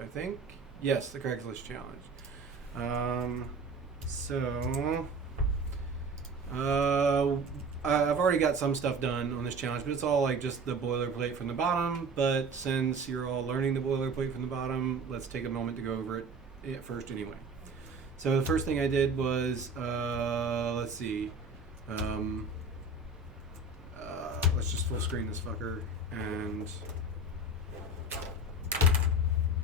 I think. Yes, the Craigslist challenge. I've already got some stuff done on this challenge, but it's all like just the boilerplate from the bottom. But since you're all learning the boilerplate from the bottom, let's take a moment to go over it first anyway. So the first thing I did was, let's see, let's just full screen this fucker, and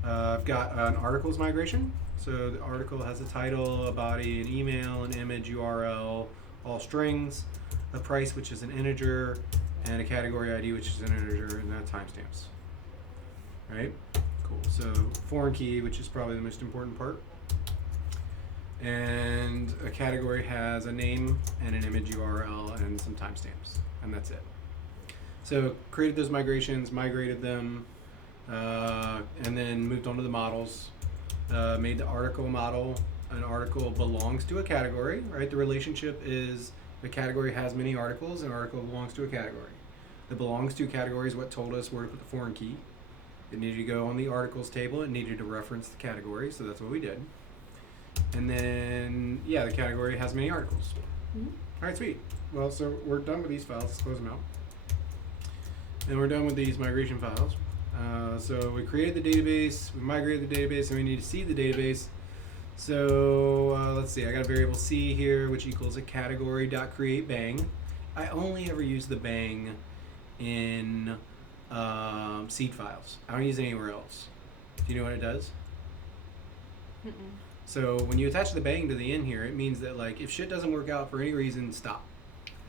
I've got an articles migration. So the article has a title, a body, an email, an image, URL, all strings, a price, which is an integer, and a category ID, which is an integer, and that timestamps. Right? Cool. So foreign key, which is probably the most important part. And a category has a name and an image URL and some timestamps, and that's it. So created those migrations, migrated them, and then moved on to the models. Made the article model. An article belongs to a category, right? The relationship is the category has many articles, and article belongs to a category. The belongs to category is what told us where to put the foreign key. It needed to go on the articles table. It needed to reference the category, so that's what we did. And then, yeah, the category has many articles. Mm-hmm. All right, sweet. Well, so we're done with these files. Let's close them out. And we're done with these migration files. So we created the database, we migrated the database, and we need to seed the database. So let's see, I got a variable C here, which equals a category.createBang. I only ever use the bang in seed files. I don't use it anywhere else. Do you know what it does? Mm-mm. So when you attach the bang to the end here, it means that like if shit doesn't work out for any reason, stop.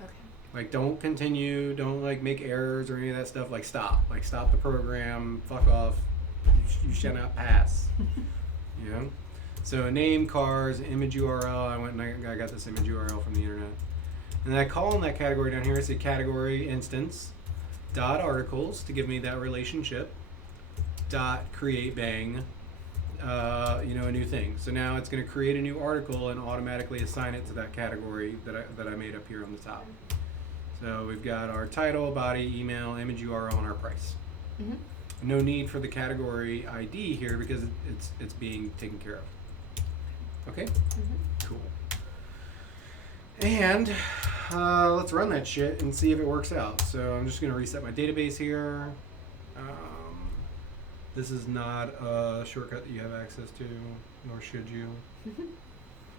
Okay. Like don't continue, don't like make errors or any of that stuff. Like stop the program, fuck off. You shall not pass. You know. So name, cars, image URL. I went and I got this image URL from the internet, and then I call in that category down here. It's a category instance dot articles to give me that relationship dot create bang. A new thing. So now it's going to create a new article and automatically assign it to that category that I made up here on the top. So we've got our title, body, email, image URL, and our price. Mm-hmm. No need for the category ID here because it's being taken care of. Okay? Mm-hmm. Cool. And let's run that shit and see if it works out. So I'm just going to reset my database here. This is not a shortcut that you have access to, nor should you.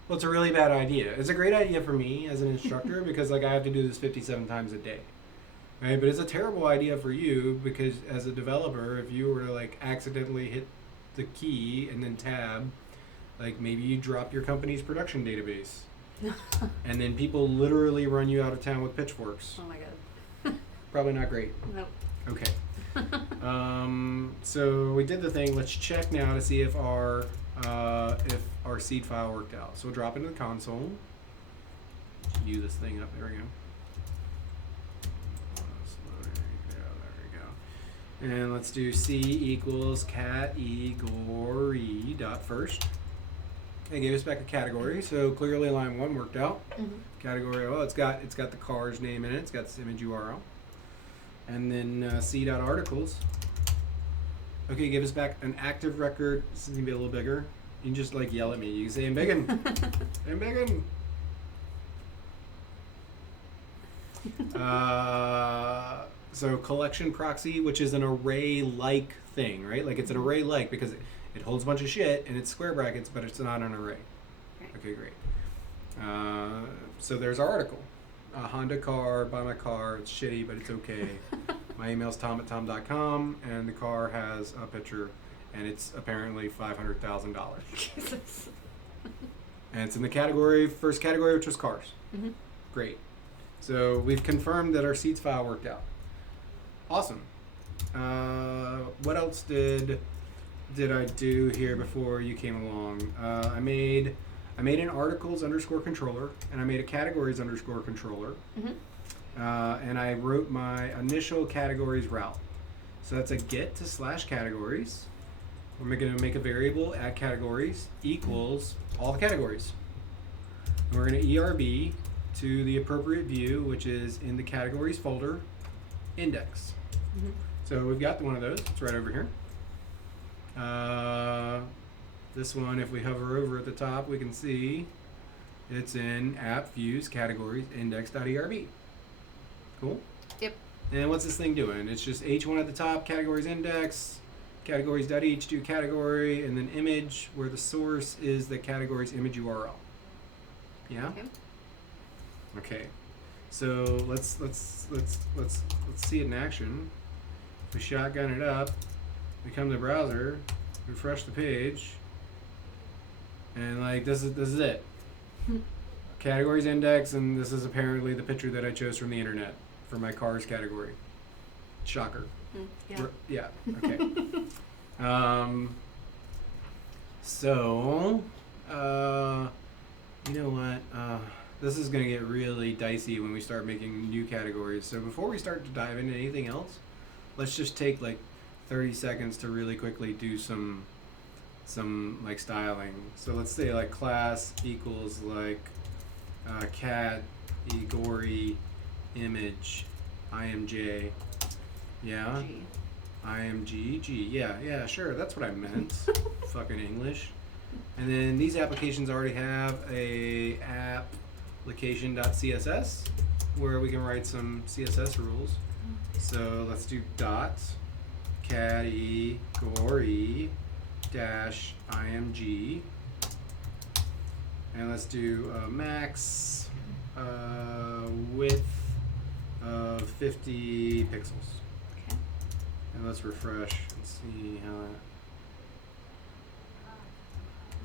Well, it's a really bad idea. It's a great idea for me as an instructor because like I have to do this 57 times a day, right? But it's a terrible idea for you because as a developer, if you were to like accidentally hit the key and then tab, like maybe you drop your company's production database, and then people literally run you out of town with pitchforks. Oh my god. Probably not great. Nope. Okay. So we did the thing. Let's check now to see if our seed file worked out. So we'll drop into the console. U this thing up. There we go. There we go. And let's do C equals category dot first. It gave us back a category. So clearly line 1 worked out. Mm-hmm. Category. Oh, it's got the car's name in it. It's got this image URL. And then C.articles. Okay, give us back an active record. This is going to be a little bigger. You can just like yell at me. You can say, I'm begging. I'm begging. So collection proxy, which is an array-like thing, right? Like it's an array-like because it holds a bunch of shit and it's square brackets, but it's not an array. Okay, great. So there's our article. A Honda car, buy my car, it's shitty, but it's okay. My email's tom@tom.com, and the car has a picture, and it's apparently $500,000. Jesus. And it's in the first category, which was cars. Mm-hmm. Great. So we've confirmed that our seeds file worked out. Awesome. What else did I do here before you came along? I made an articles _ controller, and I made a categories _ controller. Mm-hmm. And I wrote my initial categories route. So that's a get to /categories. We're going to make a variable at categories equals all the categories. And we're going to ERB to the appropriate view, which is in the categories folder, index. Mm-hmm. So we've got one of those. It's right over here. This one, if we hover over at the top, we can see it's in app views categories index.erb. Cool? Yep. And what's this thing doing? It's just H1 at the top, categories index, categories.h, do category, and then image, where the source is the category's image URL. Yeah? Okay. So let's see it in action. If we shotgun it up, we come to the browser, refresh the page, and like this is it. Categories index, and this is apparently the picture that I chose from the internet for my cars category. Shocker. Yeah. Okay. So, you know what? This is going to get really dicey when we start making new categories. So before we start to dive into anything else, let's just take like 30 seconds to really quickly do some like styling. So let's say like class equals like cat gory image imj. Yeah. G. img g. Yeah, sure. That's what I meant. Fucking English. And then these applications already have a application.css where we can write some CSS rules. So let's do dot category dash img, and let's do max width of 50 pixels. Okay. And let's refresh and see how that.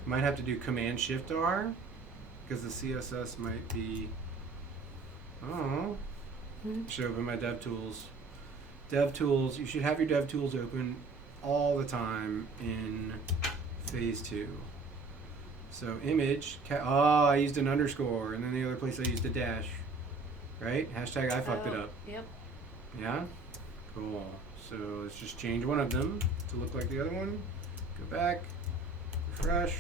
Might have to do Command Shift R because the CSS might be. Oh, should open my DevTools. DevTools. You should have your DevTools open all the time in phase 2. So image. I used an underscore, and then the other place I used a dash. Right? Hashtag I fucked it up. Yep. Yeah? Cool. So let's just change one of them to look like the other one. Go back. Refresh.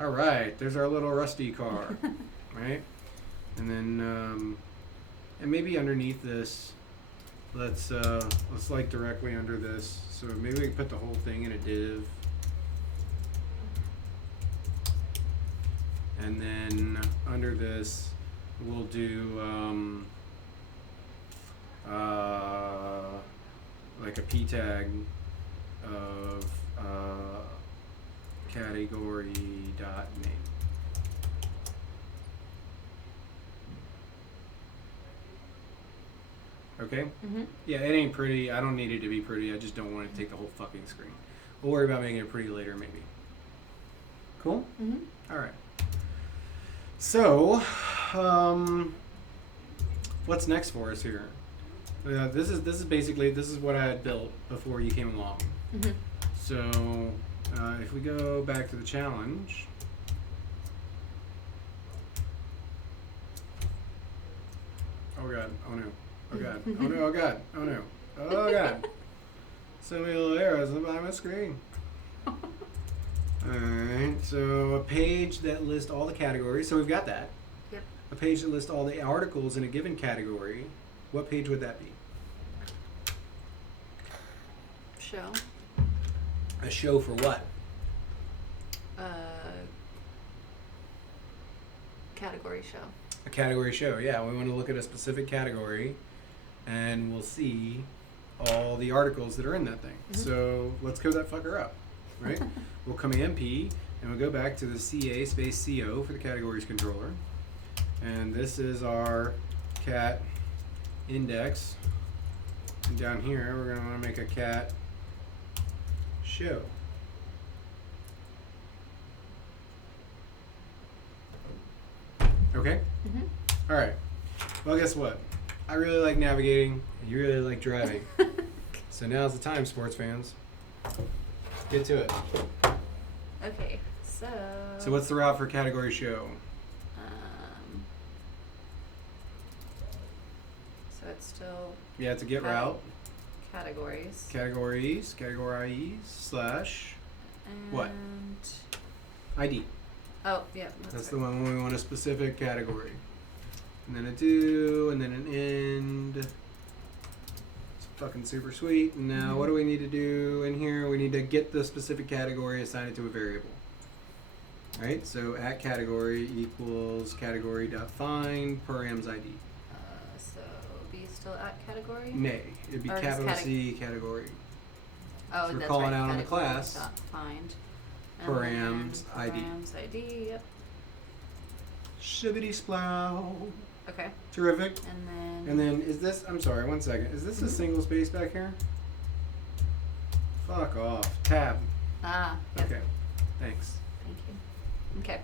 Alright, there's our little rusty car. Right? And then, and maybe underneath this, let's like directly under this. So maybe we can put the whole thing in a div. And then under this, we'll do like a p tag of category dot name. Okay? Mm-hmm. Yeah, it ain't pretty. I don't need it to be pretty. I just don't want it to take the whole fucking screen. We'll worry about making it pretty later, maybe. Cool? Mm-hmm. All right. So, what's next for us here? This is basically what I had built before you came along. Mm-hmm. So, if we go back to the challenge. Oh god! Oh no! Oh god! Oh no! Oh god! Oh no! Oh god! So many little arrows on the bottom of the screen. Alright, so a page that lists all the categories. So we've got that. Yep. A page that lists all the articles in a given category. What page would that be? Show. A show for what? Category show. A category show, yeah. We want to look at a specific category and we'll see all the articles that are in that thing. Mm-hmm. So let's code that fucker up, right? We'll Command P and we'll go back to the CA space CO for the categories controller. And this is our cat index. And down here, we're going to want to make a cat show. Okay? Mm-hmm. All right. Well, guess what? I really like navigating, and you really like driving. So now's the time, sports fans. Get to it. Okay, so. So what's the route for category show? So it's still Yeah, it's a get route. categories. Categories slash And what? ID. Oh, yeah. That's right. the one when we want a specific category. And then a do, and then an end. Fucking super sweet. And now what do we need to do in here? We need to get the specific category, assign it to a variable. Right? So at category equals category.find params ID. So be still at category? Nay. It'd be Or just capital C category. Oh, So we're that's calling right. out on the Category class. dot find. And Params then ID. Params ID, yep. Shibbity splow. Okay. Terrific. And And then is this, I'm sorry, one second. Is this a single space back here? Fuck off. Tab. Yep. Okay. Thanks. Thank you. Okay.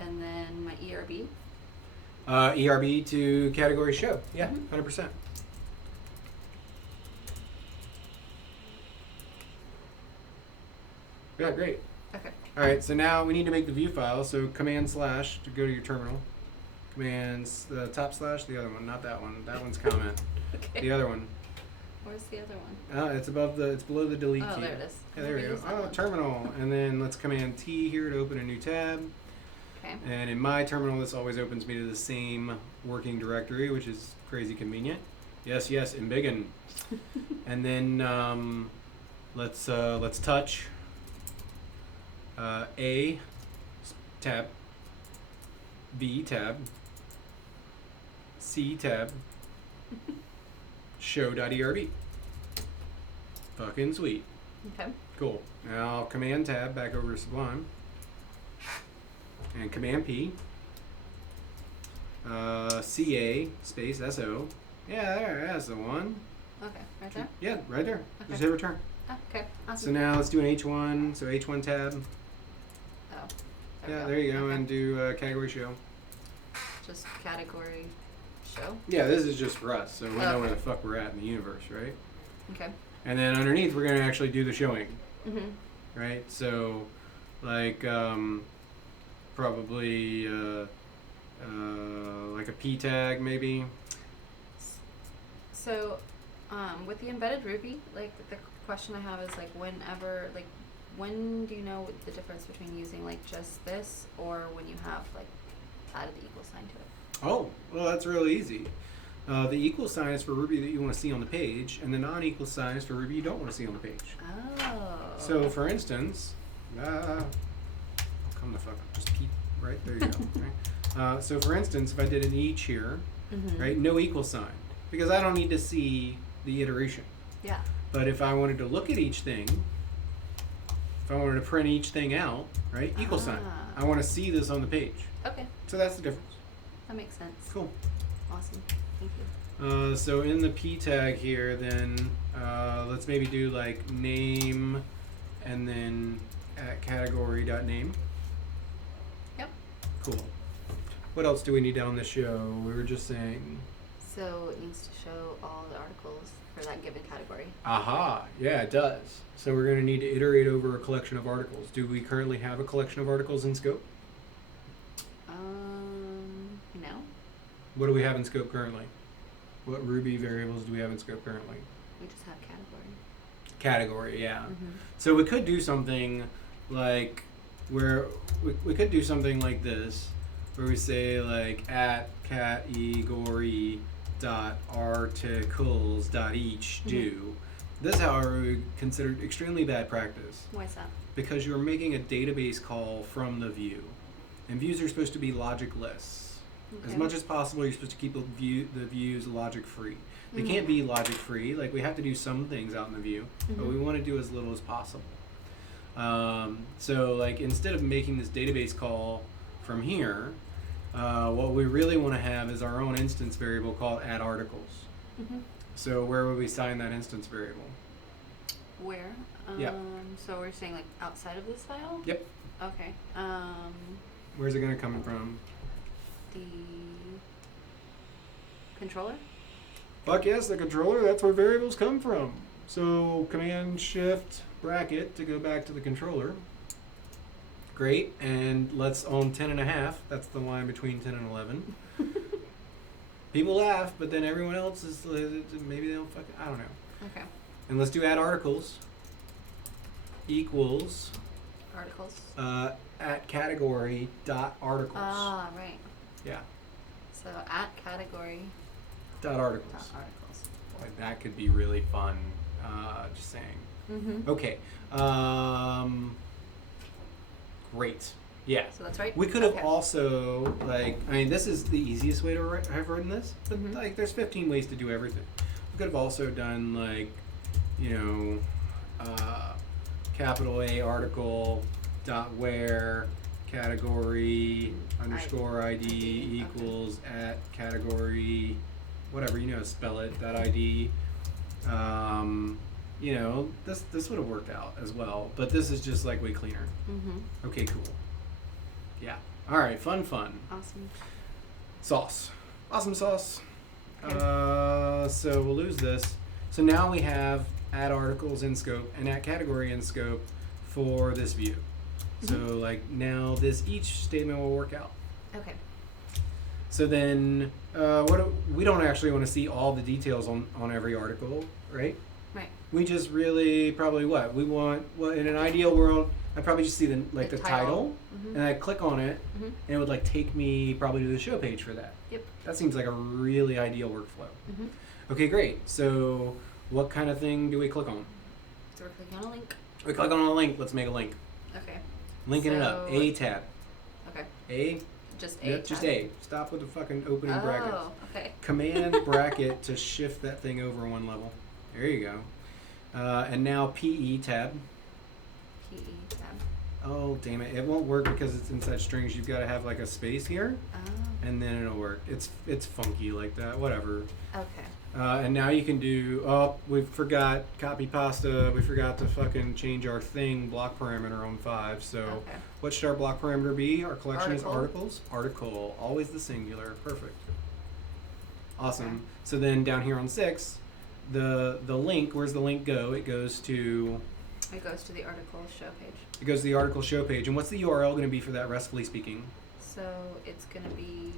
And then my ERB. ERB to category show. Yeah, Mhm. 100%. Yeah, great. Okay. All right, so now we need to make the view file. So command slash to go to your terminal. Commands the top slash, the other one, not that one. That one's comment. Okay. The other one. Where's the other one? It's below the delete Oh, key. there it is. Yeah, there we Never go. used that Oh, one. terminal, and then let's command T here to open a new tab. Okay. And in my terminal, this always opens me to the same working directory, which is crazy convenient. Yes, yes, embiggen. And then let's touch A tab, B tab, C tab, show.erb. Fucking sweet. Okay. Cool. Now command tab back over to Sublime. And command P. CA space SO. Yeah, that's the one. Okay. Right there? Yeah, right there. Okay. Just hit return. Oh, okay. So Awesome. now let's do an H1. So H1 tab. Oh. Yeah, there you go. Okay. And do category show. Just category show. Yeah, this is just for us, so we know where Okay. the fuck we're at in the universe, right? Okay. And then underneath, we're gonna actually do the showing, Mhm. right? So, like, probably like a P tag maybe. So, with the embedded Ruby, like the question I have is like whenever, like, when do you know the difference between using like just this or when you have like added the equal sign to it? Oh, well, that's really easy. The equal sign is for Ruby that you want to see on the page, and the non-equal sign is for Ruby you don't want to see on the page. Oh. So, for instance, come the fuck up, just peep, right? There you go. Right? So, for instance, if I did an each here, Mhm. right, no equal sign, because I don't need to see the iteration. Yeah. But if I wanted to look at each thing, if I wanted to print each thing out, right, equal sign. Ah. I want to see this on the page. Okay. So that's the difference. That makes sense. Cool. Awesome. Thank you. So in the P tag here, then let's maybe do like name and then at category.name. Yep. Cool. What else do we need on this show? We were just saying. So it needs to show all the articles for that given category. Aha, yeah, it does. So we're going to need to iterate over a collection of articles. Do we currently have a collection of articles in scope? No. What do we have in scope currently? What Ruby variables do we have in scope currently? We just have category. Category, yeah. Mhm. So we could do something like where we could do something like this, where we say like at category dot articles dot each do. This, however, we considered extremely bad practice Why is that? because you're making a database call from the view, and views are supposed to be logic lists. As Okay. much as possible, you're supposed to keep the views logic free. They Mhm. can't be logic free. Like we have to do some things out in the view, but Mhm. we want to do as little as possible. So like instead of making this database call from here, what we really want to have is our own instance variable called add articles. Mhm. So where would we sign that instance variable? Where? Yeah. So we're saying like outside of this file? Yep. Okay. Where's it going to come from? The controller? Fuck yes, the controller. That's where variables come from. So Command Shift bracket to go back to the controller. Great. And let's own 10.5. That's the line between 10 and 11. People laugh, but then everyone else is maybe they don't fucking, I don't know. Okay. And let's do add articles equals Articles. at category dot articles. Ah, right. Yeah. So at category Dot articles. articles. Like that could be really fun. Just saying. Mm-hmm. Okay. Great. Yeah. So that's right. We could have Okay. also, like, I mean, this is the easiest way to have written this, but Mhm. like, there's 15 ways to do everything. We could have also done like, you know, capital A article dot where category underscore ID okay. equals at category whatever, you know, spell it dot ID. You know, this would have worked out as well, but this is just like way cleaner. Mm-hmm. Okay, cool. Yeah. All right. Fun. Awesome. Sauce. Awesome sauce. Okay. So we'll lose this. So now we have add articles in scope and add category in scope for this view. So like now each statement will work out. Okay. So then we don't actually want to see all the details on every article, right? Right. We just really probably we want in an ideal world I'd probably just see the title Mm-hmm. and I click on it Mm-hmm. and it would like take me probably to the show page for that. Yep. That seems like a really ideal workflow. Mm-hmm. Okay, great. So what kind of thing do we click on? So we're clicking on a link. We click on a link. Let's make a link. Okay. Linking it up. So- A tab. Okay. A. Just A. Yep, just tab. A. Stop with the fucking opening brackets. Oh. Okay. Command bracket to shift that thing over one level. There you go. And now PE tab. PE tab. Oh, damn it. It won't work because it's inside strings. You've got to have like a space here Oh. and then it'll work. It's funky like that. Whatever. Okay. And now you can do, we forgot copy pasta. We forgot to fucking change our thing block parameter on 5. So Okay. what should our block parameter be? Our collection is Article. articles. Article. Always the singular. Perfect. Awesome. Okay. So then down here on 6, the link, where's the link go? It goes to the article show page. the article show page. And what's the URL going to be for that, restfully speaking? So it's gonna be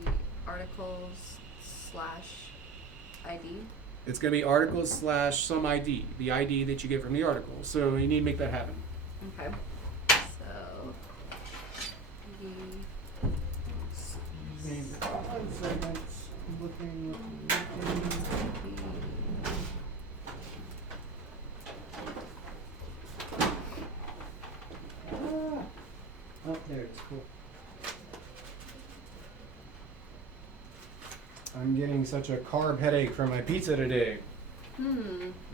articles/ID. It's going to be articles / some ID, the ID that you get from the article. So you need to make that happen. Okay. So Oh, there it is. Cool. I'm getting such a carb headache from my pizza today.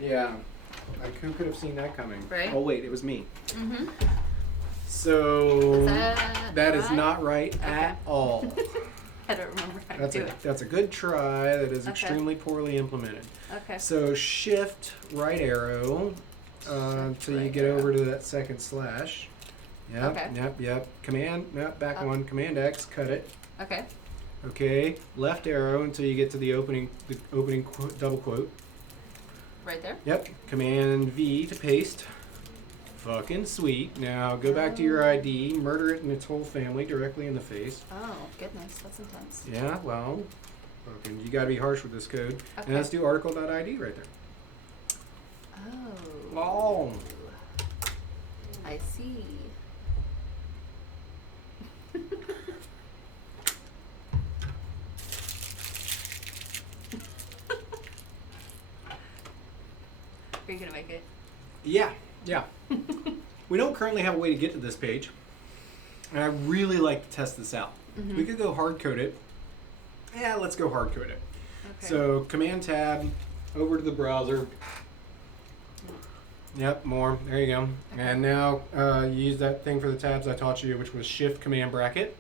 Yeah. Like, who could have seen that coming? Right. Oh, wait, it was me. Mm-hmm. So, that is right? not right at all. I don't remember how to do it. That's a good try. That is Okay. extremely poorly implemented. Okay. So, shift right arrow until you get over to that second slash. Yep, Okay. yep. Command, back Up. one. Command X, cut it. Okay. Okay, left arrow until you get to the opening double quote. Right there. Yep. Command V to paste. Fucking sweet. Now go back to your ID, murder it and its whole family directly in the face. Oh goodness, that's intense. Yeah, well, fucking, you gotta be harsh with this code. Okay. And let's do article.id right there. Oh. Oh. I see. Are you gonna make it? Yeah. We don't currently have a way to get to this page. And I really like to test this out. Mhm. We could go hard code it. Yeah, let's go hard code it. Okay. So command tab, over to the browser. Yep, more. There you go. Okay. And now you use that thing for the tabs I taught you, which was shift command bracket.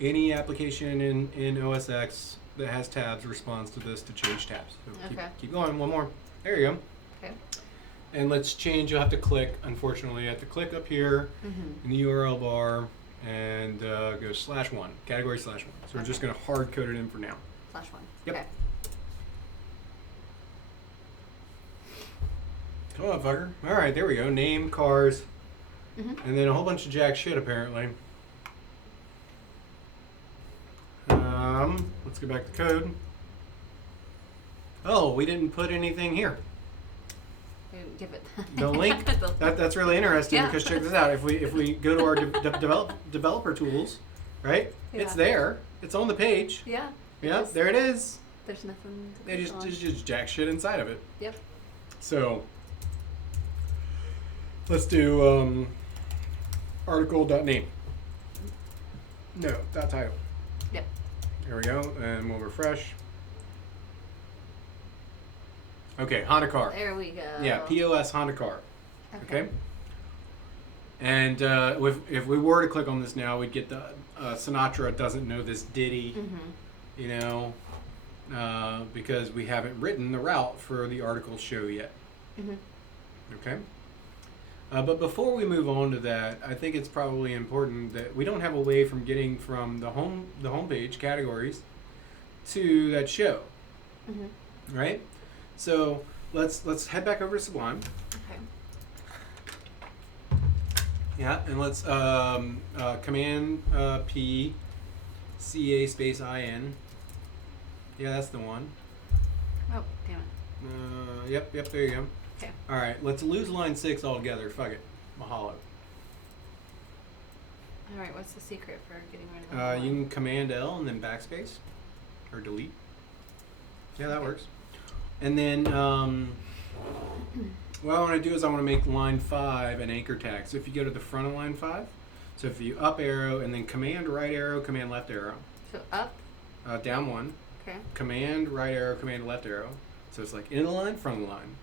Any application in OS X that has tabs responds to this to change tabs. So Okay. keep going. One more. There you go. Okay. And let's change. You'll have to click. Unfortunately, you have to click up here Mm-hmm. in the URL bar and go /1, category /1. So we're just going to hard code it in for now. /1. Yep. Okay. Come on, fucker. All right, there we go. Name, cars, Mm-hmm. and then a whole bunch of jack shit apparently. Let's go back to code. Oh, we didn't put anything here. Give it. The link. That's really interesting Yeah. because check this out. If we go to our developer tools, right? It's Yeah. there. It's on the page. Yeah. Yep, there it is. There's nothing to There's click on. just jack shit inside of it. Yep. So let's do article.name. No, .title. Yep. There we go, and we'll refresh. Okay, Honda car. There we go. Yeah, POS Honda car. Okay. Okay. And if we were to click on this now, we'd get the Sinatra doesn't know this ditty, Mm-hmm. you know, because we haven't written the route for the article show yet. Mm-hmm. Okay. But before we move on to that, I think it's probably important that we don't have a way from getting from the homepage categories to that show, Mm-hmm. right? So let's head back over to Sublime. Okay. Yeah, and let's Command P CA space IN. Yeah, that's the one. Oh, damn it. Yep, there you go. Okay. All right, let's lose line 6 altogether. Fuck it. Mahalo. All right. What's the secret for getting rid of the You can Command L and then backspace or delete. Yeah, that Okay. works. And then what I want to do is I want to make line 5 an anchor tag. So if you go to the front of line 5, so if you up arrow and then Command right arrow, Command left arrow, So up. down 1, Okay. Command right arrow, Command left arrow. So it's like in the line, front of the line.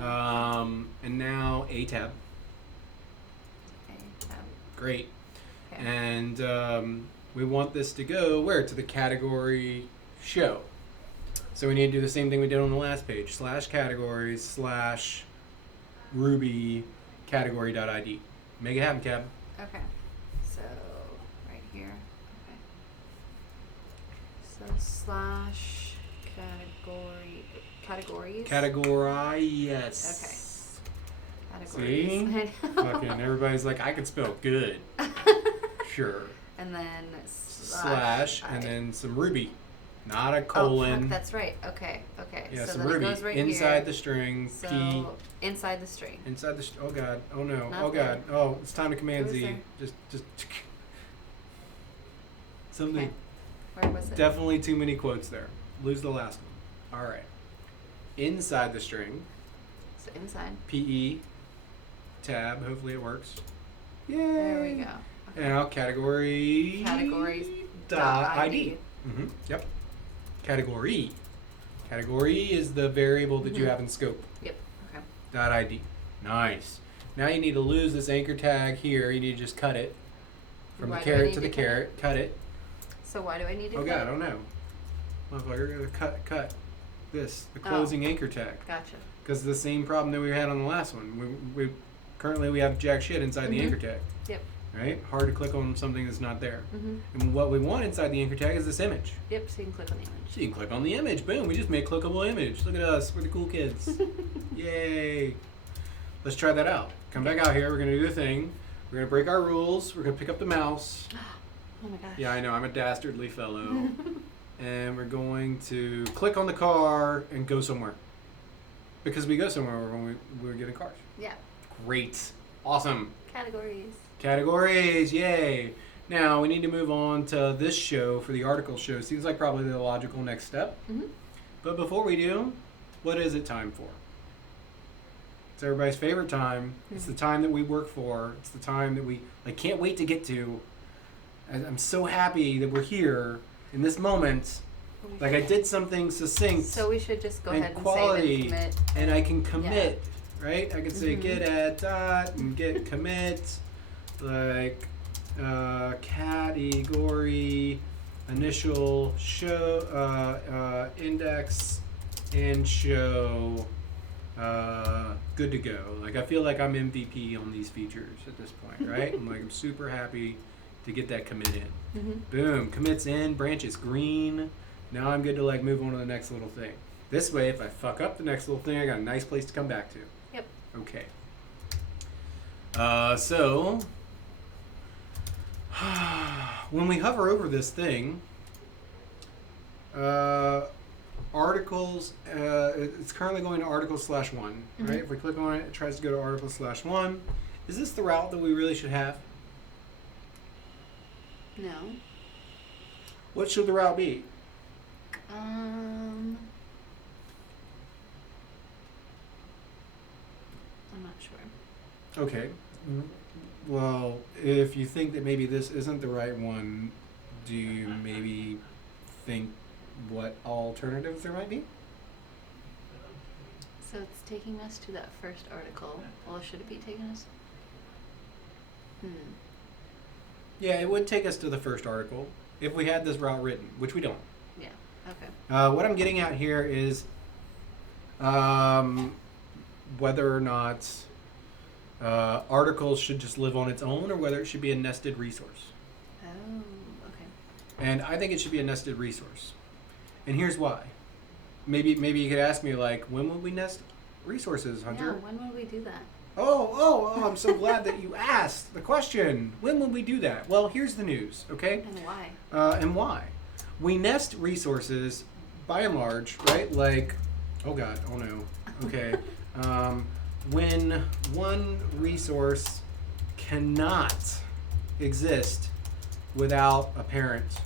Oh. And now A tab. Okay. Tab. Great. Okay. And we want this to go where? To the category show. So we need to do the same thing we did on the last page. /categories /Ruby category.id. Make it happen, Cab. Okay. So right here. Okay. So slash categories. Categori, yes. Categories. See? Fucking everybody's like, I can spell good. Sure. And then Slash, and I. then some Ruby. Not a Oh, colon. fuck, that's right. Okay. Okay. Yeah, so some then Ruby. it goes right Inside here. the string, So P. inside the string. Inside the oh god, oh no, Not oh there. god, oh it's time to Command It was Z. there. Just something. Okay. Where was it? Definitely too many quotes there. Lose the last one. All right. Inside the string, So inside. PE tab. Hopefully it works. Yay! There we go. Okay. Now category. Categories dot ID. ID. Yep. Category. Category is the variable that you Mhm. have in scope. Yep. Okay. Dot ID. Nice. Now you need to lose this anchor tag here. You need to just cut it from Why the do I caret need to the to cut caret. Cut it. So why do I need to Oh cut? god, I don't know. Motherfucker, cut this, the closing anchor tag. Gotcha. Because the same problem that we had on the last one. We currently we have jack shit inside the Mhm. anchor tag. Yep. Right? Hard to click on something that's not there. Mhm. And what we want inside the anchor tag is this image. Yep. So you can click on the image. So you can click on the image. Boom, we just made a clickable image. Look at us, we're the cool kids. Yay. Let's try that out. Come back out here, we're gonna do the thing. We're gonna break our rules, we're gonna pick up the mouse. Oh my gosh. Yeah, I know, I'm a dastardly fellow. And we're going to click on the car and go somewhere. Because we go somewhere when we're getting cars. Yeah. Great. Awesome. Categories. Categories, yay. Now we need to move on to this show for the article show. Seems like probably the logical next step. Mhm. But before we do, what is it time for? It's everybody's favorite time. It's the time that we work for. It's the time that we can't wait to get to. I'm so happy that we're here in this moment. Like I did something succinct So we should just go and ahead and quality, save and commit. and I can commit, right? I can say Mhm. get at dot and get commit, like category, initial show, index, and show. Good to go. Like I feel like I'm MVP on these features at this point, right? I'm super happy to get that commit in. Mhm. Boom, commits in, branch is green. Now I'm good to move on to the next little thing. This way, if I fuck up the next little thing, I got a nice place to come back to. Yep. Okay. So when we hover over this thing, articles, it's currently going to articles/1, Mhm. right? If we click on it, it tries to go to articles/1. Is this the route that we really should have? No. What should the route be? I'm not sure. Okay. Well, if you think that maybe this isn't the right one, do you maybe think what alternatives there might be? So it's taking us to that first article. Well, should it be taking us? Yeah, it would take us to the first article if we had this route written, which we don't. Yeah. Okay. What I'm getting at here is whether or not articles should just live on its own or whether it should be a nested resource. Oh, okay. And I think it should be a nested resource. And here's why. Maybe you could ask me, like, when would we nest resources, Hunter? Yeah, when would we do that? Oh, I'm so glad that you asked the question. When would we do that? Well, here's the news, okay? And why? We nest resources, by and large, right? Like, oh God, oh no, okay. When one resource cannot exist without a parent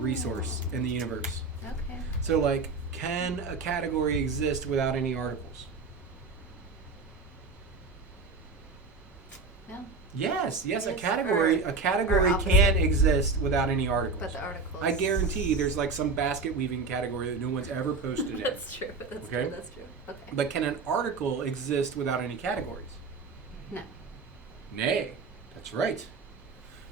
resource in the universe. Okay. So, like, can a category exist without any articles? No. Yes, a Yes, category or can exist without any articles. But the articles. I guarantee there's like some basket weaving category that no one's ever posted in. That's true. Okay? That's true. Okay. But can an article exist without any categories? No. Nay, that's right.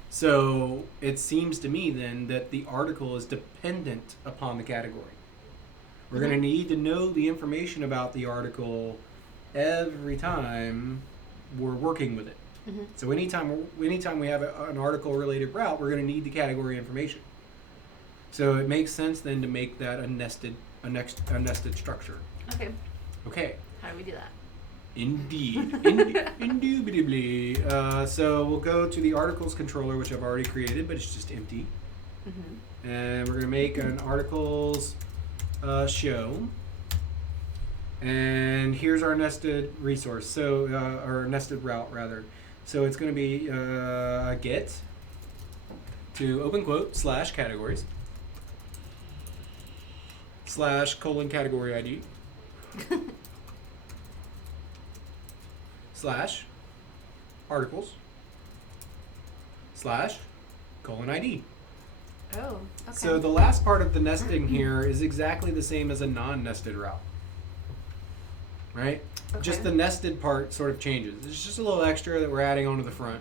So it seems to me then that the article is dependent upon the category. We're going to need to know the information about the article every time we're working with it. Mm-hmm. So anytime we have an article related route, we're going to need the category information. So it makes sense then to make that a nested structure. Okay. Okay. How do we do that? Indeed. Indubitably. So we'll go to the articles controller, which I've already created, but it's just empty. Mm-hmm. And we're going to make an articles show. And here's our nested resource. So, or nested route, rather. So it's going to be get to open quote / categories / category ID / articles / :ID. Oh, okay. So the last part of the nesting here is exactly the same as a non-nested route. Right? Okay. Just the nested part sort of changes. It's just a little extra that we're adding onto the front.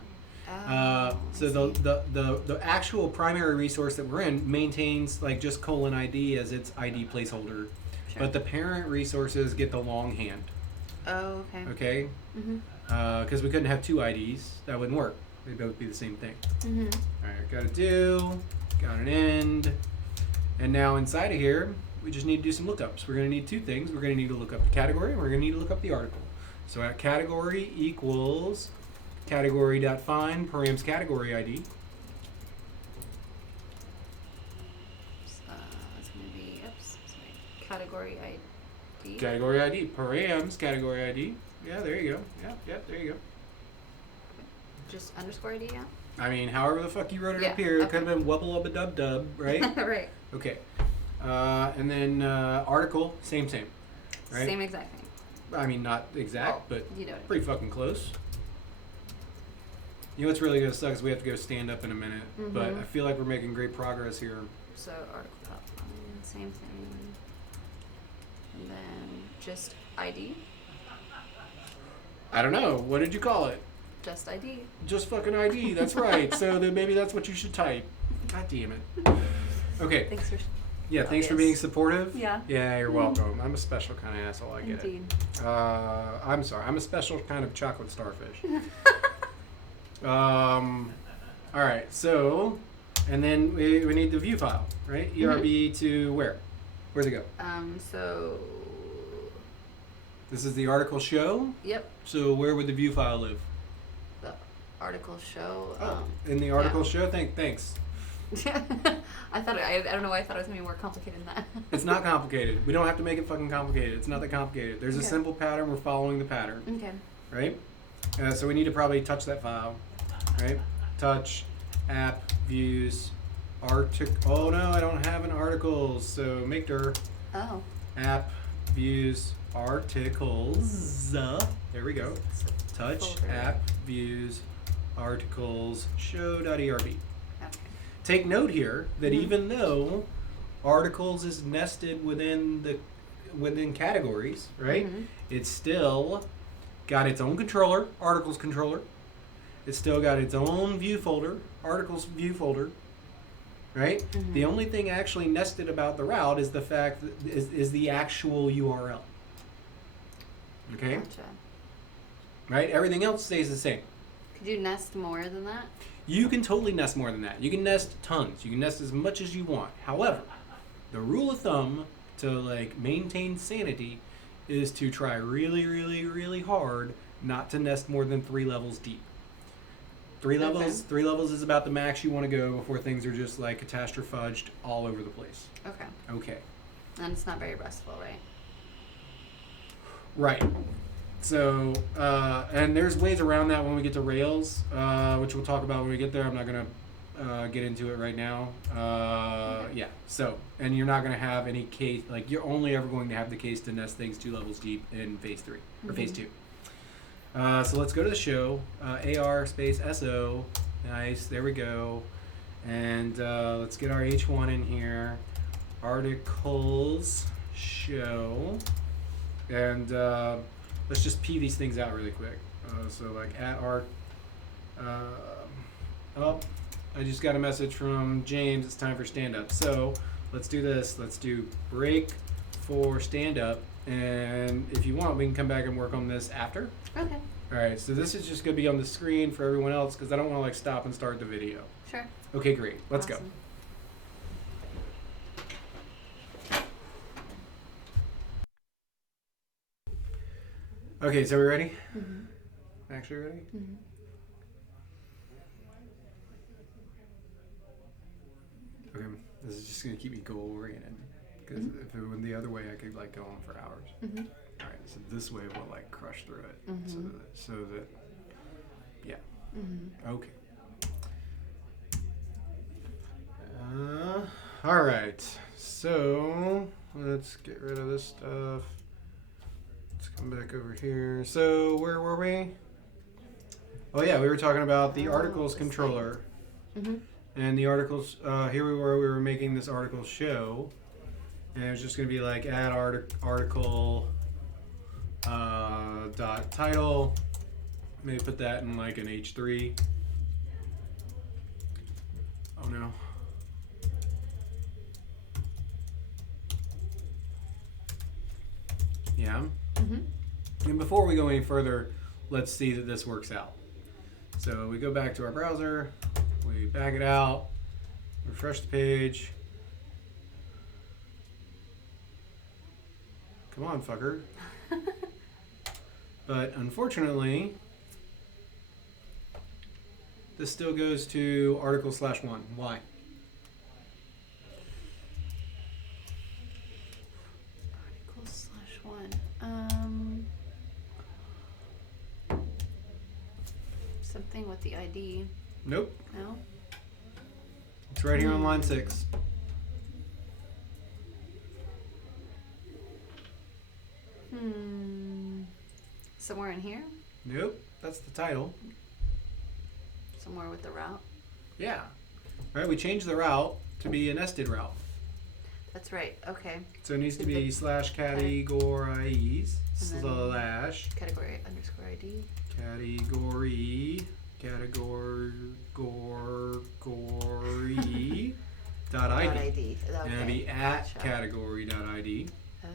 So the actual primary resource that we're in maintains like just :ID as its ID placeholder. Sure. But the parent resources get the longhand. Oh, okay. Okay? Mm-hmm. Because we couldn't have two IDs. That wouldn't work. They'd both be the same thing. Mm-hmm. Alright, got a do, got an end. And now inside of here, we just need to do some lookups. We're going to need two things. We're going to need to look up the category, and we're going to need to look up the article. So at category equals category.find params category ID. It's going to be, category ID. Category ID, params category ID. Yeah, there you go. Yeah, there you go. Just underscore ID, yeah? I mean, however the fuck you wrote it Yeah, up here, it okay. could have been wubble-ubba-dub-dub, right? Right. Okay. And then article, same, right? Same exact thing. I mean, not exact, but You know what I mean. pretty fucking close. You know what's really going to suck is we have to go stand up in a minute, but I feel like we're making great progress here. So article top line, same thing. And then just ID. I don't know. What did you call it? Just ID. Just fucking ID. That's right. So then maybe that's what you should type. God damn it. Okay. Thanks for. Thanks for Obvious. being supportive. Yeah. Yeah, you're welcome. I'm a special kind of asshole. I get Indeed. it. I'm sorry. I'm a special kind of chocolate starfish. All right. So, and then we need the view file, right? ERB to where? Where's it go? So. This is the article show. Yep. So where would the view file live? The article show. In the article show. Thanks. I thought I don't know why I thought it was gonna be more complicated than that. It's not complicated. We don't have to make it fucking complicated. It's not that complicated. There's a Okay. simple pattern. We're following the pattern, Okay. right? So we need to probably touch that file, right? Touch, app, views, Oh no, I don't have an articles. So make dir Oh. app views articles. There we go. Touch Folder. app views articles show.erb. Okay. Take note here that Mhm. even though articles is nested within categories, right? Mhm. It's still got its own controller, articles controller. It's still got its own view folder, articles view folder, right? Mhm. The only thing actually nested about the route is the fact that is the actual URL. Okay? Gotcha. Right? Everything else stays the same. Could you nest more than that? You can totally nest more than that. You can nest tons. You can nest as much as you want. However, the rule of thumb to like maintain sanity is to try really, really, really hard not to nest more than 3 levels deep. Three levels is about the max you want to go before things are just like catastrophized all over the place. Okay. Okay. And it's not very restful, right? Right. So, and there's ways around that when we get to Rails, which we'll talk about when we get there. I'm not going to get into it right now. Yeah. So, and you're not going to have any case, like you're only ever going to have the case to nest things 2 levels deep in phase 3 or phase 2. So let's go to the show. AR space SO. Nice. There we go. And let's get our H1 in here. Articles show. And let's just pee these things out really quick. So like at art. Oh, I just got a message from James. It's time for stand up. So let's do this. Let's do break for stand up. And if you want, we can come back and work on this after. Okay. All right, so this is just going to be on the screen for everyone else because I don't want to like stop and start the video. Sure. Okay, great. Let's go. Okay, so we're ready? Mm-hmm. Actually ready? Mm-hmm. Okay, this is just going to keep me goal oriented because if it went the other way, I could like go on for hours. Mm-hmm. All right, so this way we'll like crush through it. Mm-hmm. So that, yeah. Mm-hmm. Okay. All right. So let's get rid of this stuff. Let's come back over here. So where were we? Oh yeah, we were talking about the articles controller. Mm-hmm. And the articles. Here we were making this article show, and it was just gonna be like add article. Dot title. Maybe put that in like an H3. Oh no. Yeah. Mm-hmm. And before we go any further, let's see that this works out. So we go back to our browser, we back it out, refresh the page. Come on, fucker. But unfortunately, this still goes to article/1. Why? Article/1. Something with the ID. Nope. No? It's right here on line 6. Somewhere in here? Nope. That's the title. Somewhere with the route? Yeah. Right, we changed the route to be a nested route. That's right. Okay. So it needs to Did be the- slash categories And then- slash Category _ ID. category dot ID. ID. Okay. And it'll be at Gotcha. category dot ID. Oh,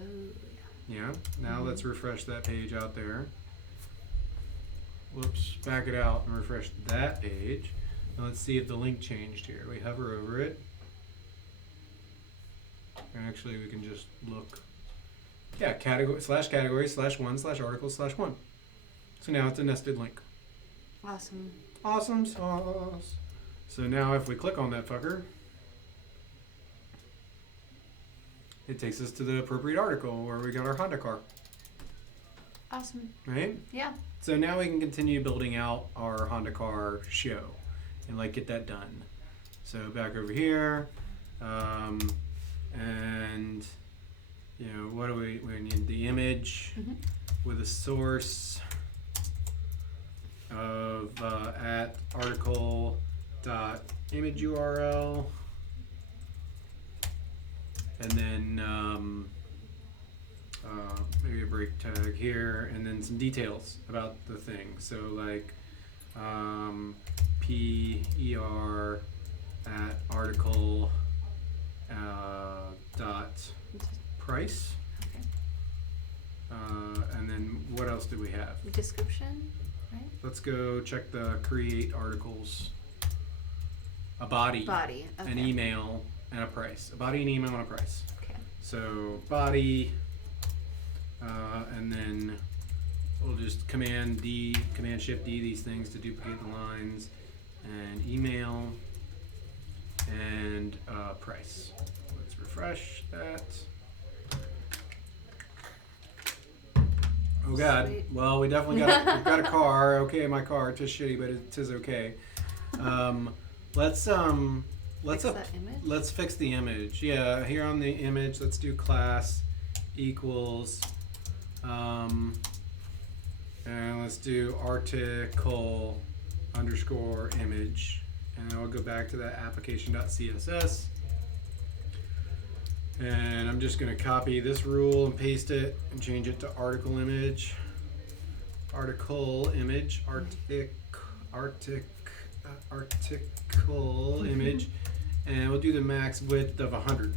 Yeah. Now let's refresh that page out there. Whoops. Back it out and refresh that page. Now let's see if the link changed here. We hover over it. And actually we can just look. Yeah, category/1/article/1. So now it's a nested link. awesome. Awesome sauce. So now if we click on that fucker, it takes us to the appropriate article where we got our Honda car, Awesome. right? Yeah. So now we can continue building out our Honda car show and like get that done. So back over here, and what do we need? The image with a source of at article dot image URL, and then maybe a break tag here, and then some details about the thing. So like PER at article dot price. And then what else do we have? Description, right? Let's go check the create articles. A body, okay. an email, and a price. A body, an email, and a price. Okay. So body, and then we'll just Command Shift D these things to duplicate the lines, and email, and price. Let's refresh that. Oh God! Sweet. Well, we definitely we've got a car. Okay, my car. It is shitty, but it is okay. Let's Fix that image? let's fix the image. Yeah, here on the image, let's do class equals, and let's do article underscore image, and I'll go back to that application.css, and I'm just going to copy this rule and paste it and change it to article image, article image, article image, and we'll do the max width of 100.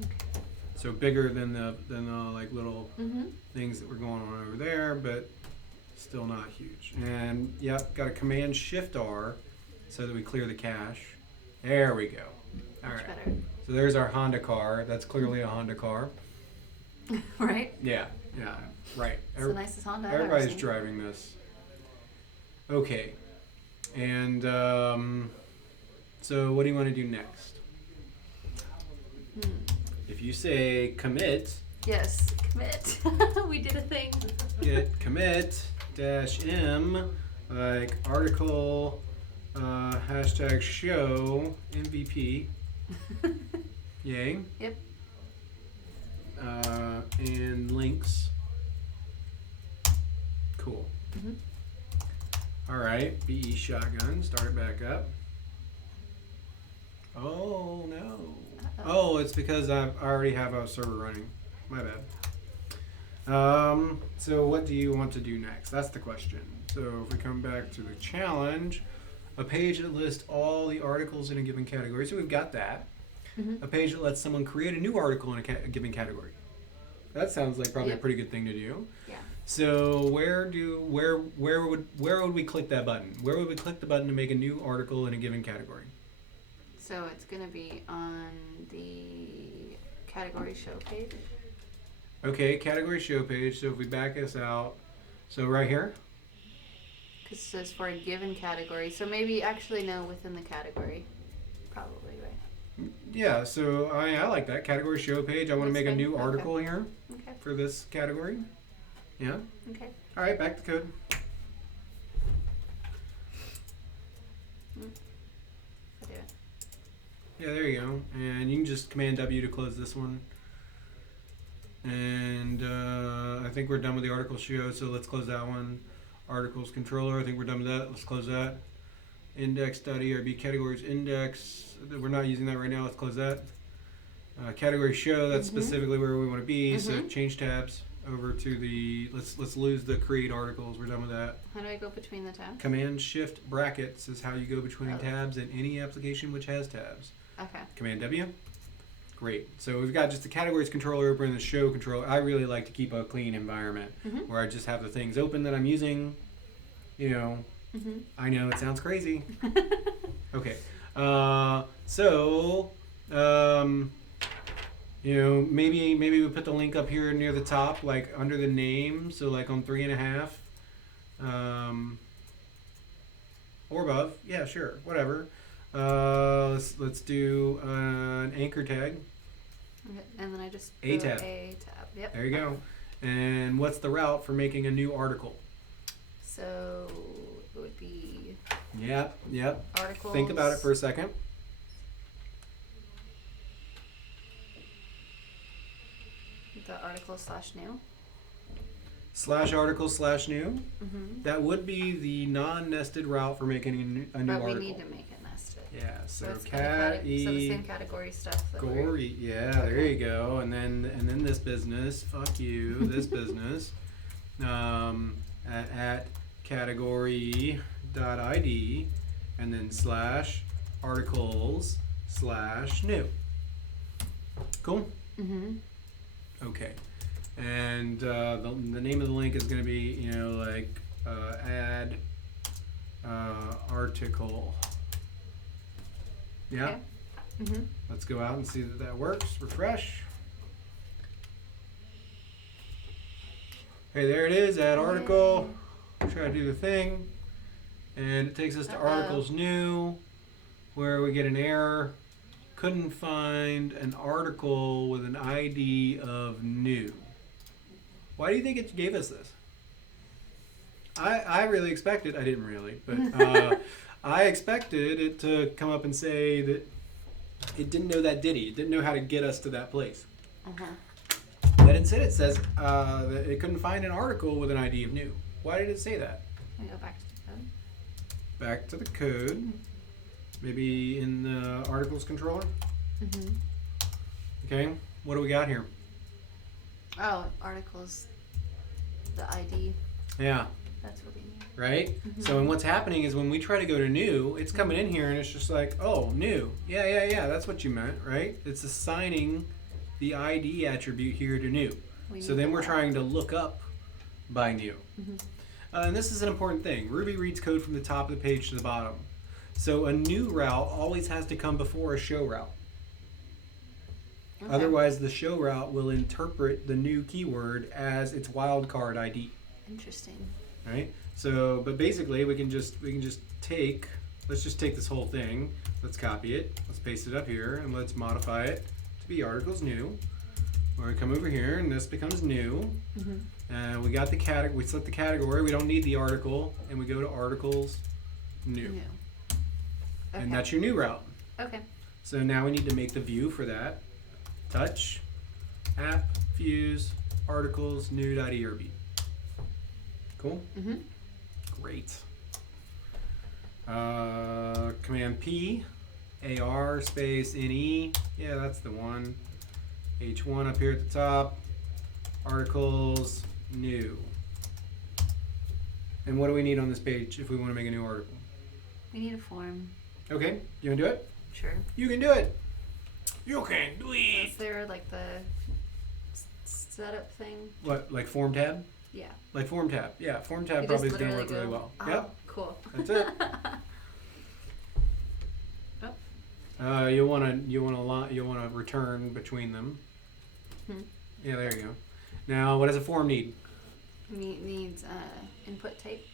Okay. So bigger than the like little things that were going on over there, but still not huge. And yep, got a Command Shift R so that we clear the cache. There we go. All right. Better. So there's our Honda car. That's clearly a Honda car. Right? Yeah. Right. It's the nicest Honda I've ever Everybody's seen. driving this. Okay. And so what do you want to do next? If you say commit, Yes, commit. We did a thing. get commit -m like article hashtag show MVP. Yay. Yep. And links. Cool. All right, BE shotgun, start it back up. Oh no. Uh-oh. Oh, it's because I already have a server running. My bad. So what do you want to do next? That's the question. So if we come back to the challenge, a page that lists all the articles in a given category. So we've got that. A page that lets someone create a new article in a given category. That sounds like probably a pretty good thing to do. Yeah. So where would we click that button? Where would we click the button to make a new article in a given category? So it's going to be on the category show page. Okay, category show page. So if we back this out, so right here. Because it says for a given category. So maybe actually no, within the category. Probably, right? Yeah, so I like that category show page. I want to make a new article here Okay. for this category. Yeah. Okay. All right, back to code. I'll do it. Yeah, there you go. And you can just Command W to close this one. And I think we're done with the article show, so let's close that one. Articles controller, I think we're done with that. Let's close that. Index.erb categories index. We're not using that right now. Let's close that. Category show, that's specifically where we want to be. So change tabs over to the, let's lose the create articles. We're done with that. How do I go between the tabs? Command Shift brackets is how you go between tabs in any application which has tabs. Okay. Command W. Great. So we've got just the categories controller open and the show controller. I really like to keep a clean environment where I just have the things open that I'm using. You know, I know it sounds crazy. Okay. You know, maybe we put the link up here near the top, like under the name. So like on 3.5, or above. Yeah, sure, whatever. Let's do an anchor tag. Okay. And then I just A go tab. A tab. Yep. There you go. And what's the route for making a new article? So it would be Yep. articles. Think about it for a second. the article/new. /article/new. Mm-hmm. That would be the non-nested route for making a new But we article. need to make it nested. Yeah, so it's so cat the same category stuff. That gory. Yeah, there Okay. you go. And then this business. Fuck you. This business. At category.id and then /articles/new. Cool. Mm-hmm. Okay. And the name of the link is going to be, like add article. Yeah. Okay. Mm-hmm. Let's go out and see that works. Refresh. Hey, there it is. Add article. Try to do the thing. And it takes us to articles new, where we get an error. Couldn't find an article with an ID of new. Why do you think it gave us this? I really expected, I didn't really, but I expected it to come up and say that it didn't know that ditty. It didn't know how to get us to that place. Uh-huh. That instead it says that it couldn't find an article with an ID of new. Why did it say that? Can we go back to the code? Back to the code. Maybe in the articles controller. Mm-hmm. Okay, what do we got here? Oh, articles. The ID. Yeah, That's what we need. right? Mhm. So, and what's happening is when we try to go to new, it's coming in here and it's just like, oh, new. Yeah, that's what you meant, right? It's assigning the ID attribute here to new. So then we're trying to look up by new. Mm-hmm. And this is an important thing. Ruby reads code from the top of the page to the bottom. So a new route always has to come before a show route. Okay. Otherwise, the show route will interpret the new keyword as its wildcard ID. Interesting. Right? So, but basically, we can just take. Let's just take this whole thing. Let's copy it. Let's paste it up here, and let's modify it to be articles new. Or we come over here, and this becomes new. Mm-hmm. We got the category. We set the category. We don't need the article, and we go to articles new. Okay. And that's your new route. Okay. So now we need to make the view for that. Touch, app, views, articles, new.erb. Cool? Mm-hmm. Great. Command P, AR space NE. Yeah, that's the one. H1 up here at the top. Articles, new. And what do we need on this page if we want to make a new article? We need a form. Okay, you want to do it? Sure. You can do it. You can do Is it. there like the setup thing? What, like form tab? Yeah. Like form tab. Yeah, form tab You probably just is going to literally work really go, well. Oh, Yep, cool. that's it. You want to return between them. Hmm. Yeah, there you go. Now, what does a form need? Needs input type.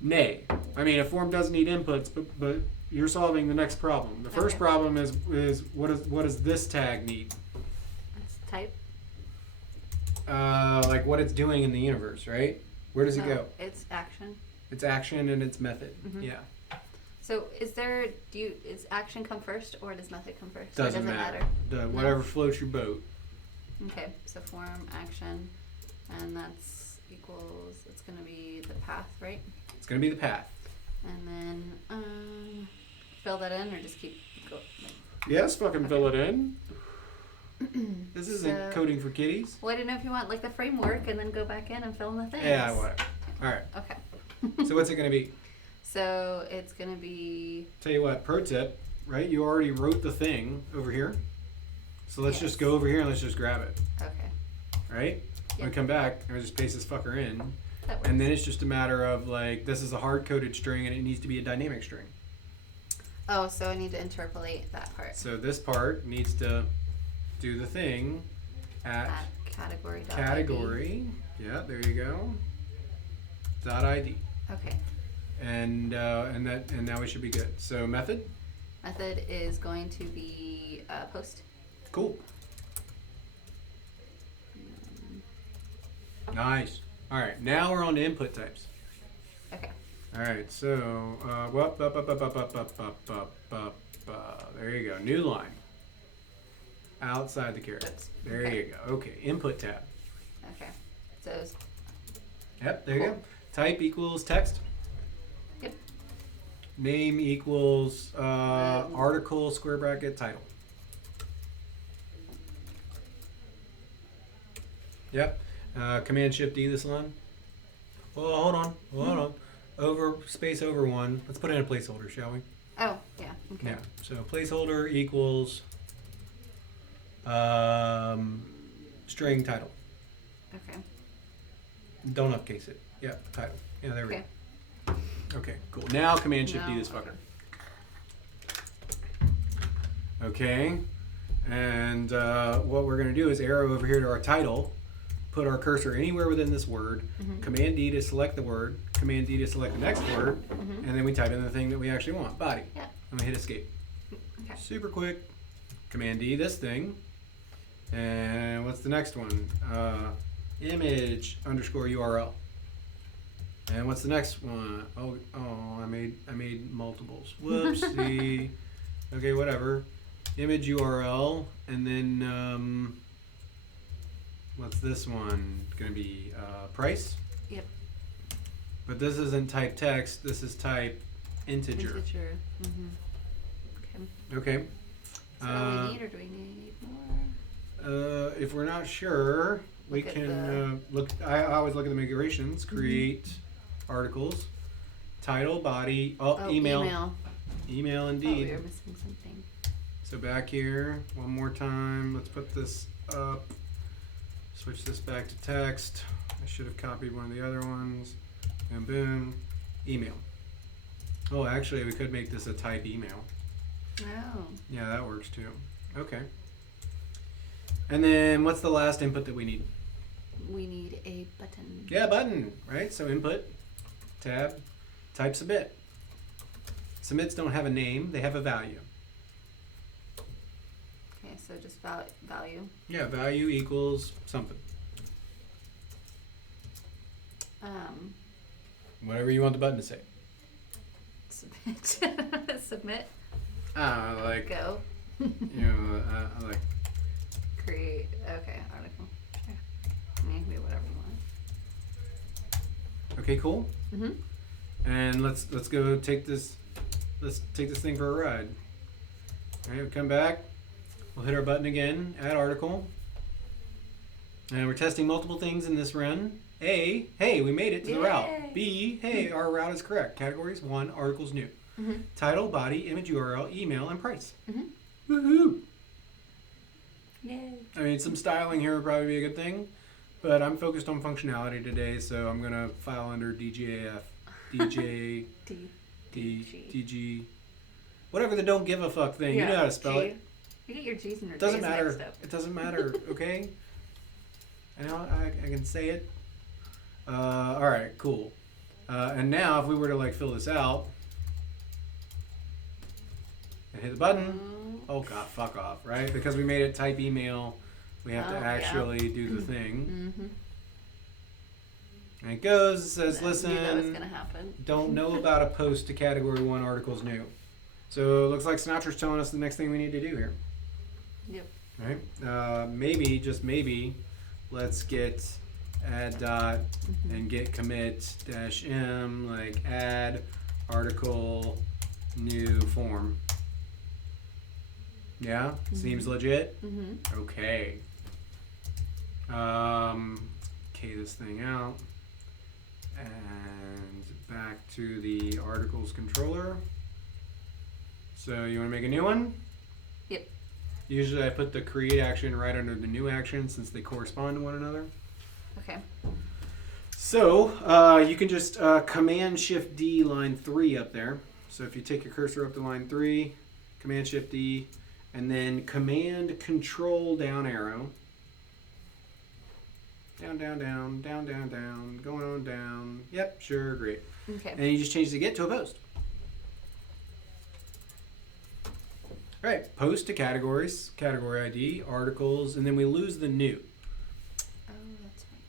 Nay. I mean, a form does need inputs, but you're solving the next problem. The first Okay. problem is what does this tag need? That's type. Like what it's doing in the universe, right? Where does it go? It's action. It's action and it's method. Mhm. Yeah. So is action come first or does method come first? Doesn't or does matter. it matter? Whatever floats your boat. Okay, so form action, and that's equals. It's gonna be the path, right? It's going to be the path. And then fill that in, or just keep going. Yes, fucking fill it in. This isn't So- coding for kiddies. Well, I didn't know if you want like the framework and then go back in and fill in the things. Yeah, whatever. All right. Okay. So what's it going to be? So it's gonna be. Tell you what, pro tip, right? You already wrote the thing over here. So let's just Yes. go over here and let's just grab it, Okay. right? When we Yep. come back, and we just paste this fucker in. That works. And then it's just a matter of like, this is a hard-coded string and it needs to be a dynamic string. Oh, so I need to interpolate that part. So this part needs to do the thing at Category. category. Yeah, there you go. .id. Okay. And now we should be good. So method, Method is going to be post. cool, nice. All right, now we're on to input types. Okay. All right, so there you go, new line. Outside the caret. Oops. There Okay. you go. Okay, input tab. Okay. So it's- Yep, there you Cool. go. Type equals text. Yep. Name equals article, square bracket, title. Yep. Command Shift D this line. Well, hold on. Space over one. Let's put in a placeholder, shall we? oh yeah. Okay. Yeah. So placeholder equals string title. Okay. Don't upcase it. Yeah, title. Yeah, there we Okay. go. Okay, cool. Now Command Shift D No, this fucker. Okay. And what we're going to do is arrow over here to our title, put our cursor anywhere within this word, Command D to select the word, Command D to select the next word, and then we type in the thing that we actually want, body. Yeah. And we hit escape. Okay. Super quick. Command D this thing. And what's the next one? Image underscore URL. And what's the next one? Oh, I made multiples. Whoopsie. Okay, whatever. Image URL, and then what's this one gonna be? Price. Yep. But this isn't type text. This is type integer. Integer. Okay. Okay. Is that all we need, or do we need more? If we're not sure, we Look at can look. I always look at the migrations. Create articles, title, body. Oh, email. Email Oh, indeed. we were missing something. So back here, one more time. Let's put this up. Switch this back to text. I should have copied one of the other ones. And boom, email. Oh, actually, we could make this a type email. Oh. Yeah, that works too. Okay. And then what's the last input that we need? We need a button. Yeah, button, right? So input, tab, type submit. Submits don't have a name, they have a value. Okay, so just value. Yeah, value equals something. Whatever you want the button to say. Submit. Submit. Like, Go. like, Create. Okay, article. Sure. Maybe whatever you want. okay, cool. Mhm. And let's go take this. Let's take this thing for a ride. All right, we come back. We'll hit our button again. Add article. And we're testing multiple things in this run. A, hey, we made it to the route. Yay. B, hey, our route is correct. Categories 1, articles new. Mhm. Title, body, image URL, email, and price. Mhm. Woohoo! Yay. I mean, some styling here would probably be a good thing, but I'm focused on functionality today, so I'm gonna file under DGAF, DJ, DG, whatever the don't give a fuck thing. You know how to spell it. You get your G's and your Doesn't J's matter. mixed up. It doesn't matter. Okay. I know I can say it. All right, cool. And now, if we were to like fill this out and hit the button, oh god, fuck off, right? Because we made it type email, we have to actually do the thing. Mhm. And it goes. It says, I knew that was "Listen, gonna happen. don't know about a post to category 1 articles new." So it looks like Sinatra's telling us the next thing we need to do here. Yep. Right? Maybe, just maybe, let's get add dot and get commit dash m, like add article new form. Yeah? Seems legit? Mhm. Okay. K this thing out. And back to the articles controller. So you want to make a new one? Yep. Usually I put the create action right under the new action since they correspond to one another. Okay. So you can just Command Shift D line 3 up there. So if you take your cursor up to line 3, Command Shift D, and then Command Control down arrow. Down, down, down, down, down, down, going on down. Yep, sure, great. Okay. And you just change the get to a post. All right, post to categories, category ID, articles, and then we lose the new. Oh, that's right.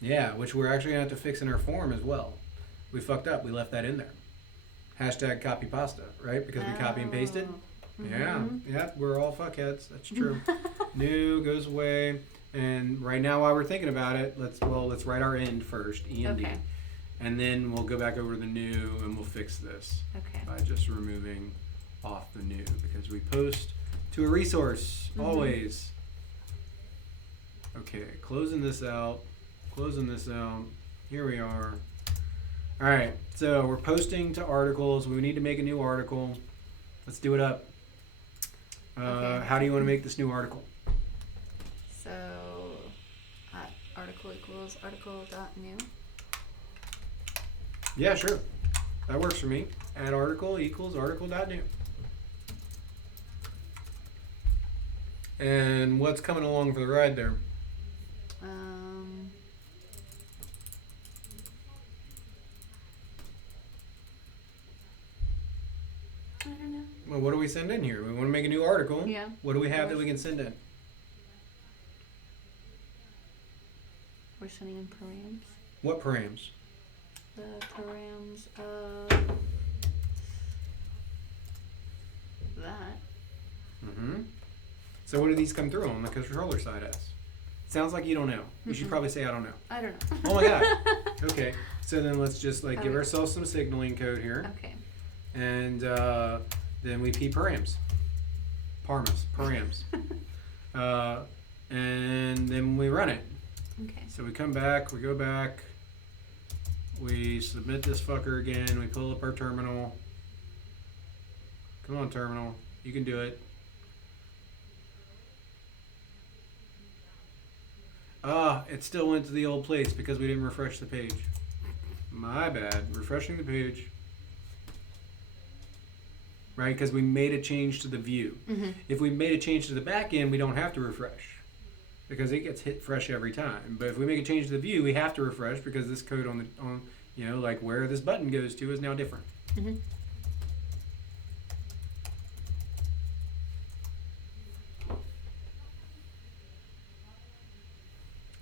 Yeah, which we're actually going to have to fix in our form as well. We fucked up. We left that in there. Hashtag copy pasta, right? Because we copy and pasted. Oh. Yeah, yeah, we're all fuckheads. That's true. New goes away. And right now, while we're thinking about it, let's write our end first, END. Okay. And then we'll go back over to the new and we'll fix this Okay. by just removing off the new because we post to a resource always. Okay, closing this out. Here we are. All right, so we're posting to articles. We need to make a new article. Let's do it up. Okay. How do you want to make this new article? So, article equals article.new. Yeah, sure. That works for me. Add article equals article.new. And what's coming along for the ride there? I don't know. Well, what do we send in here? We want to make a new article. Yeah. What do we have that we can send in? We're sending in params. What params? The params of that. Mm-hmm. So what do these come through on the controller side as? Sounds like you don't know. You should probably say I don't know. I don't know. Oh my god. Okay. So then let's just give ourselves some signaling code here. Okay. And then we p params. Params. And then we run it. Okay. So we come back, we go back, we submit this fucker again, we pull up our terminal. Come on, terminal. You can do it. It still went to the old place because we didn't refresh the page. My bad. Refreshing the page. Right? Because we made a change to the view. If we made a change to the back end, we don't have to refresh. Because it gets hit fresh every time. But if we make a change to the view, we have to refresh because this code on like where this button goes to is now different.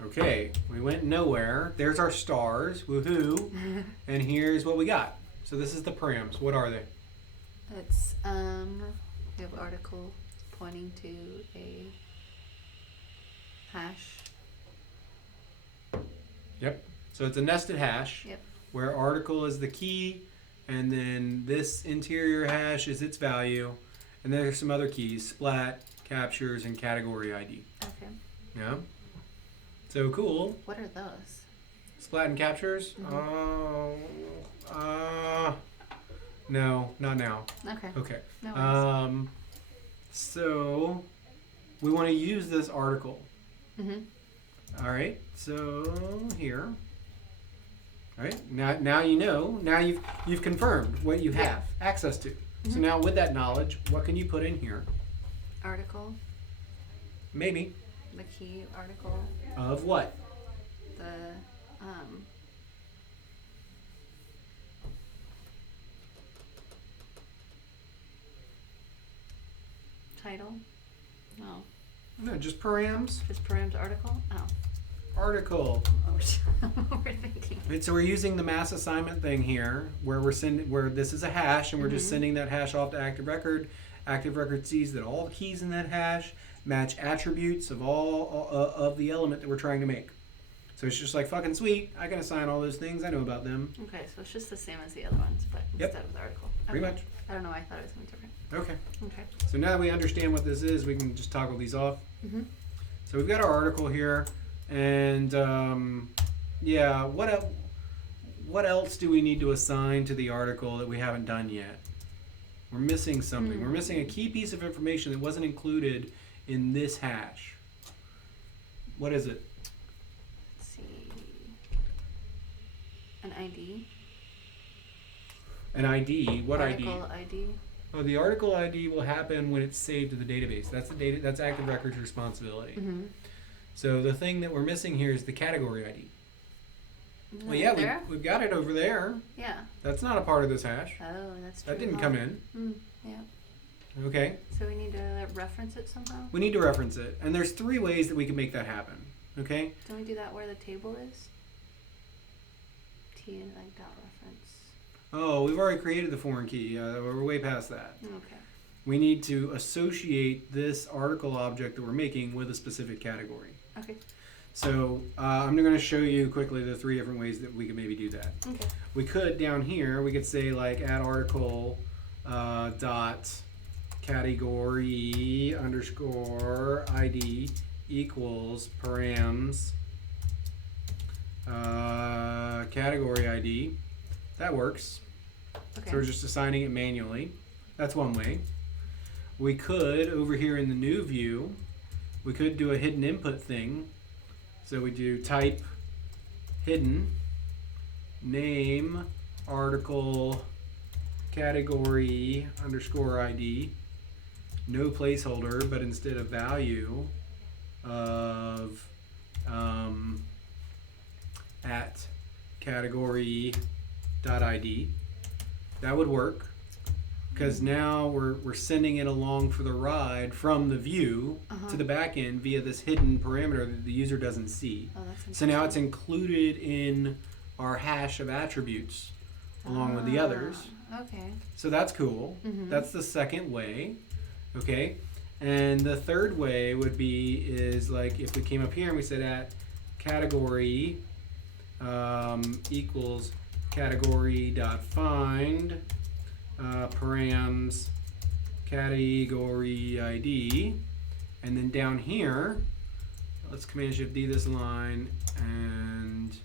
Okay, we went nowhere. There's our stars. Woohoo. And here's what we got. So this is the params. What are they? It's we have article pointing to a hash. Yep. So it's a nested hash. Yep. Where article is the key, and then this interior hash is its value, and then there's some other keys: splat, captures, and category ID. Okay. Yeah. So cool. What are those? Splat and captures? No, not now. Okay. Okay. No worries. So we want to use this article. All right. So here. All right. Now you know. Now you've confirmed what you have access to. So now with that knowledge, what can you put in here? Article. Maybe. The key article. Of what? The title. No. No, just params. Just params article. Oh. Article. We're thinking. Right, so we're using the mass assignment thing here, where where this is a hash, and we're just sending that hash off to Active Record. Active Record sees that all the keys in that hash match attributes of all of the element that we're trying to make. So it's just like fucking sweet. I can assign all those things. I know about them. Okay, so it's just the same as the other ones, but instead of the article. Okay. Pretty much. I don't know why I thought it was going to be different. Okay. Okay. So now that we understand what this is, we can just toggle these off. So we've got our article here, and what else do we need to assign to the article that we haven't done yet? We're missing something. We're missing a key piece of information that wasn't included in this hash. What is it? Let's see. An ID. An ID. What Article ID? ID. Oh, the article ID will happen when it's saved to the database. That's the data. That's Active Record's responsibility. So the thing that we're missing here is the category ID. Well, yeah, we've got it over there. Yeah. That's not a part of this hash. Oh, that's true. That didn't come in. Yeah. Okay. So we need to reference it somehow? We need to reference it. And there's 3 ways that we can make that happen. Okay? Don't we do that where the table is? T and like dot reference. Oh, we've already created the foreign key. We're way past that. Okay. we need to associate this article object that we're making with a specific category. Okay. So I'm going to show you quickly the 3 different ways that we could maybe do that. Okay. We could, down here, we could say like add article dot category underscore ID equals params category ID. That works. Okay. So we're just assigning it manually. That's one way. We could, over here in the new view, we could do a hidden input thing. So we do type hidden name article category underscore ID, no placeholder, but instead of value of at category dot ID. That would work because now we're sending it along for the ride from the view to the back end via this hidden parameter that the user doesn't see. Oh, that's So now it's included in our hash of attributes along with the others. Okay. So that's cool. That's the second way. Okay. And the third way would be is like if we came up here and we said at category equals category dot find params category ID, and then down here let's Command Shift D this line and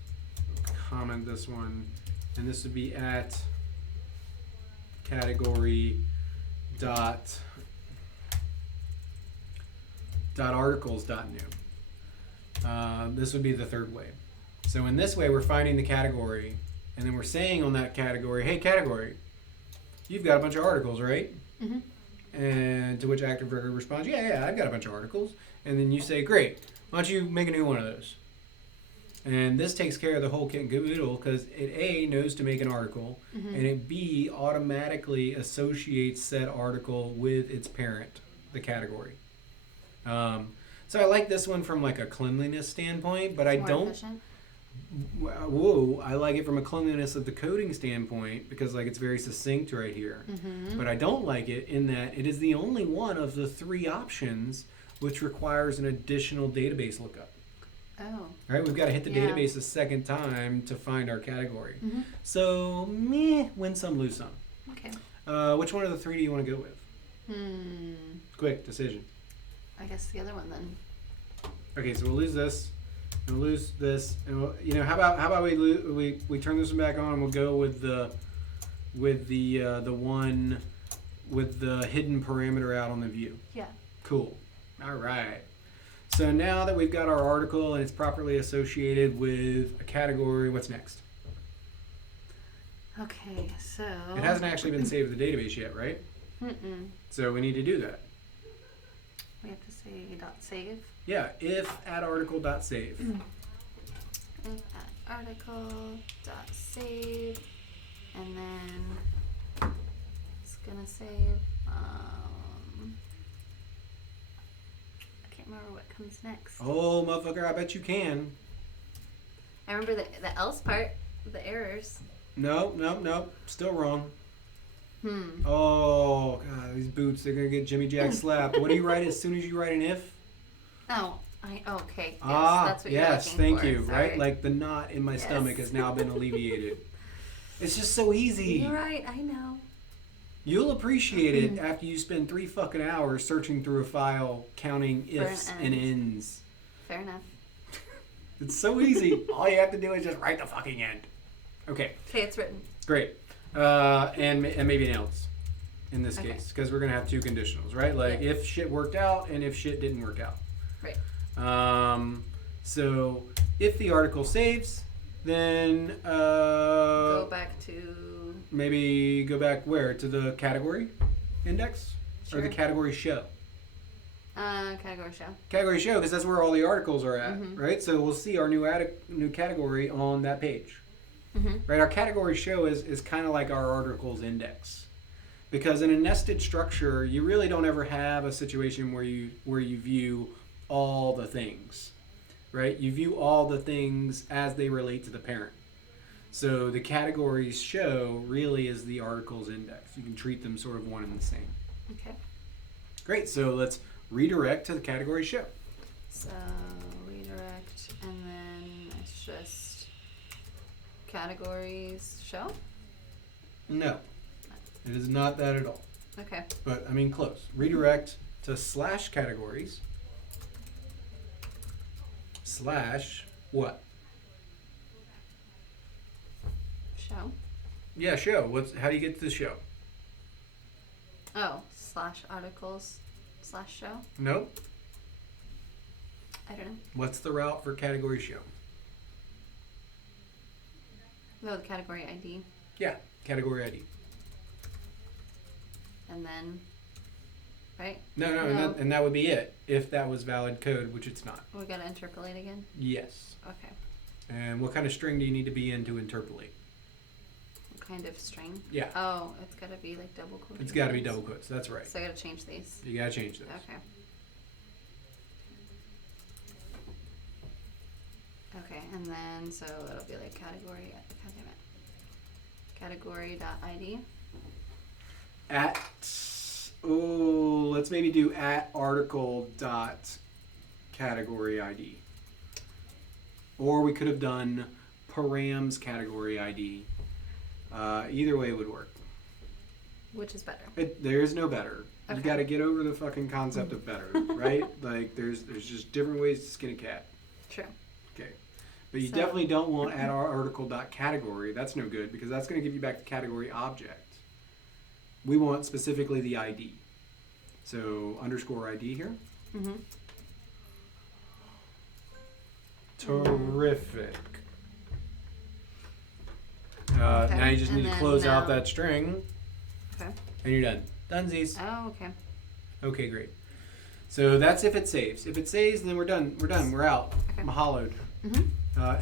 comment this one, and this would be at category dot articles dot new. This would be the third way. So in this way we're finding the category and then we're saying on that category, hey category, you've got a bunch of articles, right? And to which active record responds, yeah, I've got a bunch of articles. And then you say, great, why don't you make a new one of those? And this takes care of the whole kit and caboodle because it A, knows to make an article, and it B, automatically associates said article with its parent, the category. So I like this one from like a cleanliness standpoint, but I don't. Efficient. Whoa, I like it from a cleanliness of the coding standpoint because like it's very succinct right here. But I don't like it in that it is the only one of the 3 options which requires an additional database lookup. Oh. Right, we've got to hit the database a second time to find our category. So meh, win some, lose some. Okay. Which one of the 3 do you want to go with? Quick decision. I guess the other one then. Okay, so we'll lose this. We'll lose this, and we'll, how about we turn this one back on, and we'll go with the one with the hidden parameter out on the view. Yeah. Cool. All right. So now that we've got our article and it's properly associated with a category, what's next? Okay, so. It hasn't actually been saved to the database yet, right? So we need to do that. We have to say .save. Yeah, if at article.save. If at article.save, and then it's gonna save. I can't remember what comes next. Oh, motherfucker, I bet you can. I remember the else part, the errors. Nope. Still wrong. Oh, God, these boots, they're going to get Jimmy Jack slapped. What do you write as soon as you write an if? Oh, okay. Yes, that's what you're looking thank for. you. Sorry. Right? Like the knot in my stomach has now been alleviated. It's just so easy. You're right, I know. You'll appreciate it after you spend 3 fucking hours searching through a file, counting ifs and ends. Fair enough. It's so easy. All you have to do is just write the fucking end. Okay. Okay, it's written. Great. And maybe an else in this case, because we're going to have 2 conditionals, right? Like if shit worked out and if shit didn't work out. Right. So if the article saves, then go back to... Maybe go back where? To the category index? Sure. Or the category show? Category show. Category show, because that's where all the articles are at, right? So we'll see our new category on that page. Right, our category show is kind of like our articles index, because in a nested structure, you really don't ever have a situation where you view all the things, right? You view all the things as they relate to the parent. So the categories show really is the articles index. You can treat them sort of one and the same. Okay. Great. So let's redirect to the category show. So redirect, and then it's just categories show. No, it is not that at all. Okay. But I mean, close. Redirect to / categories / what? Show. Yeah, show. How do you get to the show? Oh, / articles / show. Nope. I don't know. What's the route for category show? No, the category ID, Yeah, category ID. and then, right? No, No. and that would be it if that was valid code, which it's not. We gotta interpolate again. Yes. Okay. And what kind of string do you need to be in to interpolate? What kind of string? Yeah. Oh, it's gotta be like double quotes. It's got to be double quotes. That's right. So I gotta change these. You got to change those. Okay. Okay, and then so it'll be like category. God damn it. Category.id. Let's maybe do @article dot category ID. Or we could have done params category ID. Either way would work. Which is better? There is no better. Okay. You got to get over the fucking concept of better, right? Like there's just different ways to skin a cat. True. Okay. But you So- definitely don't want @article.category. That's no good because that's going to give you back the category object. We want specifically the ID. So _ID here. Mm-hmm. Terrific. Okay. Now you just And need to then close out now- that string Okay. and you're done. Dunsies. Oh, okay. Okay, great. So that's if it saves. If it saves, then we're done. We're done. We're out. Okay. Mahaloed. Mm-hmm.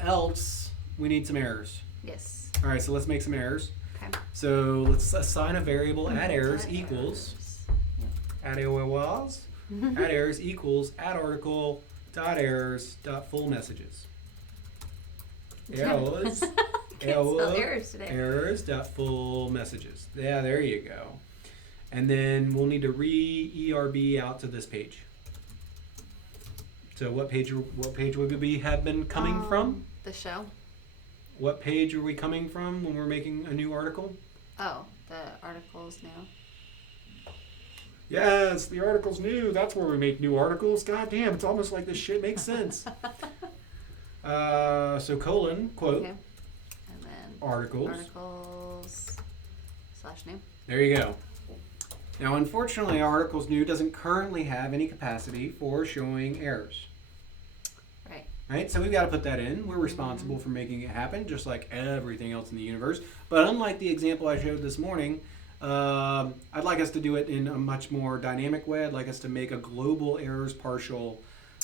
Else, we need some errors. Yes. All right, so let's make some errors. Okay. So let's assign a variable @errors Add equals errors. @AOLs @errors equals @article dot errors dot full messages. Errors. Can't spell errors today. Errors dot full messages. Yeah, there you go. And then we'll need to re-ERB out to this page. So what page would we have been coming from? The show. What page are we coming from when we're making a new article? Oh, the articles now. Yes, the article's new. That's where we make new articles. God damn, it's almost like this shit makes sense. So colon, quote, Okay. And then articles. articles / new. There you go. Now, unfortunately, articles new doesn't currently have any capacity for showing errors. Right. Right? So we've got to put that in. We're responsible for making it happen, just like everything else in the universe. But unlike the example I showed this morning, I'd like us to do it in a much more dynamic way. I'd like us to make a global errors partial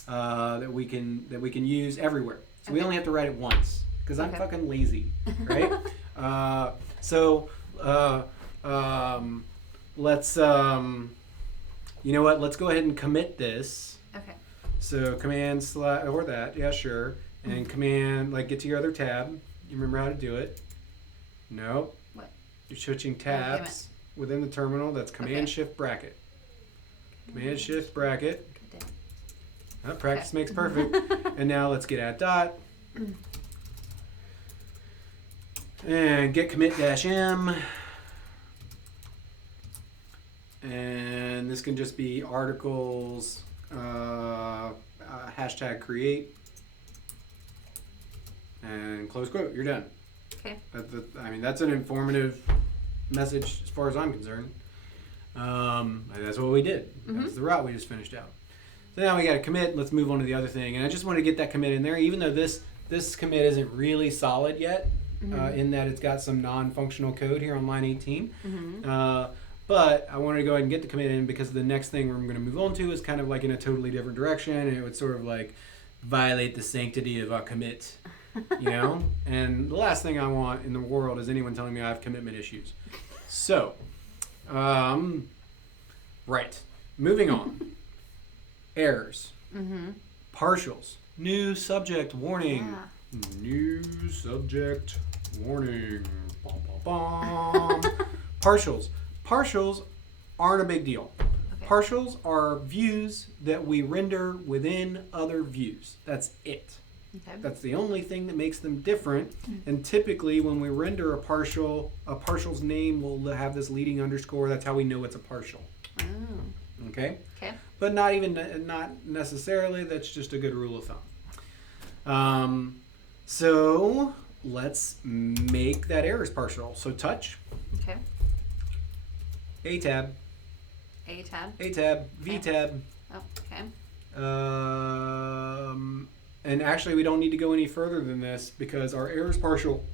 that we can use everywhere. So we Okay. only have to write it once because I'm Okay. fucking lazy, right? Let's you know what? Let's go ahead and commit this. Okay. So command / or that, yeah, sure. And command, like, get to your other tab. You remember how to do it? No. What? You're switching damn tabs within the terminal. That's command Okay. shift bracket. Command shift bracket. God damn it. Practice Okay. makes perfect. And now let's get @dot. And get commit -m. And this can just be articles, #create, and close quote. You're done. Okay. That's an informative message as far as I'm concerned. That's what we did. That's the route we just finished out. So now we got to commit. Let's move on to the other thing. And I just want to get that commit in there, even though this commit isn't really solid yet, in that it's got some non-functional code here on line 18. But I wanted to go ahead and get the commit in because the next thing we're going to move on to is kind of like in a totally different direction, and it would sort of like violate the sanctity of our commit, you know? And the last thing I want in the world is anyone telling me I have commitment issues. So, right. Moving on. Errors. Partials. New subject warning. Yeah. New subject warning. Bom, bom, bom. Partials. Partials aren't a big deal. Okay. Partials are views that we render within other views. That's it. Okay. That's the only thing that makes them different. And typically when we render a partial's name will have this leading underscore. That's how we know it's a partial. Oh. Okay? Okay. But not necessarily. That's just a good rule of thumb. So let's make that errors partial. So touch, Okay. A tab, A tab. A tab, V Okay. tab. Oh. Okay. And actually we don't need to go any further than this because our errors partial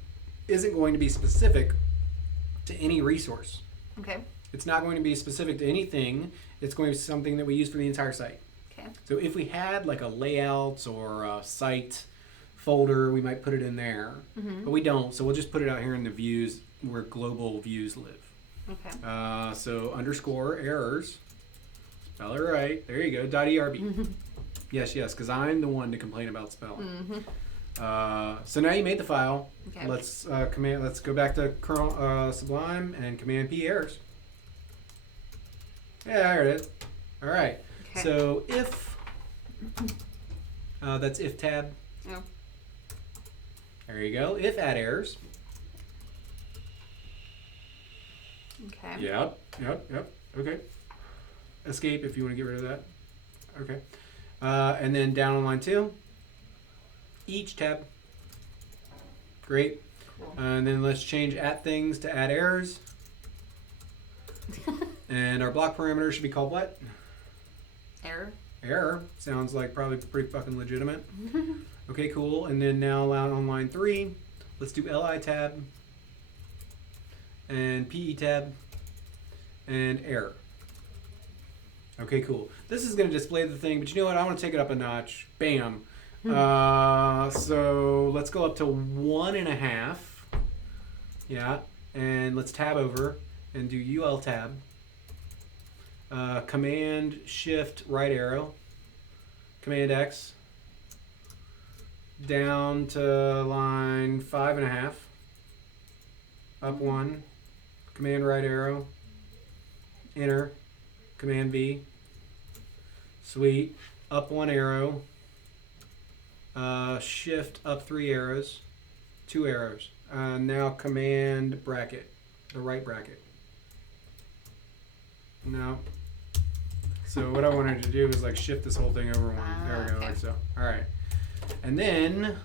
isn't going to be specific to any resource. Okay. It's not going to be specific to anything. It's going to be something that we use for the entire site. Okay. So if we had like a layout or a site folder, we might put it in there. Mm-hmm. But we don't, so we'll just put it out here in the views where global views live. Okay. So underscore errors, spell it right. There you go. .erb. Yes, because I'm the one to complain about spelling. Mm-hmm. So now you made the file. Okay. Let's go back to Sublime and Command P errors. Yeah, there it is. All right. Okay. So if that's if tab. Oh. There you go. If add errors. Okay. Yep. Okay. Escape if you want to get rid of that. Okay. And then down on line 2, each tab. Great. Cool. And then let's change at things to add errors. And our block parameter should be called what? Error. Error. Sounds like probably pretty fucking legitimate. Okay, cool. And then now on line 3, let's do li tab and pe tab and error. Okay, cool. This is going to display the thing, but you know what? I want to take it up a notch. Bam. So let's go up to 1.5. Yeah. And let's tab over and do ul tab. Command shift right arrow. Command X. Down to line 5.5. Up 1. Command right arrow. Enter. Command V. Sweet. Up 1 arrow. Shift up 3 arrows. 2 arrows. Now command bracket. The right bracket. No. So what I wanted to do is like shift this whole thing over 1. There we go, Okay. like so. Alright. And then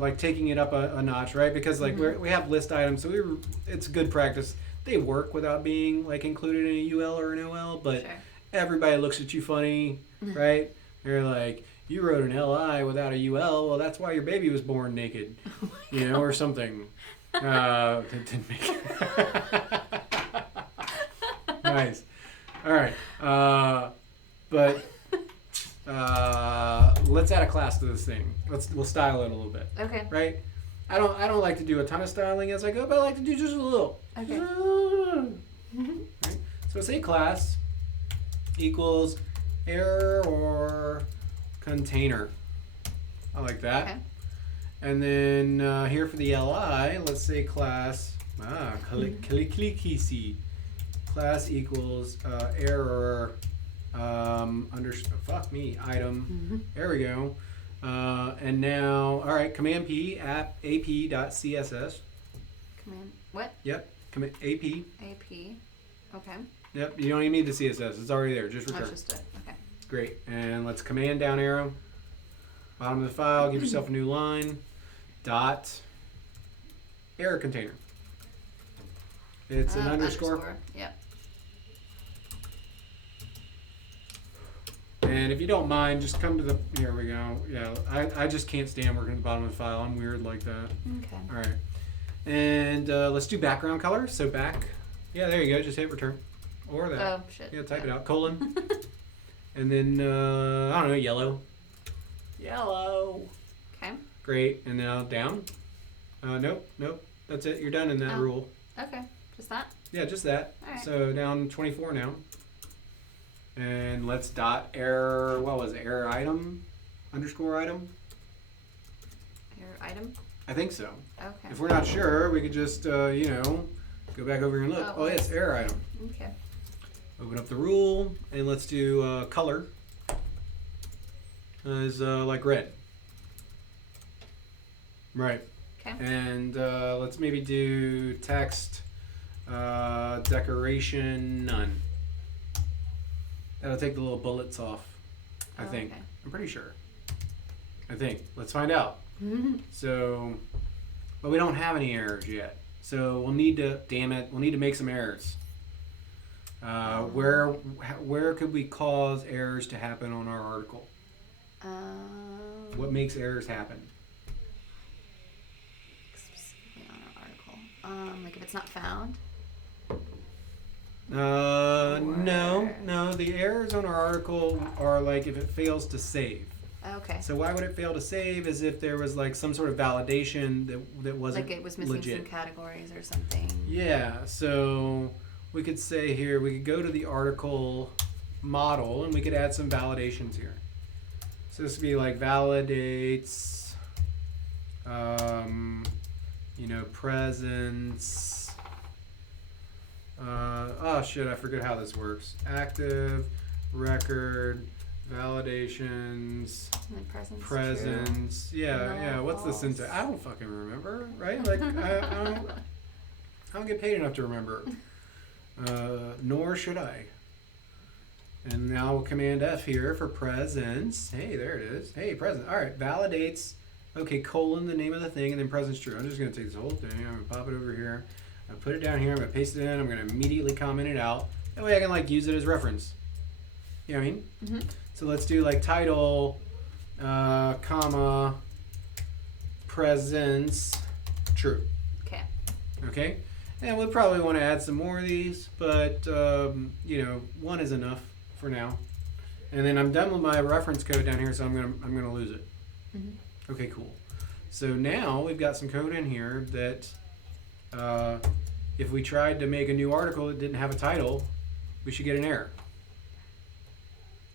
like taking it up a notch, right? Because like we have list items, so it's good practice. They work without being like included in a UL or an OL, but Sure. everybody looks at you funny, right? They're like, you wrote an LI without a UL, well that's why your baby was born naked, you know, or something. It didn't make it. Nice. All right. But let's add a class to this thing. We'll style it a little bit, Okay. right? I don't like to do a ton of styling as I go, but I like to do just a little. Okay. Right? So say class equals error or container. I like that. Okay. And then here for the LI, let's say class clicky class equals error fuck me item. There we go. And now, all right, command P ap.css. Command. What? Yep, command AP. AP. Okay. Yep, you don't even need the CSS. It's already there. Just return. That's just it. Okay. Great. And let's command down arrow. Bottom of the file. Give yourself a new line. Dot. Error container. It's an underscore. Yep. And if you don't mind, just come to the. Here we go. Yeah, I just can't stand working at the bottom of the file. I'm weird like that. Okay. All right. And let's do background color. So back. Yeah, there you go. Just hit return. Or that. Oh shit. Yeah, type it out. Colon. And then, I don't know, yellow. Yellow. Okay. Great. And now down. Nope. That's it. You're done in that rule. Okay. Just that? Yeah, just that. All right. So down 24 now. And let's dot error, what was it? Error item? Underscore item? Your item? I think so. Okay. If we're not sure, we could just, go back over here and look. Oh, Oh, yes, error item. Okay. Open up the rule, and let's do color is like red. Right. Okay. And let's maybe do text decoration none. That'll take the little bullets off, I think. Okay. I'm pretty sure. I think. Let's find out. So, but we don't have any errors yet. So we'll need to, damn it, we'll need to make some errors. Where could we cause errors to happen on our article? What makes errors happen? Specifically on our article. Like if it's not found? No. The errors on our article are like if it fails to save. Okay. So why would it fail to save? Is if there was like some sort of validation that wasn't like it was missing legit. some categories or something. Yeah. So we could say here we could go to the article model and we could add some validations here. So this would be like validates, presence. Oh shit! I forget how this works. Active, record, validations, And then presence. Yeah. What's the false. syntax? I don't fucking remember. Right? Like I don't get paid enough to remember. Nor should I. And now we'll Command F here for presence. Hey, there it is. Hey, present. All right, validates. Okay, colon the name of the thing, and then presence true. I'm just gonna take this whole thing. I'm gonna pop it over here. I'm gonna put it down here. I'm gonna paste it in. I'm gonna immediately comment it out. That way I can like use it as reference. You know what I mean? Mm-hmm. So let's do like title, comma, presence, true. Okay. Okay, and we'll probably want to add some more of these, but one is enough for now. And then I'm done with my reference code down here, so I'm gonna lose it. Mm-hmm. Okay, cool. So now we've got some code in here that if we tried to make a new article that didn't have a title, we should get an error.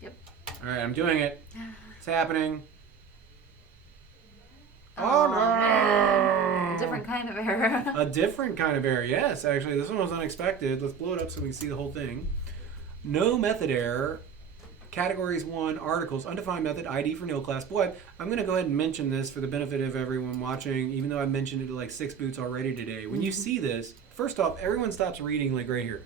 Yep. All right, I'm doing it. It's happening. Oh, no! man. A different kind of error. A different kind of error. Yes, actually, this one was unexpected. Let's blow it up so we can see the whole thing. No method error. Categories 1, articles, undefined method, ID for nil class. Boy, I'm going to go ahead and mention this for the benefit of everyone watching, even though I mentioned it like 6 boots already today. When you see this, first off, everyone stops reading like right here.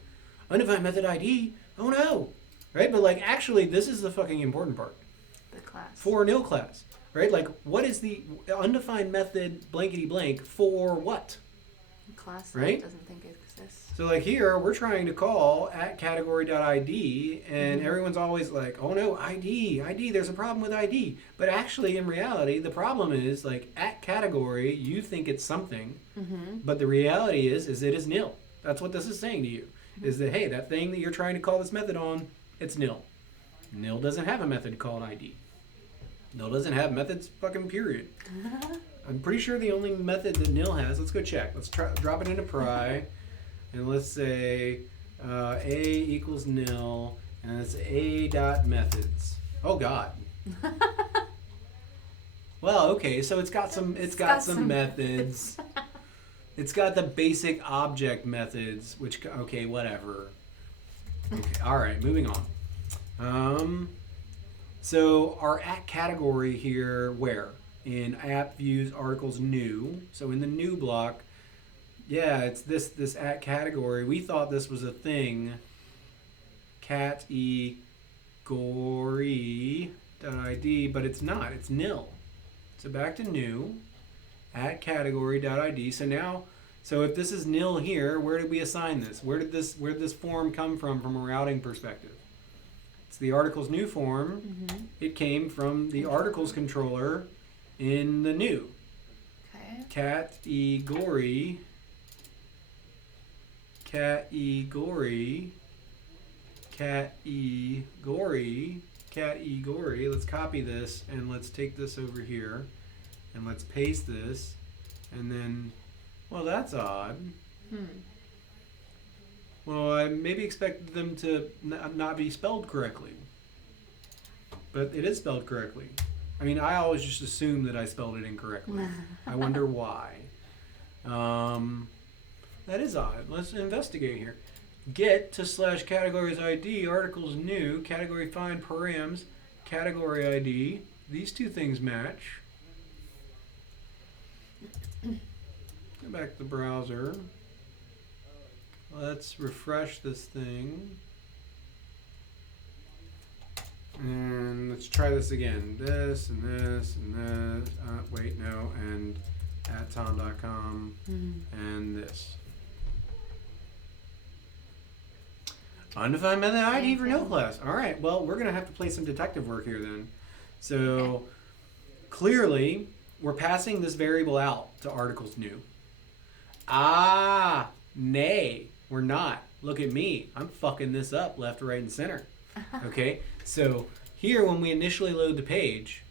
Undefined method ID? Oh no! Right? But like actually, this is the fucking important part. The class. For nil class. Right? Like, what is the undefined method blankety blank for what? The class right? that doesn't think it exists. So like here, we're trying to call at category.id, and everyone's always like, oh no, ID, there's a problem with ID. But actually, in reality, the problem is like at category, you think it's something, but the reality is it is nil. That's what this is saying to you, is that, hey, that thing that you're trying to call this method on, it's nil. Nil doesn't have a method called ID. Nil doesn't have methods fucking period. I'm pretty sure the only method that nil has, let's go check. Let's drop it into pry. And let's say a equals nil, and it's a dot methods. Oh God. Well, okay, so it's got some methods. It's got the basic object methods, which okay, whatever. Okay, all right, moving on. So our at category here, where in app views articles new. So in the new block. Yeah, it's this at category. We thought this was a thing. Category.id, but it's not. It's nil. So back to new. At category.id. So now, if this is nil here, where did we assign this? Where did this form come from a routing perspective? It's the articles new form. It came from the articles controller in the new. Okay. Category. Let's copy this and let's take this over here and let's paste this and then, well, that's odd. Well, I maybe expected them to not be spelled correctly, but it is spelled correctly. I mean, I always just assume that I spelled it incorrectly. I wonder why. That is odd. Let's investigate here. get to slash categories ID, articles new, category find params, category ID. These two things match. Go back to the browser. Let's refresh this thing. And let's try this again. This and this and this. Wait, no. And at tom.com and this. Undefined method ID for no class. All right. Well, we're going to have to play some detective work here then. So clearly, we're passing this variable out to articles new. Ah, nay, we're not. Look at me. I'm fucking this up left, right, and center. Okay. So here, when we initially load the page,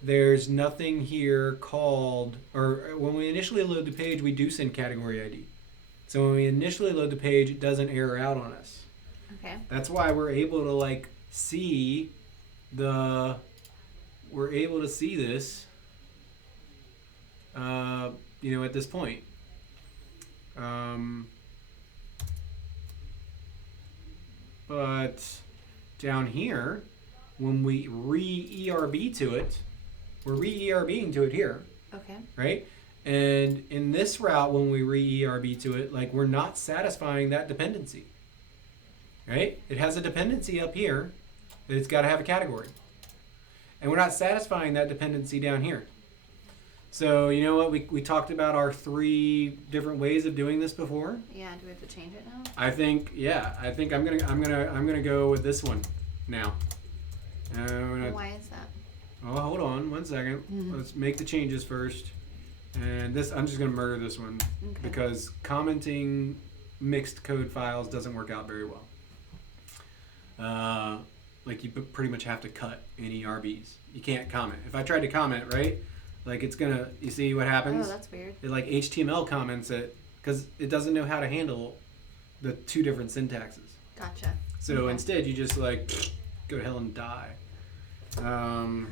there's nothing here called, or when we initially load the page, we do send category ID. So when we initially load the page, it doesn't error out on us. Okay. That's why we're able to like see this, at this point. But down here, when we re-ERB to it, we're re-ERBing to it here. Okay. Right? And in this route, when we re-ERB to it, like we're not satisfying that dependency. Right? It has a dependency up here that it's got to have a category. And we're not satisfying that dependency down here. So you know what? We talked about our 3 different ways of doing this before. Yeah. Do we have to change it now? I think I'm gonna go with this one now. Why is that? Oh, hold on 1 second. Let's make the changes first. And this, I'm just gonna murder this one because commenting mixed code files doesn't work out very well. Like you pretty much have to cut any RBs. You can't comment. If I tried to comment, right? Like it's gonna, you see what happens? Oh, that's weird. It like HTML comments it because it doesn't know how to handle the 2 different syntaxes. Gotcha. So instead you just like go to hell and die. All right,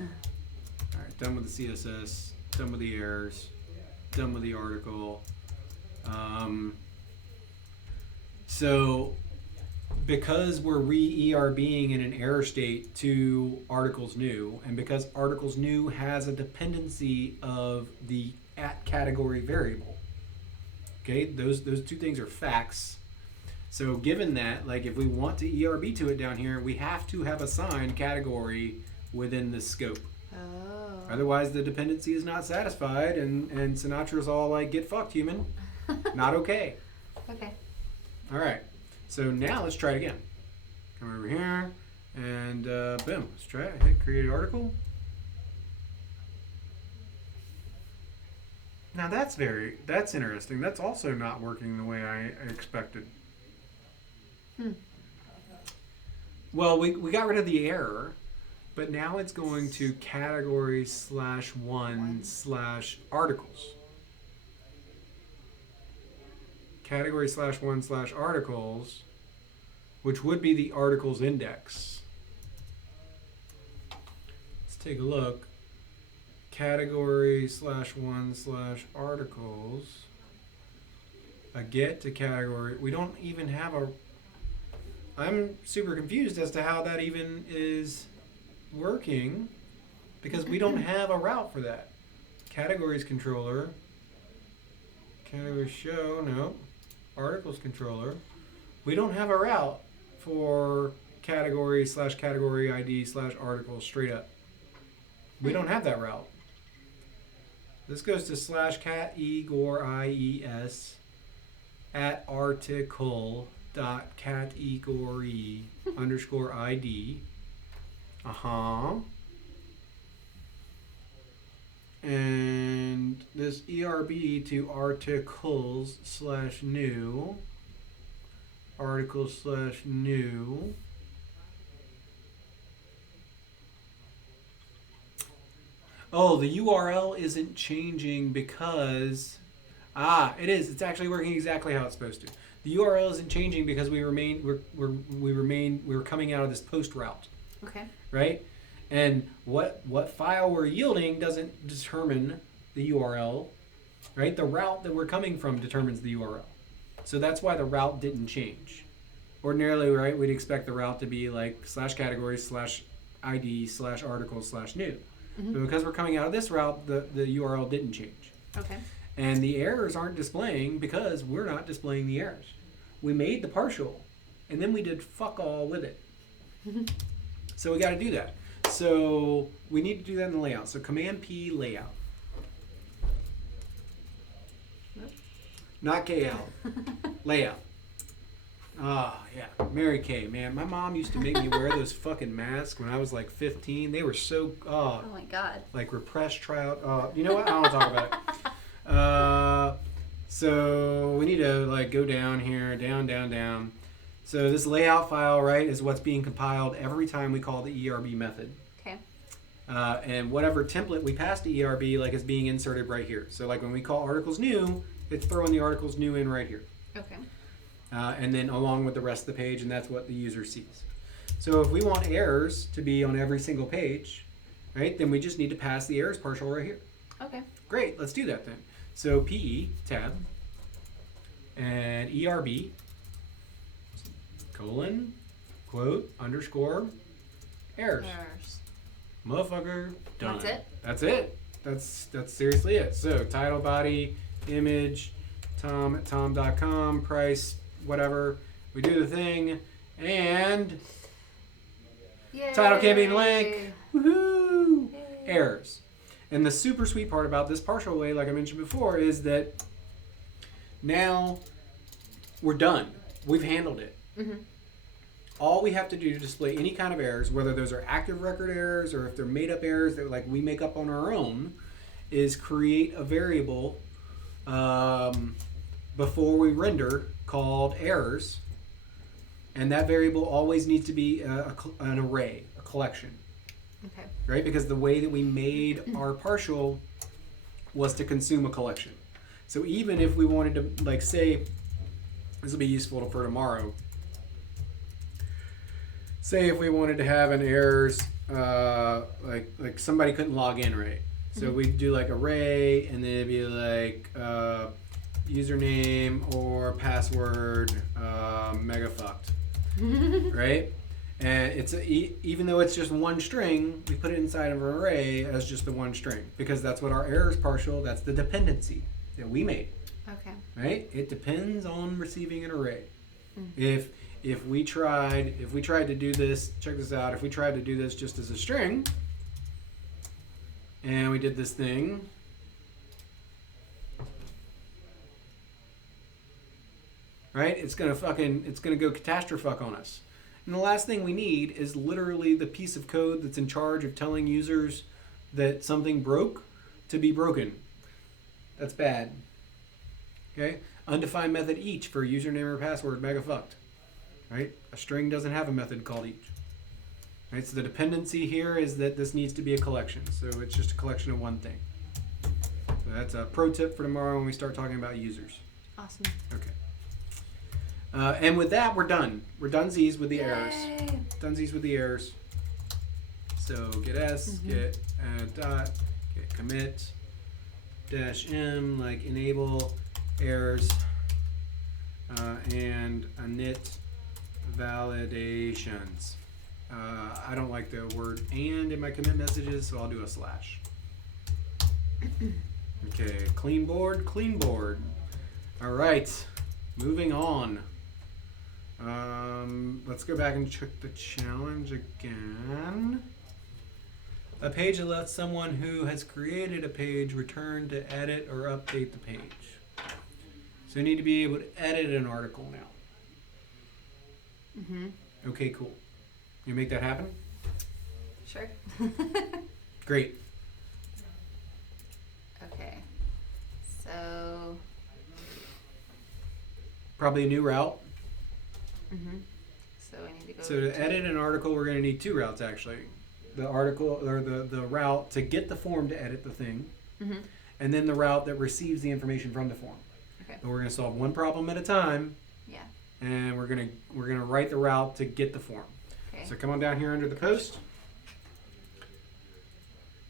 done with the CSS, done with the errors, done with the article. So because we're re-ERBing in an error state to articles new, and because articles new has a dependency of the at category variable, okay, those 2 things are facts. So given that, like if we want to ERB to it down here, we have to have assigned category within this scope. Oh. Otherwise the dependency is not satisfied and Sinatra's all like, get fucked, human. Not okay. Okay. All right. So now let's try it again. Come over here and boom. Let's try it. Hit create article. Now that's interesting. That's also not working the way I expected. Well, we got rid of the error, but now it's going to category /1/articles. Category /1/articles, which would be the articles index. Let's take a look. Category /1/articles. A get to category. We don't even have a. I'm super confused as to how that even is working because we don't have a route for that. Categories controller. Category show, no. Articles controller. We don't have a route for category /category ID /articles straight up. We don't have that route. This goes to /categories at article.category _ID. And this ERB to articles /new. Articles /new. Oh, the URL isn't changing because it is. It's actually working exactly how it's supposed to. The URL isn't changing because we're coming out of this post route. Okay. Right? And what file we're yielding doesn't determine the URL, right? The route that we're coming from determines the URL. So that's why the route didn't change. Ordinarily, right, we'd expect the route to be like /categories /ID /articles /new. Mm-hmm. But because we're coming out of this route, the URL didn't change. Okay. And the errors aren't displaying because we're not displaying the errors. We made the partial, and then we did fuck all with it. So we got to do that. So we need to do that in the layout. So Command P layout. Nope. Not KL. Layout. Ah, yeah. Mary Kay, man. My mom used to make me wear those fucking masks when I was like 15. They were so, Oh my god. like repressed tryout. You know what? I don't want to talk about it. So we need to like go down here, down. So this layout file, right, is what's being compiled every time we call the ERB method. Okay. And whatever template we pass to ERB, like, is being inserted right here. So like when we call articles new, it's throwing the articles new in right here. Okay. And then along with the rest of the page, and that's what the user sees. So if we want errors to be on every single page, right, then we just need to pass the errors partial right here. Okay. Great, let's do that then. So PE, tab, and ERB, colon, quote, underscore, errors. Errors. Motherfucker, done. That's it? That's it. That's seriously it. So title, body, image, Tom at tom.com, price, whatever. We do the thing, and Yay. title can't be blank. Woohoo! Yay. Errors. And the super sweet part about this partial way, like I mentioned before, is that now we're done. We've handled it. Mm-hmm. All we have to do to display any kind of errors, whether those are active record errors or if they're made up errors that like we make up on our own, is create a variable before we render called errors. And that variable always needs to be an array, a collection. Okay. Right? Because the way that we made our partial was to consume a collection. So even if we wanted to, like, say, this will be useful for tomorrow. Say if we wanted to have an errors, like somebody couldn't log in, right? So we'd do like array, and then it'd be like username or password mega fucked, right? And it's even though it's just one string, we put it inside of an array as just the one string because that's what our errors partial. That's the dependency that we made. Okay. Right? It depends on receiving an array. If we tried to do this, check this out. If we tried to do this just as a string, and we did this thing, right? It's gonna go catastrophic on us. And the last thing we need is literally the piece of code that's in charge of telling users that something broke to be broken. That's bad. Okay? Undefined method each for username or password, mega fucked. Right? A string doesn't have a method called each. Right? So the dependency here is that this needs to be a collection. So it's just a collection of one thing. So that's a pro tip for tomorrow when we start talking about users. Awesome. Okay. And with that, we're done. We're donesies with the errors. Yay. Donesies with the errors. So get s, get dot, get commit, -m, like enable errors, and init validations. I don't like the word and in my commit messages, so I'll do a slash. Okay, clean board. All right, moving on. Let's go back and check the challenge again. A page that lets someone who has created a page return to edit or update the page. So you need to be able to edit an article now. Okay, cool. You make that happen? Sure. Great. Okay. So. Probably a new route. So I need to go. So to edit an article, we're going to need two routes actually. The article or the route to get the form to edit the thing, and then the route that receives the information from the form. Okay. But we're going to solve one problem at a time. Yeah. And we're gonna write the route to get the form. Okay. So come on down here under the post.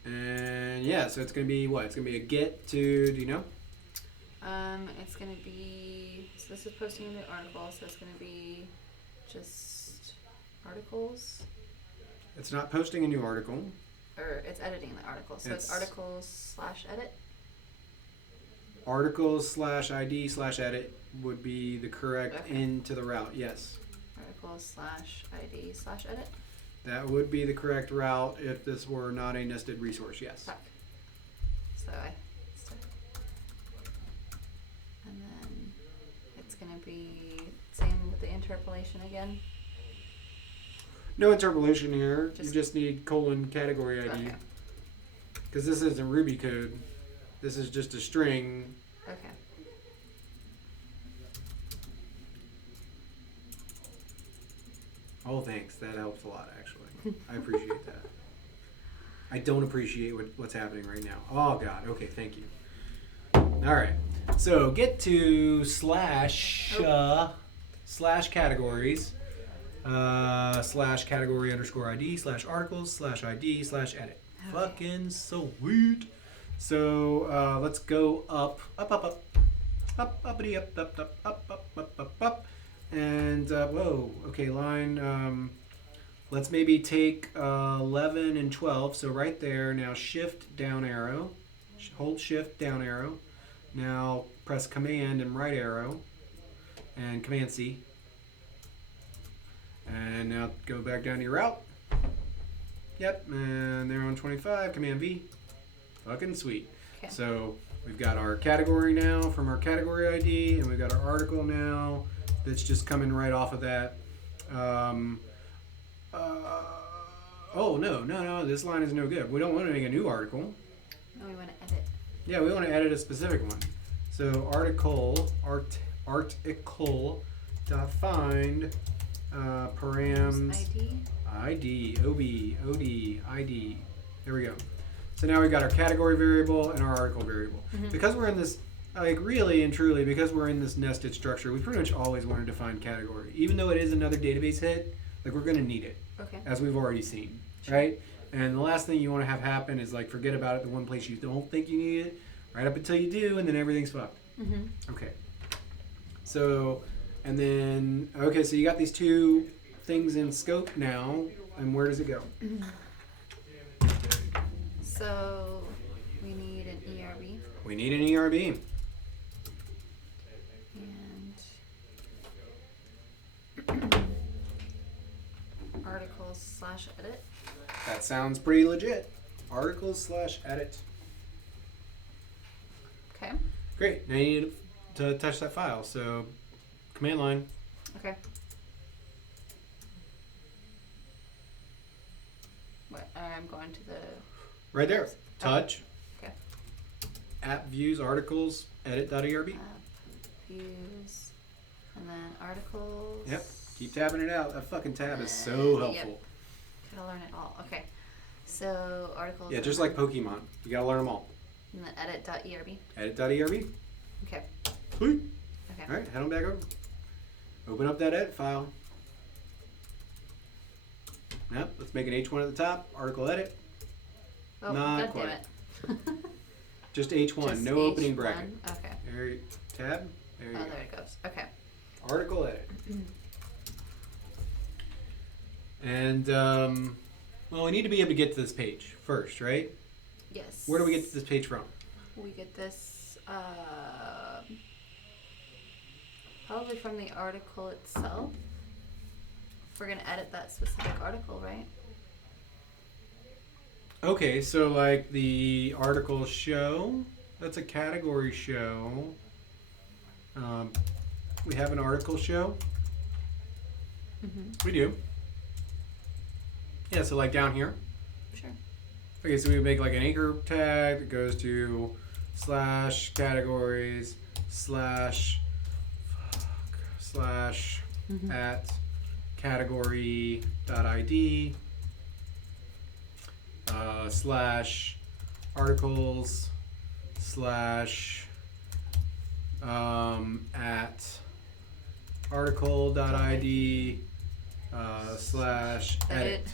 And yeah, so it's gonna be what? It's gonna be a get to, do you know? It's gonna be So this is posting a new article, so it's going to be just articles, It's not posting a new article. or it's editing the article. So it's articles/edit. Articles/ID/edit would be the correct into the route. Yes. Articles/ID/edit. That would be the correct route if this were not a nested resource. Yes. Fuck. So and then it's going to be same with the interpolation again. No interpolation here. You Just- just need :category ID. Okay. Because this isn't Ruby code. This is just a string. Okay. Oh, thanks. That helps a lot, actually. I appreciate that. I don't appreciate what's happening right now. Oh, God. Okay, thank you. All right. So get to slash categories, /category _ID /articles /ID /edit. Okay. Fucking sweet. So let's go up, uppity, up. And, whoa, okay, line, let's maybe take 11 and 12. So right there, now shift down arrow, hold shift down arrow. Now press command and right arrow, and command C. And now go back down to your route. Yep, and there on 25, command V. Fucking sweet. Okay. So we've got our category now from our category ID, and we've got our article now that's just coming right off of that. Oh, no, this line is no good. We don't want to make a new article. No, we want to edit. Yeah, we want to edit a specific one. So article dot find params ID. OD, ID. There we go. So now we've got our category variable and our article variable. Mhm. Because we're in this, like really and truly, because we're in this nested structure, we pretty much always want to define category. Even though it is another database hit, like we're going to need it, Okay. as we've already seen, Sure. right? And the last thing you want to have happen is like forget about it the one place you don't think you need it, right up until you do, and then everything's fucked. Mhm. Okay. So, and then, okay, so you got these two things in scope now, and where does it go? So we need an ERB We need an ERB. and articles/edit. That sounds pretty legit. Articles/edit. Okay. Great. Now you need to touch that file. So, command line. Okay. What? I'm going to the. Right there. Touch. Okay. App views articles edit.erb. App, views, and then articles. Yep. Keep tabbing it out. That fucking tab is so helpful. Yep. Gotta learn it all. Okay. So articles. Yeah, and just then- like Pokemon. You gotta learn them all. And then edit.erb. Edit.erb. Okay. Sweet. Okay. All right, head on back over. Open up that edit file. Yep, let's make an H1 at the top. Article edit. Oh, Not God damn it. Just H1, Just no opening H1. bracket. Okay. There you, tab. There you Oh, go. there it goes. Okay. Article edit. And, well, we need to be able to get to this page first, right? Yes. Where do we get to this page from? We get this probably from the article itself. If we're gonna edit that specific article, right? Okay, so like the article show, that's a category show. We have an article show. Mm-hmm. We do. Yeah, so like down here. Sure. Okay, so we make like an anchor tag that goes to /categories / at category.id / articles / at article.id / edit.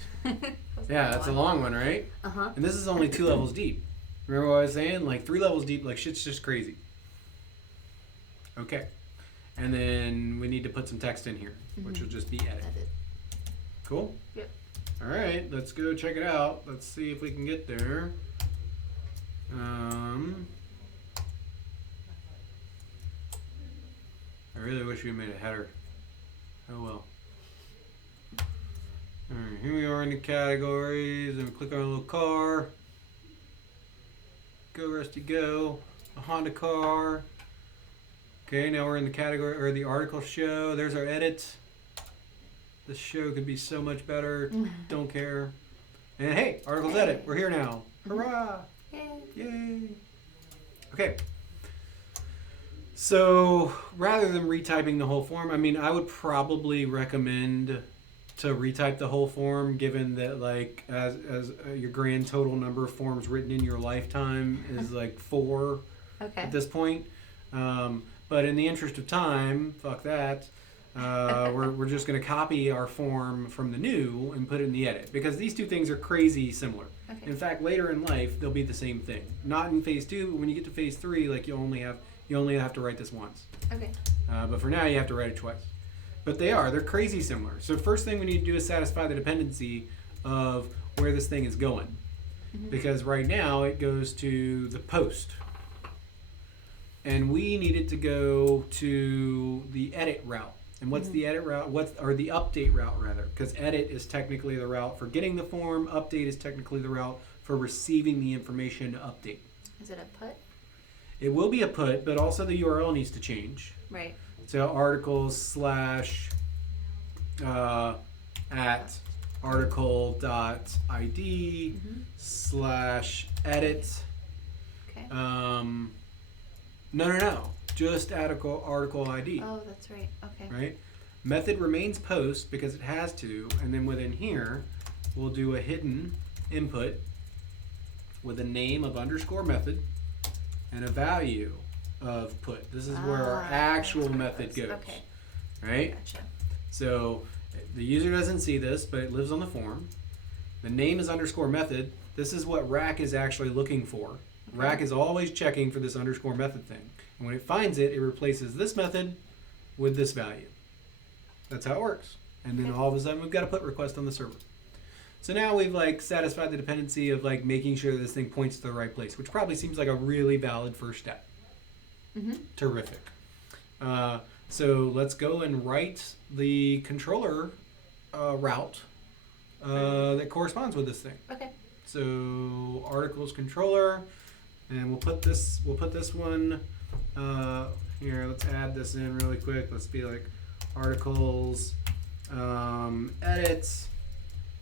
Yeah, that's a long one, right? Uh-huh. And this is only 2 levels deep. Remember what I was saying? Like 3 levels deep, like shit's just crazy. Okay. And then we need to put some text in here, which will just be edit. Cool? Yep. All right, let's go check it out. Let's see if we can get there. I really wish we made a header. Oh well. Alright, here we are in the categories, and we click on a little car. Go Rusty go. A Honda car. Okay, now we're in the category, or the article show. There's our edits. This show could be so much better. Don't care. And hey, articles edit. We're here now. Hurrah! Yay! Yay! Okay. So rather than retyping the whole form, I mean, I would probably recommend to retype the whole form, given that like as your grand total number of forms written in your lifetime is like 4 at this point. But in the interest of time, fuck that. We're just going to copy our form from the new and put it in the edit, because these two things are crazy similar. Okay. In fact, later in life they'll be the same thing. Not in phase 2, but when you get to phase 3, like you only have to write this once. Okay. But for now, you have to write it twice. But they're crazy similar. So first thing we need to do is satisfy the dependency of where this thing is going. Because right now it goes to the post. And we need it to go to the edit route. And what's the edit route? Or the update route rather? Because edit is technically the route for getting the form. Update is technically the route for receiving the information to update. Is it a put? It will be a put, but also the URL needs to change. Right. So articles / at article.id / edit. Okay. No. Just article ID. Oh, that's right. Okay. Right? Method remains post because it has to, and then within here, we'll do a hidden input with a name of underscore method and a value of put. This is where our actual method goes. Okay. Right? Gotcha. So the user doesn't see this, but it lives on the form. The name is underscore method. This is what Rack is actually looking for. Okay. Rack is always checking for this underscore method thing. And when it finds it, it replaces this method with this value. That's how it works. And then all of a sudden we've got a put request on the server. So now we've like satisfied the dependency of like making sure this thing points to the right place, which probably seems like a really valid first step. Terrific. So let's go and write the controller route that corresponds with this thing. Okay. So articles controller, and we'll put this one here. Let's add this in really quick. Let's be like articles edits,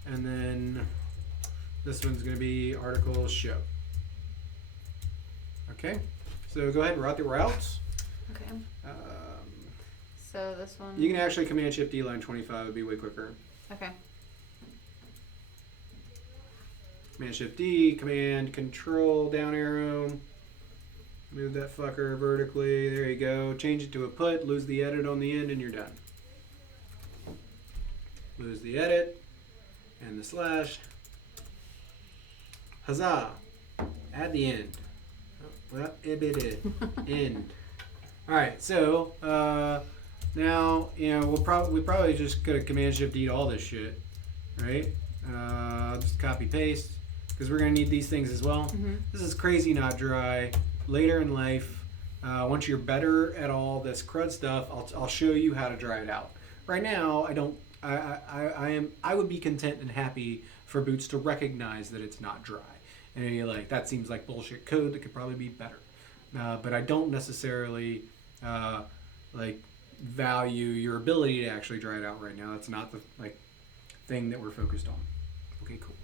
and then this one's going to be articles show. Okay, so go ahead and route the routes. Okay. So this one. You can actually Command Shift D line 25 would be way quicker. Okay. Command Shift D, Command Control down arrow. Move that fucker vertically. There you go. Change it to a put. Lose the edit on the end, and you're done. Lose the edit and the slash. Huzzah! Add the end. Well, end. All right. So now we probably just could have Command Shift D all this shit, right? Just copy paste because we're gonna need these things as well. This is crazy, not dry. Later in life, once you're better at all this CRUD stuff, I'll show you how to dry it out. Right now, I don't. I would be content and happy for Boots to recognize that it's not dry, and you're like, that seems like bullshit code that could probably be better. But I don't necessarily like value your ability to actually dry it out right now. That's not the thing that we're focused on. Okay, cool.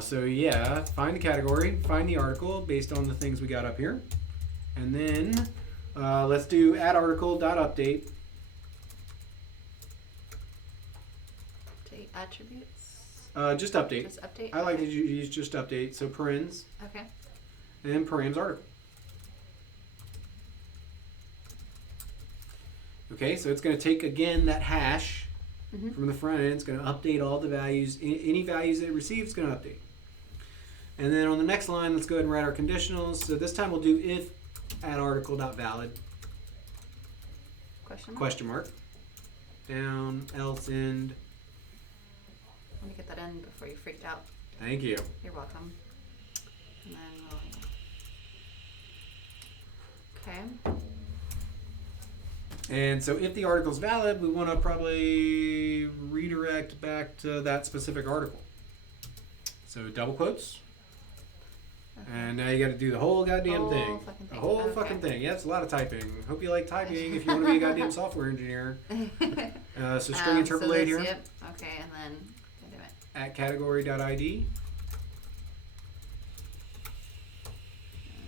So yeah, find the category, find the article based on the things we got up here, and then let's do add article.update. Attributes. Just update. Just update. I like to use just update. So parens. Okay. And then params article. Okay, so it's going to take again that hash from the front end. It's going to update all the values. Any values that it receives, it's going to update. And then on the next line, let's go ahead and write our conditionals. So this time we'll do if add article.valid. Question mark. Down, else end. Let me get that in before you freaked out. Thank you. You're welcome. And then we'll... Okay. And so if the article is valid, we want to probably redirect back to that specific article. So double quotes. Okay. And now you got to do the whole goddamn thing. Fucking The thing. whole Okay. fucking thing. Yeah, it's a lot of typing. Hope you like typing if you want to be a goddamn software engineer. So string interpolate here. Yep. Okay, and then do it. At category.id.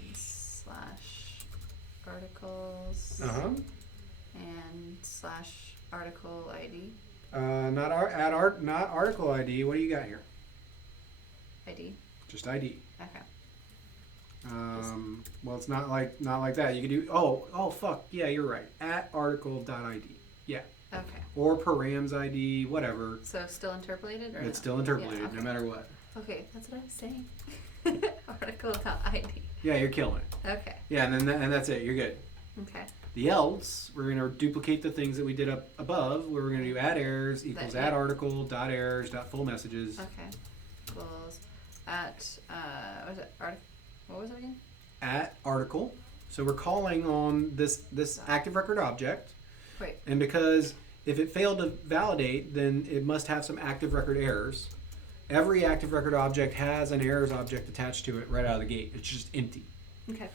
And slash articles. And slash article ID. Not article ID. What do you got here? ID. Just ID. Okay. Well, it's not like that. You could do fuck yeah, you're right. At article.id. Yeah. Okay. Or params ID, whatever. So still interpolated, or It's no? still interpolated, Yeah, okay. no matter what. Okay, that's what I was saying. Article.id. Yeah, you're killing it. Okay. Yeah, and then that's it. You're good. Okay. The else, we're gonna duplicate the things that we did up above, where we're gonna do add errors equals add article dot errors dot full messages. Okay. Equals at what was it? What was it again? At article. So we're calling on this active record object. Wait. And because if it failed to validate, then it must have some active record errors. Every active record object has an errors object attached to it right out of the gate. It's just empty. Okay.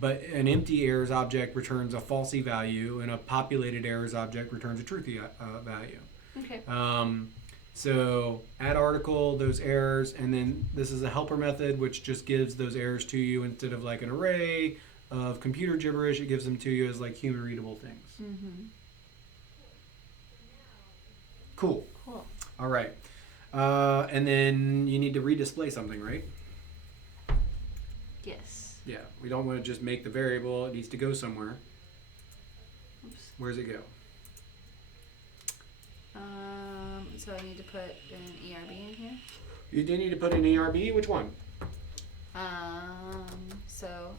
But an empty errors object returns a falsy value, and a populated errors object returns a truthy value. Okay. So add article, those errors, and then this is a helper method which just gives those errors to you instead of like an array of computer gibberish. It gives them to you as like human readable things. Mm-hmm. Cool. Cool. All right. And then you need to redisplay something, right? Yes. Yeah. We don't want to just make the variable. It needs to go somewhere. Oops. Where does it go? So I need to put an ERB in here. You do need to put an ERB. Which one? So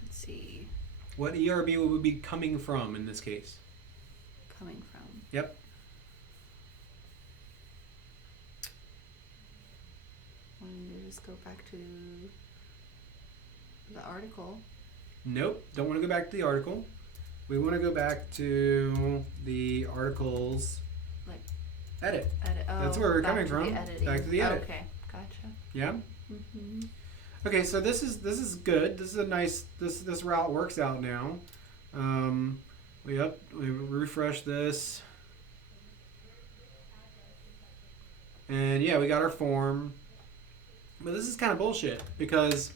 let's see. What ERB would we be coming from in this case? Coming from. Yep. Want to just go back to the article. Nope. Don't want to go back to the article. We want to go back to the article's Like edit. edit. Oh, That's where we're back coming to from. the editing. Back to the edit. Okay, gotcha. Yeah. Mm-hmm. Okay, so this is good. This is a nice. This route works out now. We refresh this, and yeah, we got our form. But this is kind of bullshit because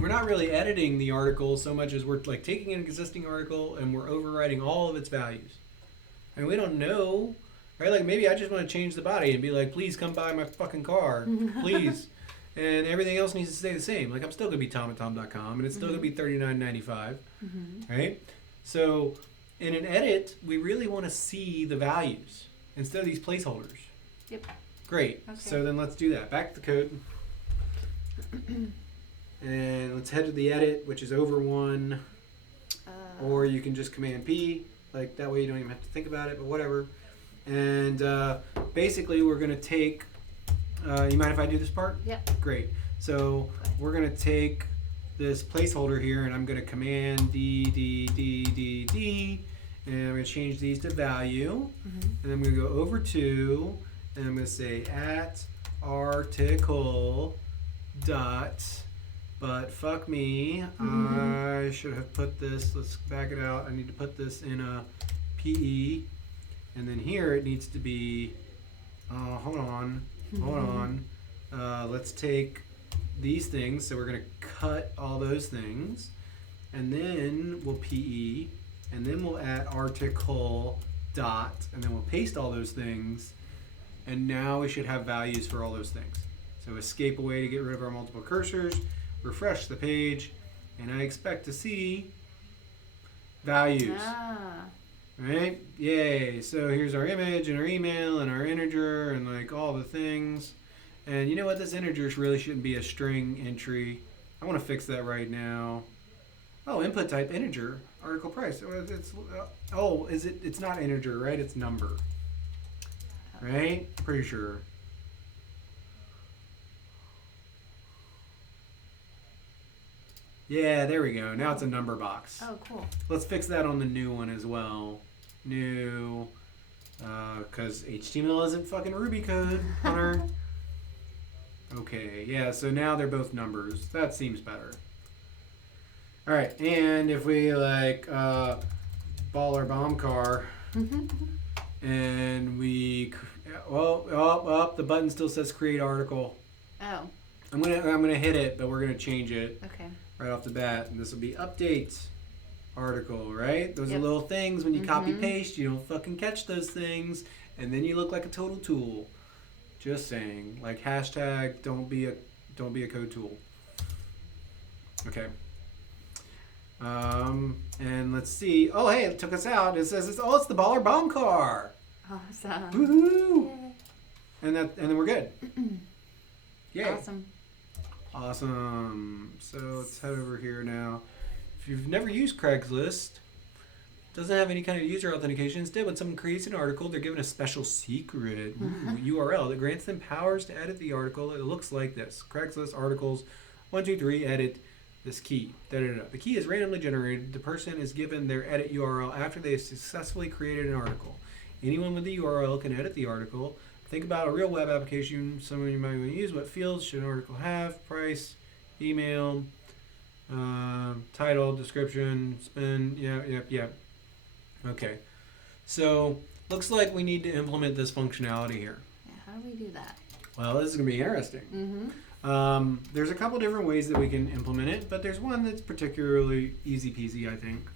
we're not really editing the article so much as we're like taking an existing article and we're overriding all of its values. And we don't know, right? Like maybe I just want to change the body and be like, please come buy my fucking car, please. And everything else needs to stay the same. Like I'm still gonna be tom@tom.com and it's still gonna be $39.95, right? So in an edit, we really want to see the values instead of these placeholders. Yep. Great. Okay. So then let's do that. Back to the code. And let's head to the edit, which is over one. Or you can just Command P. Like that way you don't even have to think about it, but whatever. And basically we're going to take... you mind if I do this part? Yep. Great. So we're going to take this placeholder here, and I'm going to Command D, D, D, D, D. And I'm going to change these to value. And I'm going to go over to... And I'm going to say at article dot, but fuck me, I should have put this, let's back it out, I need to put this in a PE, and then here it needs to be, hold on, let's take these things, so we're going to cut all those things, and then we'll PE, and then we'll add article dot, and then we'll paste all those things. And now we should have values for all those things. So escape away to get rid of our multiple cursors, refresh the page, and I expect to see values. Right? Yay. So here's our image and our email and our integer and like all the things. And you know what? This integer really shouldn't be a string entry. I want to fix that right now. Oh, input type integer. Article price. Is it? It's not integer, right? It's number. Right? Pretty sure. Yeah, there we go. Now it's a number box. Oh, cool. Let's fix that on the new one as well. New, because HTML isn't fucking Ruby code, Hunter. Okay, yeah, so now they're both numbers. That seems better. All right, and if we like ball or bomb car, and we, the button still says create article. Oh. I'm gonna hit it, but we're gonna change it. Okay. Right off the bat, and this will be update article, right? Those are Yep. little things when you copy paste, you don't fucking catch those things, and then you look like a total tool. Just saying, like hashtag don't be a code tool. Okay. And let's see. Oh, hey, it took us out. It says it's the baller bomb car. Awesome. Woohoo! Yay. And then we're good. Yay. Awesome. Awesome. So let's head over here now. If you've never used Craigslist, doesn't have any kind of user authentication. Instead, when someone creates an article, they're given a special secret URL that grants them powers to edit the article. It looks like this. Craigslist articles 1, 2, 3, edit this key. Da-da-da. The key is randomly generated. The person is given their edit URL after they have successfully created an article. Anyone with the URL can edit the article. Think about a real web application someone you might want to use. What fields should an article have? Price, email, title, description, spin. Yeah. Okay. So, looks like we need to implement this functionality here. Yeah, how do we do that? Well, this is going to be interesting. There's a couple different ways that we can implement it, but there's one that's particularly easy peasy, I think.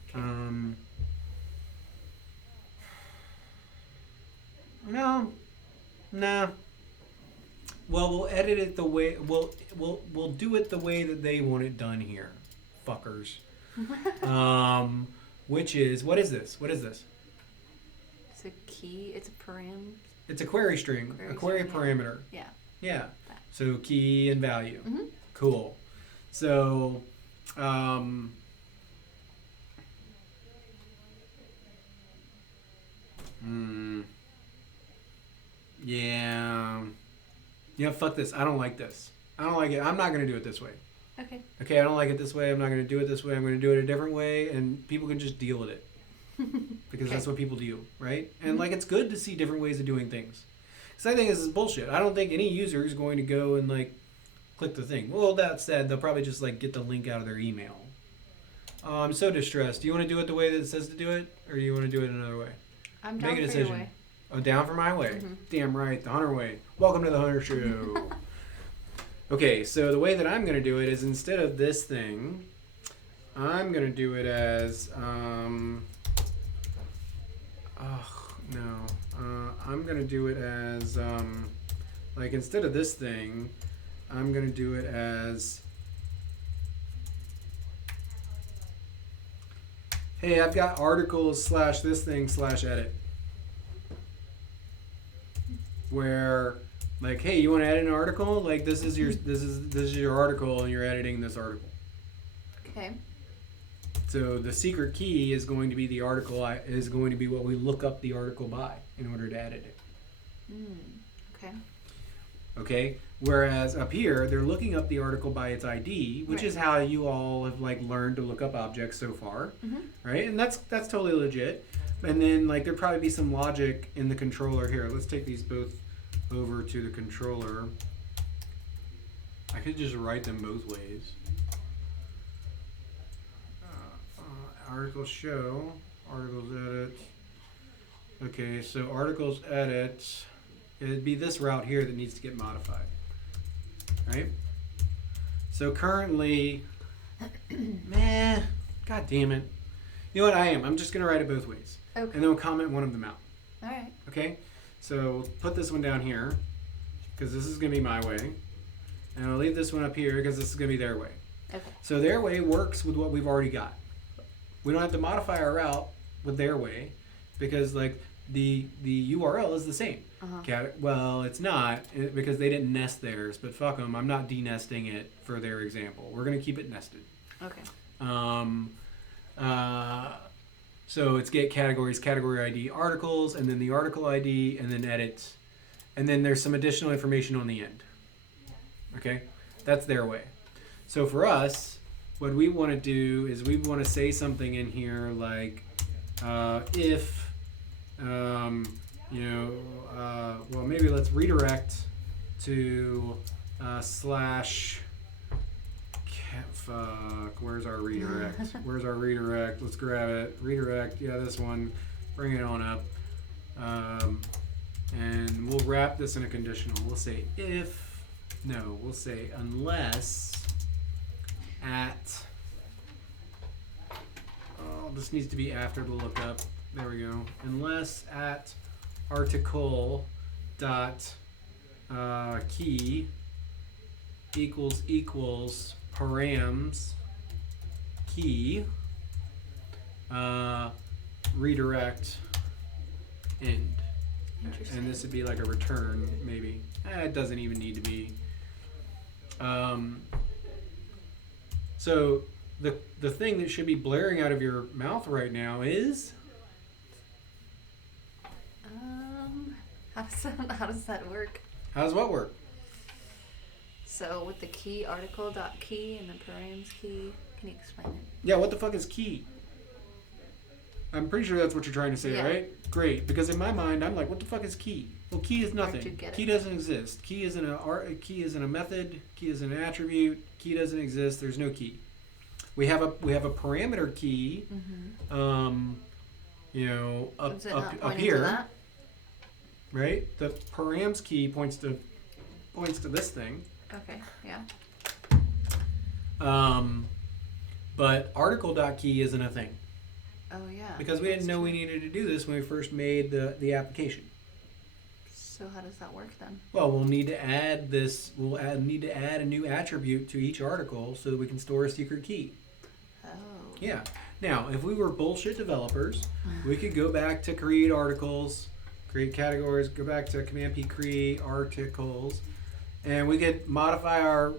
No. Well, we'll edit it the way we'll do it the way that they want it done here, fuckers. Which is what is this? What is this? It's a key. It's a param. It's a query string, a query parameter. Yeah. Yeah. So key and value. Mm-hmm. Cool. So, yeah. Yeah, fuck this. I don't like this. I don't like it. I'm not going to do it this way. Okay, I don't like it this way. I'm not going to do it this way. I'm going to do it a different way, and people can just deal with it. Because that's what people do, right? And like, it's good to see different ways of doing things. Because I think this is bullshit. I don't think any user is going to go and like click the thing. Well, that said, they'll probably just like get the link out of their email. Oh, I'm so distressed. Do you want to do it the way that it says to do it, or do you want to do it another way? I'm down Make a for decision. your way. Oh, down for my way. Damn right, the Hunter way. Welcome to the Hunter Show. Okay, so the way that I'm going to do it is instead of this thing, I'm going to do it as, I'm going to do it as, like instead of this thing, I'm going to do it as, hey, I've got articles / this thing / edit. Where, like, hey, you want to edit an article? Like, this is your article, and you're editing this article. Okay. So the secret key is going to be the article. Is going to be what we look up the article by in order to edit it. Okay. Okay. Whereas up here, they're looking up the article by its ID, which is how you all have like learned to look up objects so far, right? And that's totally legit. And then like there'd probably be some logic in the controller here. Let's take these both over to the controller. I could just write them both ways. Articles show, articles edit. Okay, so articles edit. It'd be this route here that needs to get modified, right? So currently, god damn it. You know what, I'm just gonna write it both ways. Okay. And then we'll comment one of them out. All right. Okay? So we'll put this one down here, because this is gonna be my way. And I'll leave this one up here, because this is gonna be their way. Okay. So their way works with what we've already got. We don't have to modify our route with their way, because like the URL is the same. Well, it's not, because they didn't nest theirs, but fuck them, I'm not denesting it for their example. We're going to keep it nested. Okay. So it's get categories, category ID, articles, and then the article ID, and then edit. And then there's some additional information on the end. Okay? That's their way. So for us, what we want to do is we want to say something in here like if, well, maybe let's redirect to slash, fuck, where's our redirect? Where's our redirect? Let's grab it. Redirect, yeah, this one. Bring it on up. And we'll wrap this in a conditional. We'll say we'll say unless at, this needs to be after the lookup. There we go. Unless at article dot key equals params key redirect end. Interesting. And this would be like a return, maybe. It doesn't even need to be. So the thing that should be blaring out of your mouth right now is. How does that work? How does what work? So with the key article dot key and the params key, can you explain it? Yeah, what the fuck is key? I'm pretty sure that's what you're trying to say, Yeah. right? Great, because in my mind, I'm like, what the fuck is key? Well, key is Where'd nothing. you get Key it? doesn't exist. Key isn't a method. Key isn't an attribute. Key doesn't exist. There's no key. We have a parameter key. Mm-hmm. Is it not Up pointing here, to that? right? The params key points to this thing. Okay, yeah. But article.key isn't a thing. Oh yeah. Because we didn't that's know we true. needed to do this when we first made the application. So how does that work then? Well, we'll need to add this. Need to add a new attribute to each article so that we can store a secret key. Oh. Yeah. Now, if we were bullshit developers, we could go back to create articles, create categories, go back to Command P create articles, and we could modify our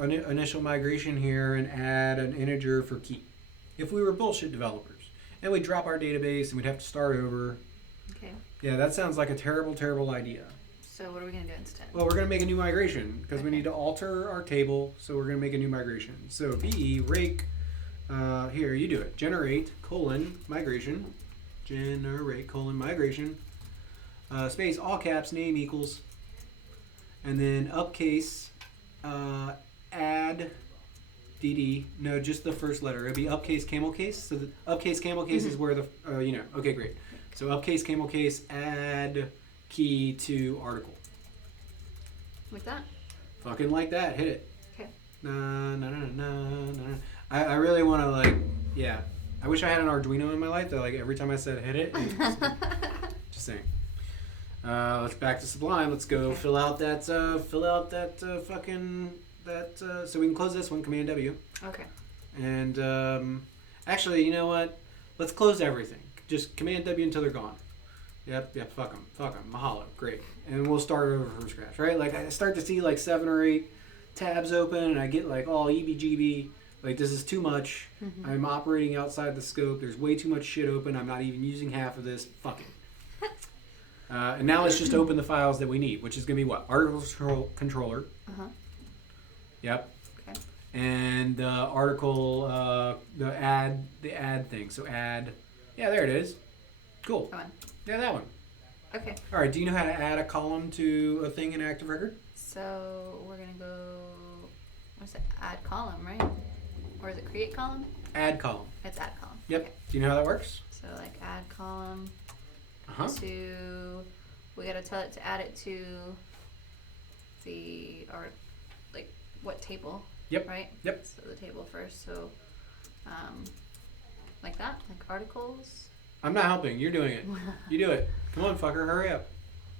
initial migration here and add an integer for key. If we were bullshit developers, and we'd drop our database and we'd have to start over. Okay. Yeah, that sounds like a terrible, terrible idea. So what are we gonna do instead? Well, we're going to make a new migration because we Okay. need to alter our table. So we're going to make a new migration. So be rake, here, you do it. Generate, migration. Generate, migration. Space, all caps, name equals. And then upcase, add, DD. No, just the first letter. It'd be upcase, camel case. So the upcase, camel case is where the, Okay, great. So upcase, camel case, add key to article. Like that? Fucking like that. Hit it. Okay. No. I really want to yeah. I wish I had an Arduino in my life that every time I said hit it, just saying. Let's back to Sublime. Let's go Okay. fill out that so we can close this one, Command W. Okay. And actually, you know what? Let's close everything. Just Command W until they're gone. Yep, fuck them. Mahalo, great. And we'll start over from scratch, right? I start to see 7 or 8 tabs open and I get all EBGB. This is too much. Mm-hmm. I'm operating outside the scope. There's way too much shit open. I'm not even using half of this. Fuck it. And now let's just open the files that we need, which is going to be what? Article controller. Uh-huh. Yep. Okay. And the article, the add thing. So add. Yeah, there it is. Cool. Come on. Yeah, that one. Okay. All right. Do you know how to add a column to a thing in Active Record? So we're gonna go. What's it? Add column, right? Or is it create column? Add column. It's add column. Yep. Okay. Do you know how that works? So add column Uh-huh. to. We gotta tell it to add it to what table? Yep. Right. Yep. So the table first. So, like that, articles. I'm not helping. You're doing it. You do it. Come on, fucker. Hurry up.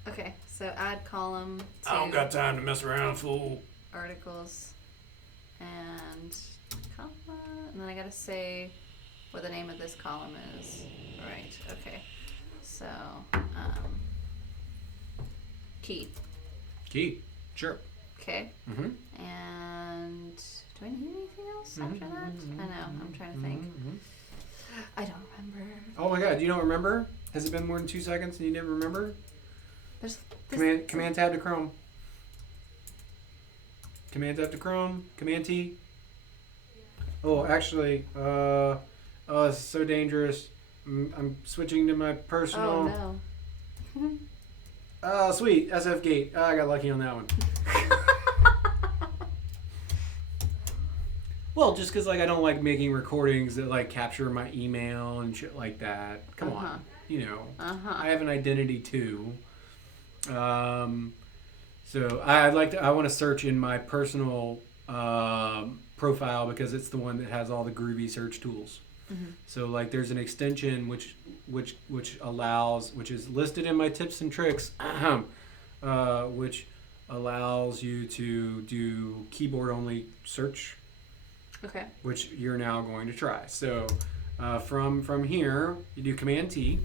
Okay. So add column to I don't got time to mess around, fool. articles and comma, and then I gotta say what the name of this column is. Right. Okay. So key. Key. Sure. Okay. Mm-hmm. And do Do I need anything else after that? I know. I'm trying to think. I don't remember. Oh my god, you don't remember? Has it been more than 2 seconds and you didn't remember? There's Command tab to Chrome. Command tab to Chrome. Command T. Oh, actually, it's so dangerous. I'm switching to my personal. Oh no. Oh, sweet. SF Gate. Oh, I got lucky on that one. Well, just because like I don't like making recordings that like capture my email and shit like that. Come on, you know. I have an identity too. So I want to search in my personal profile because it's the one that has all the groovy search tools. So like there's an extension which allows, which is listed in my tips and tricks, which allows you to do keyboard only search. Okay. Which you're now going to try. So from here, you do Command T,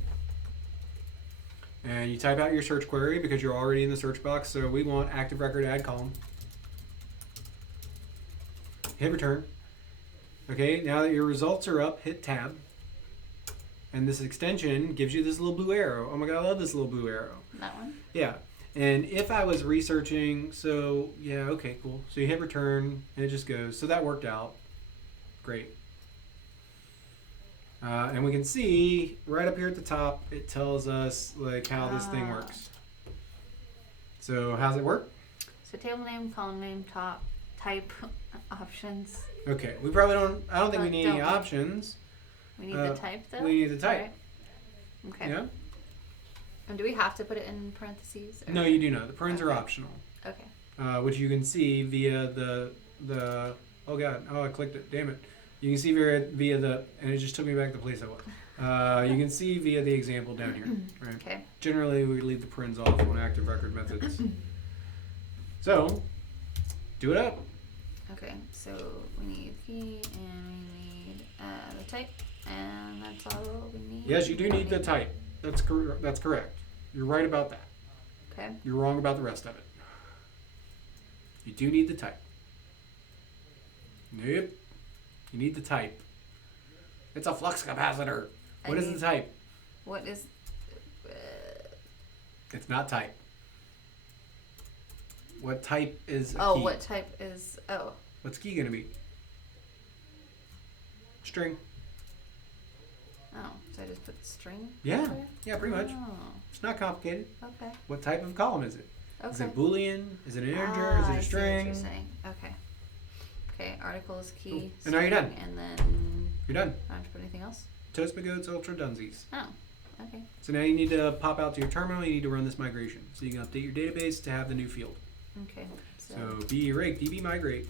and you type out your search query because you're already in the search box. So we want active record add column. Hit return. Okay, now that your results are up, hit tab. And this extension gives you this little blue arrow. Oh my god, I love this little blue arrow. That one? Yeah. And if I was researching, so yeah, okay, cool. So you hit return and it just goes. So that worked out. Great. And we can see right up here at the top, it tells us like how this thing works. So how's it work? So table name, column name, top, type, options. Okay, we probably don't, I don't think we need any options. We need the type though? We need the type. Right. Okay. Yeah. And do we have to put it in parentheses? Or? No, you do not. The parens are optional. Okay. Which you can see via the oh god, oh I clicked it, damn it. You can see via the, and it just took me back to the place I was. You can see via the example down here. Right? Okay. Generally, we leave the parens off on active record methods. So, do it up. Okay, so we need key and we need the type, and that's all we need. Yes, you do need the type. That's correct. You're right about that. Okay. You're wrong about the rest of it. You do need the type. Nope. You need the type. It's a flux capacitor. What is the type? What is... It's not type. What type is a key? Oh, what type is... Oh. What's key going to be? String. Oh, so I just put string? Yeah. There? Yeah, pretty much. Oh. It's not complicated. Okay. What type of column is it? Okay. Is it Boolean? Is it an integer? Is it a string? I see what you're saying. Okay. Okay, articles, key, and now you're done. And then... You're done. I don't have to put anything else? Toast my goats, ultra dunsies. Oh, okay. So now you need to pop out to your terminal. You need to run this migration. So you can update your database to have the new field. Okay. So b rake db migrate.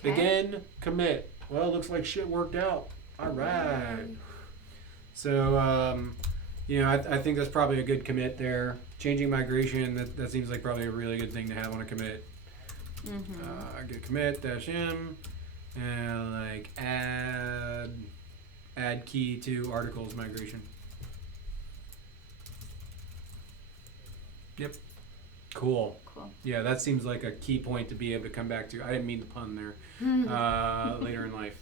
Okay. Begin commit. Well, looks like shit worked out. All right. So, you know, I think that's probably a good commit there. Changing migration, that seems like probably a really good thing to have on a commit. Git commit -m and like add key to articles migration. Yep. Cool. Yeah, that seems like a key point to be able to come back to. I didn't mean the pun there. Later in life.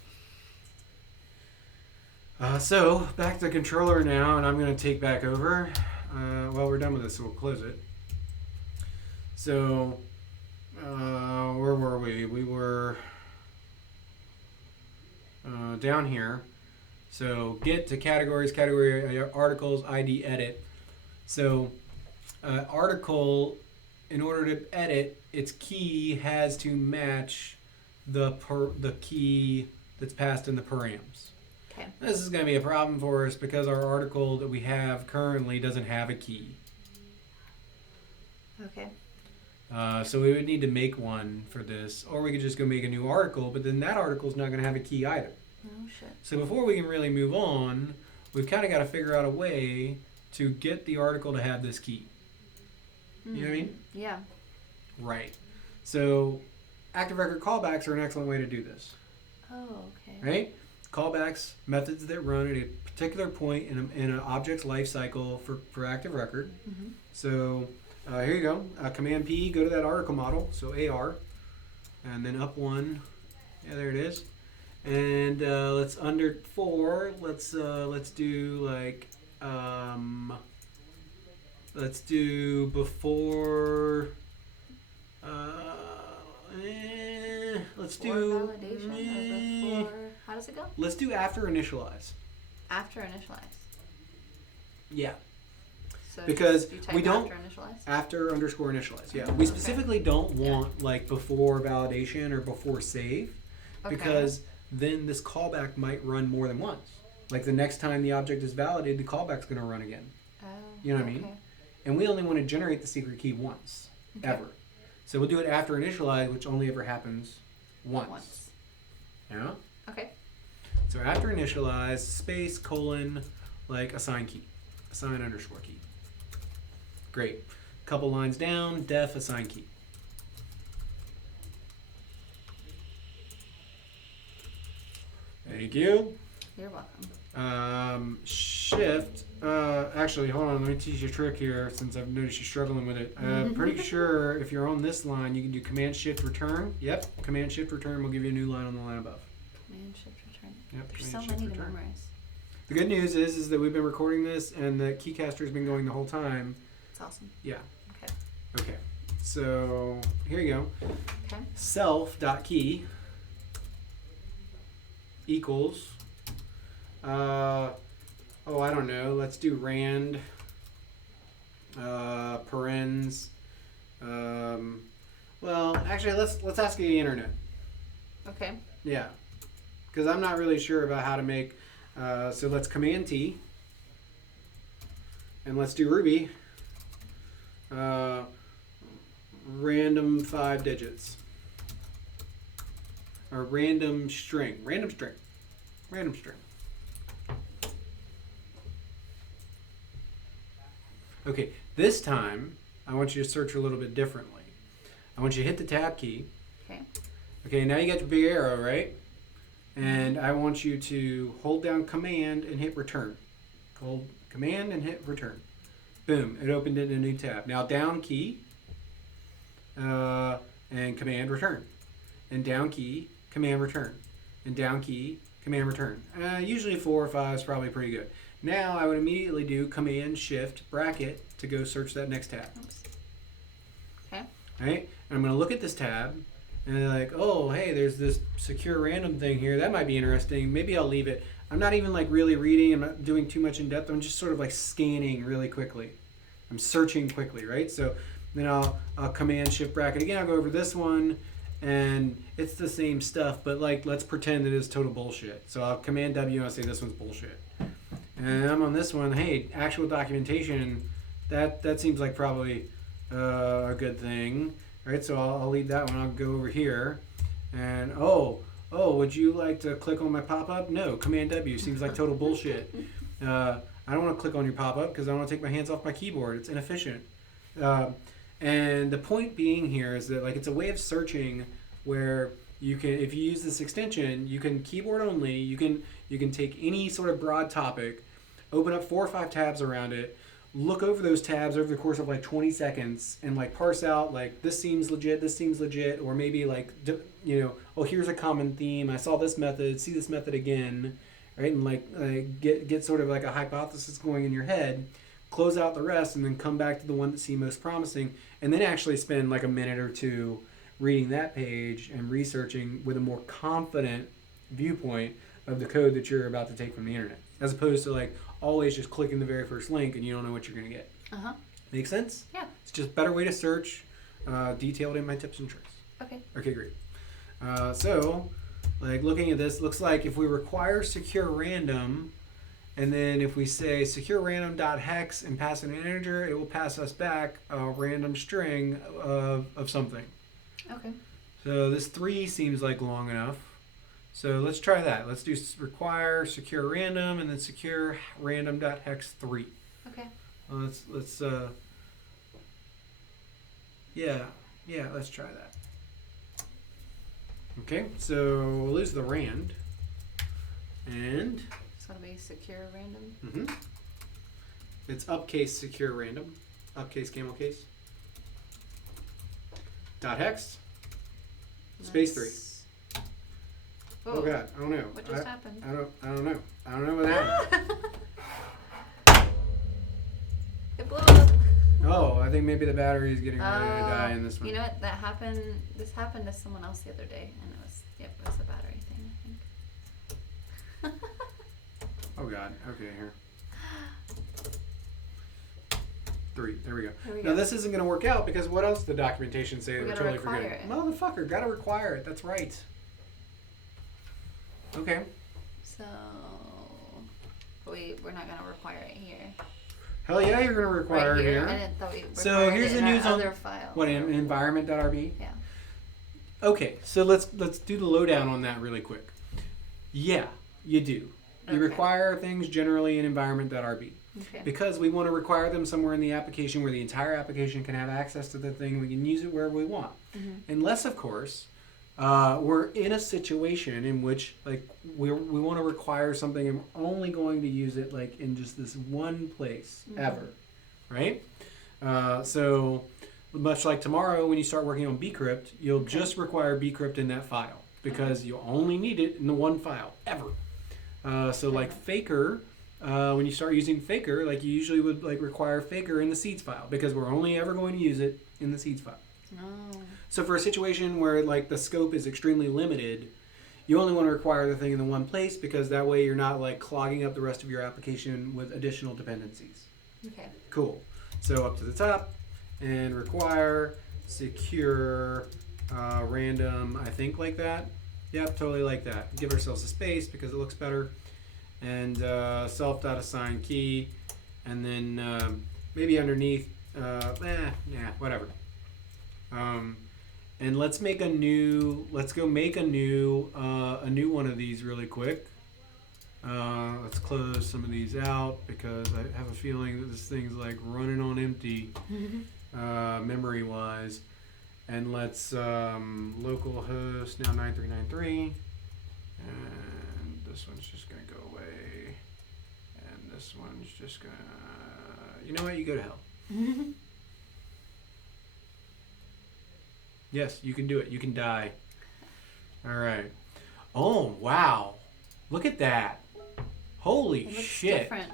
So back to controller now, and I'm going to take back over. Well, we're done with this, so we'll close it. So, where were we? We were down here. So get to categories, category articles, ID edit. So article, in order to edit, its key has to match the key that's passed in the params. Okay. This is going to be a problem for us because our article that we have currently doesn't have a key. Okay. So we would need to make one for this, or we could just go make a new article, but then that article is not going to have a key either. Oh, shit. So before we can really move on, we've kind of got to figure out a way to get the article to have this key. You know what I mean? Yeah. Right. So active record callbacks are an excellent way to do this. Oh, okay. Right? Callbacks, methods that run at a particular point in an object's life cycle for active record. So Here you go. Command P, go to that article model, so AR, and then up one. Yeah, there it is. And let's under 4. Let's do like let's do before. Let's Before do validation or before. How does it go? Let's do after initialize. After initialize. Yeah. So Because you type we don't after initialize. after _initialize. Yeah, we specifically don't want like before validation or before save, because then this callback might run more than once. Like the next time the object is validated, the callback's going to run again. Oh, You know what I mean? And we only want to generate the secret key once, ever. So we'll do it after initialize, which only ever happens once. Yeah. Okay. So after initialize, space, colon, like assign key, assign underscore key. Great. Couple lines down, def assign key. Thank you. You're welcome. Shift. Actually, hold on. Let me teach you a trick here, since I've noticed you're struggling with it. Pretty sure if you're on this line, you can do Command Shift Return. Yep. Command Shift Return will give you a new line on the line above. Command Shift Return. Yep. There's Command so Shift many to Return. memorize. The good news is that we've been recording this, and the Keycaster's been going the whole time. It's awesome. Yeah. Okay. Okay. So here you go. Okay. Self.key equals. I don't know. Let's do rand. Parens. Well, actually, let's ask the internet. Okay. Yeah, because I'm not really sure about how to make. So let's Command T. And let's do Ruby. Random 5 digits. Or random string. Random string. Random string. Okay, this time I want you to search a little bit differently. I want you to hit the tab key. Okay. Okay, now you got your big arrow, right? And I want you to hold down Command and hit Return. Hold Command and hit Return. Boom, it opened it in a new tab. Now down key and Command Return. And down key, Command Return. And down key, Command Return. Usually 4 or 5 is probably pretty good. Now I would immediately do Command Shift bracket to go search that next tab. Oops. Okay. Right? And I'm going to look at this tab and they're like, oh, hey, there's this secure random thing here. That might be interesting. Maybe I'll leave it. I'm not even like really reading. I'm not doing too much in depth. I'm just sort of like scanning really quickly. I'm searching quickly, right? So then I'll Command Shift bracket again. I'll go over this one and it's the same stuff, but like let's pretend it is total bullshit. So I'll Command W and I'll say this one's bullshit. And I'm on this one. Hey, actual documentation. That seems like probably a good thing, right? So I'll leave that one. I'll go over here, and would you like to click on my pop-up? No, Command W seems like total bullshit. I don't want to click on your pop-up because I don't want to take my hands off my keyboard. It's inefficient. And the point being here is that like it's a way of searching where you can, if you use this extension, you can keyboard only. You can take any sort of broad topic, open up 4 or 5 tabs around it, look over those tabs over the course of like 20 seconds, and like parse out like this seems legit, or maybe like here's a common theme. I saw this method, see this method again, right? And like get sort of like a hypothesis going in your head. Close out the rest, and then come back to the one that seemed most promising, and then actually spend like a minute or two reading that page and researching with a more confident viewpoint of the code that you're about to take from the internet, as opposed to like always just clicking the very first link and you don't know what you're going to get. Make sense? Yeah. It's just a better way to search, detailed in my tips and tricks. Okay, great. So like looking at this, looks like if we require secure random, and then if we say secure random.hex and pass an integer, it will pass us back a random string of something. Okay. So this 3 seems like long enough. So let's try that. Let's do require secure random and then secure random.hex 3. Okay. Let's let's try that. Okay, so we'll lose the rand. And So it'll be secure random. it's upcase secure random. Upcase camel case. Dot hex. Space 3. Whoa. Oh god, I don't know. What just happened? I don't know. I don't know what happened. It blew up. Oh, I think maybe the battery is getting ready to die in this one. You know what? This happened to someone else the other day, and it was a battery thing, I think. Oh god. Okay, here. 3. There we go. Now this isn't going to work out because what else did the documentation say? We're totally forgetting. It. Motherfucker, gotta require it. That's right. Okay. So, we're not going to require it here. Hell yeah, you're going to require right it here. I didn't thought we required So here's the news on other file. What, environment.rb? Yeah. Okay, so let's do the lowdown on that really quick. Yeah, you do. You require things generally in environment.rb. Okay. Because we want to require them somewhere in the application where the entire application can have access to the thing. We can use it wherever we want. Mm-hmm. Unless, of course, we're in a situation in which like we want to require something and we're only going to use it like in just this one place ever, right? So much like tomorrow when you start working on bcrypt, you'll just require bcrypt in that file because you'll only need it in the one file ever. So like faker, when you start using faker, like you usually would like require faker in the seeds file because we're only ever going to use it in the seeds file. Oh. So for a situation where like the scope is extremely limited, you only want to require the thing in the one place because that way you're not like clogging up the rest of your application with additional dependencies. Okay. Cool. So up to the top and require secure random, I think like that. Yep, totally like that. Give ourselves a space because it looks better. And self.assign key. And then maybe underneath, whatever. And let's make a new, let's go make a new one of these really quick. Let's close some of these out because I have a feeling that this thing's like running on empty memory wise. And let's localhost now 9393. And this one's just going to go away. And this one's just going to, you know what, you go to hell. Yes, you can do it. You can die. All right. Oh, wow. Look at that. Holy shit. Different.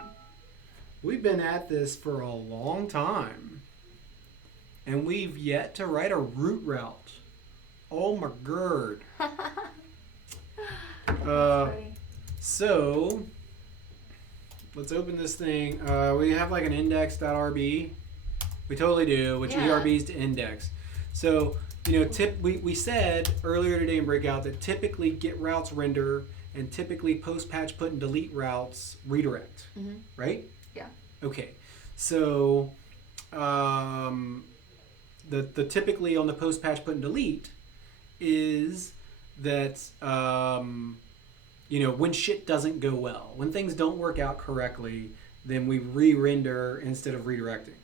We've been at this for a long time. And we've yet to write a root route. Oh my god. So, let's open this thing. We have like an index.rb. We totally do, which ERB is to index. So, you know, we said earlier today in Breakout that typically get routes render and typically post patch put and delete routes redirect, right? Yeah. Okay. So, the typically on the post patch put and delete is that you know, when shit doesn't go well, when things don't work out correctly, then we re-render instead of redirecting.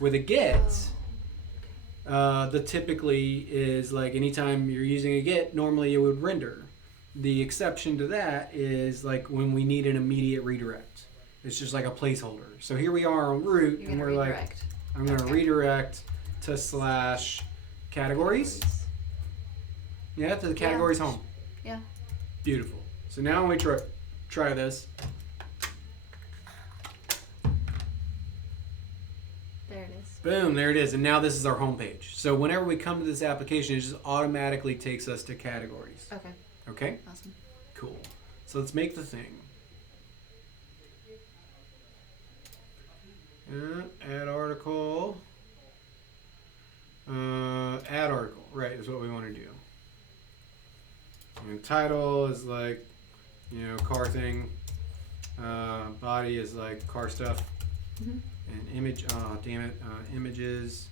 With a get, the typically is like anytime you're using a get, normally it would render. The exception to that is like when we need an immediate redirect. It's just like a placeholder. So here we are on root, and we're redirect. Like, I'm going to redirect to / categories. Yeah, to the categories home. Yeah. Beautiful. So now when we try this. There it is. Boom, there it is. And now this is our home page. So whenever we come to this application, it just automatically takes us to categories. Okay. Okay? Awesome. Cool. So let's make the thing. Add article. Add article. Right, is what we want to do. And title is like, you know, car thing. Body is like car stuff. And image, oh damn it, images,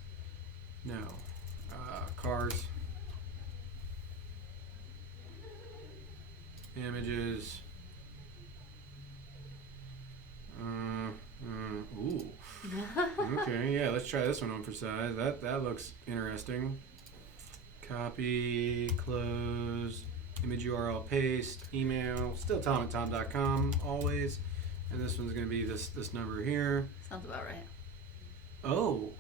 no, cars, images, ooh, okay, yeah, let's try this one on for size. That looks interesting. Copy, close, image URL paste, email, still tom@tom.com always. And this one's going to be this number here. Sounds about right. Oh.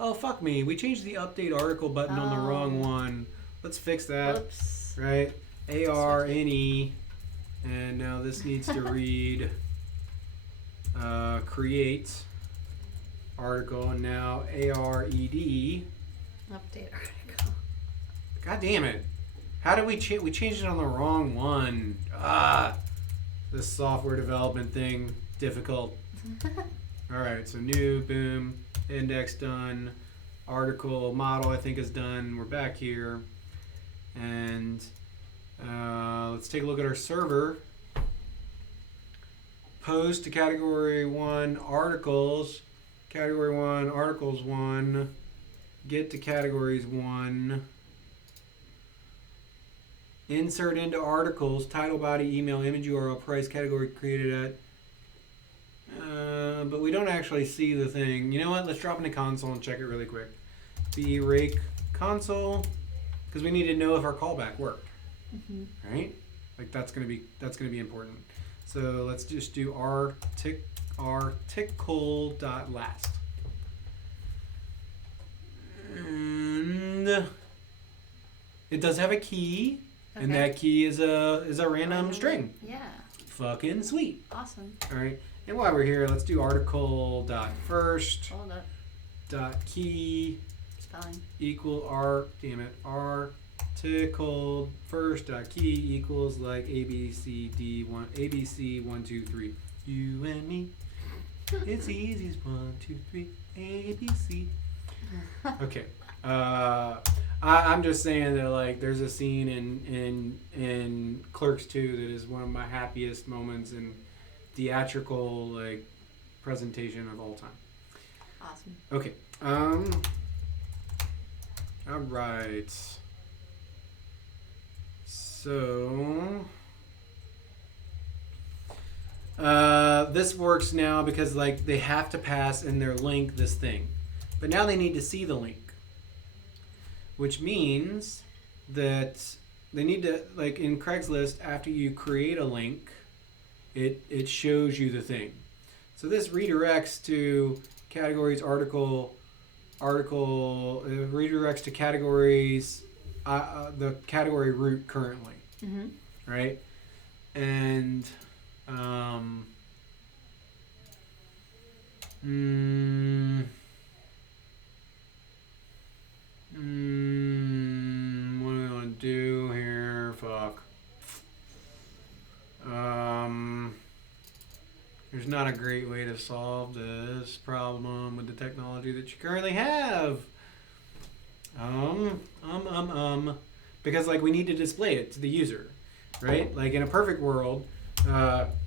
Oh, fuck me. We changed the update article button on the wrong Oh. one. Let's fix that. Whoops. Right? ARNE. And now this needs to read create article. And now ARED. Update article. God damn it. How did we change? We changed it on the wrong one. This software development thing. Difficult. Alright, so new, boom. Index done. Article model I think is done. We're back here. And let's take a look at our server. Post to category 1 articles. Category 1 articles 1. Get to categories 1. Insert into articles. Title, body, email, image URL, price, category created at. But we don't actually see the thing. You know what? Let's drop into console and check it really quick. Be rake console, because we need to know if our callback worked. Mm-hmm. Right? Like that's gonna be important. So let's just do article.last. And it does have a key, and that key is a random string. Yeah. Fucking sweet. Awesome. All right. And while we're here, let's do article.first. Hold up. .key Spelling. equal article first .key equals like ABC 1 2 3 you and me. It's easy as 1 2 3 ABC. Okay. I'm just saying that like there's a scene in Clerks 2 that is one of my happiest moments in theatrical like presentation of all time. Awesome. Okay. All right. So this works now because like they have to pass in their link this thing, but now they need to see the link, which means that they need to like in Craigslist after you create a link, it shows you the thing. So this redirects to categories article redirects to categories the category root currently. Mm-hmm. Right? And what do we want to do here? Fuck. There's not a great way to solve this problem with the technology that you currently have. Because like we need to display it to the user, right? Like in a perfect world,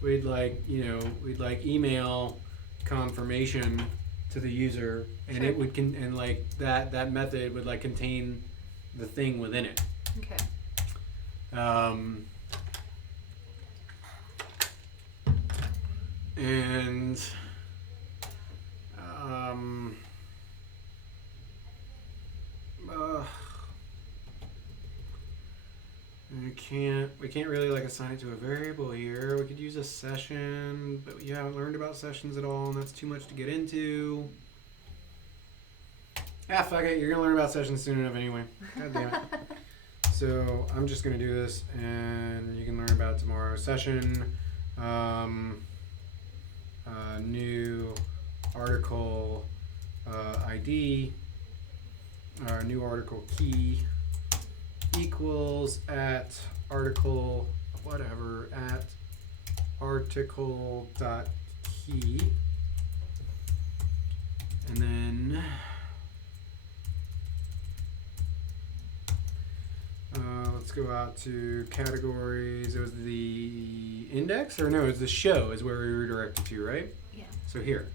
we'd like email confirmation to the user, and Sure. it would and like that method would like contain the thing within it. Okay. And we can't really like assign it to a variable here. We could use a session, but you haven't learned about sessions at all, and that's too much to get into. Fuck it, you're gonna learn about sessions soon enough anyway. God damn it. So I'm just gonna do this, and you can learn about it tomorrow. Session, new article ID, new article key equals at article whatever at article dot key, and then let's go out to categories. It was the index, or no, it was the show is where we redirected to, right? Yeah. So here.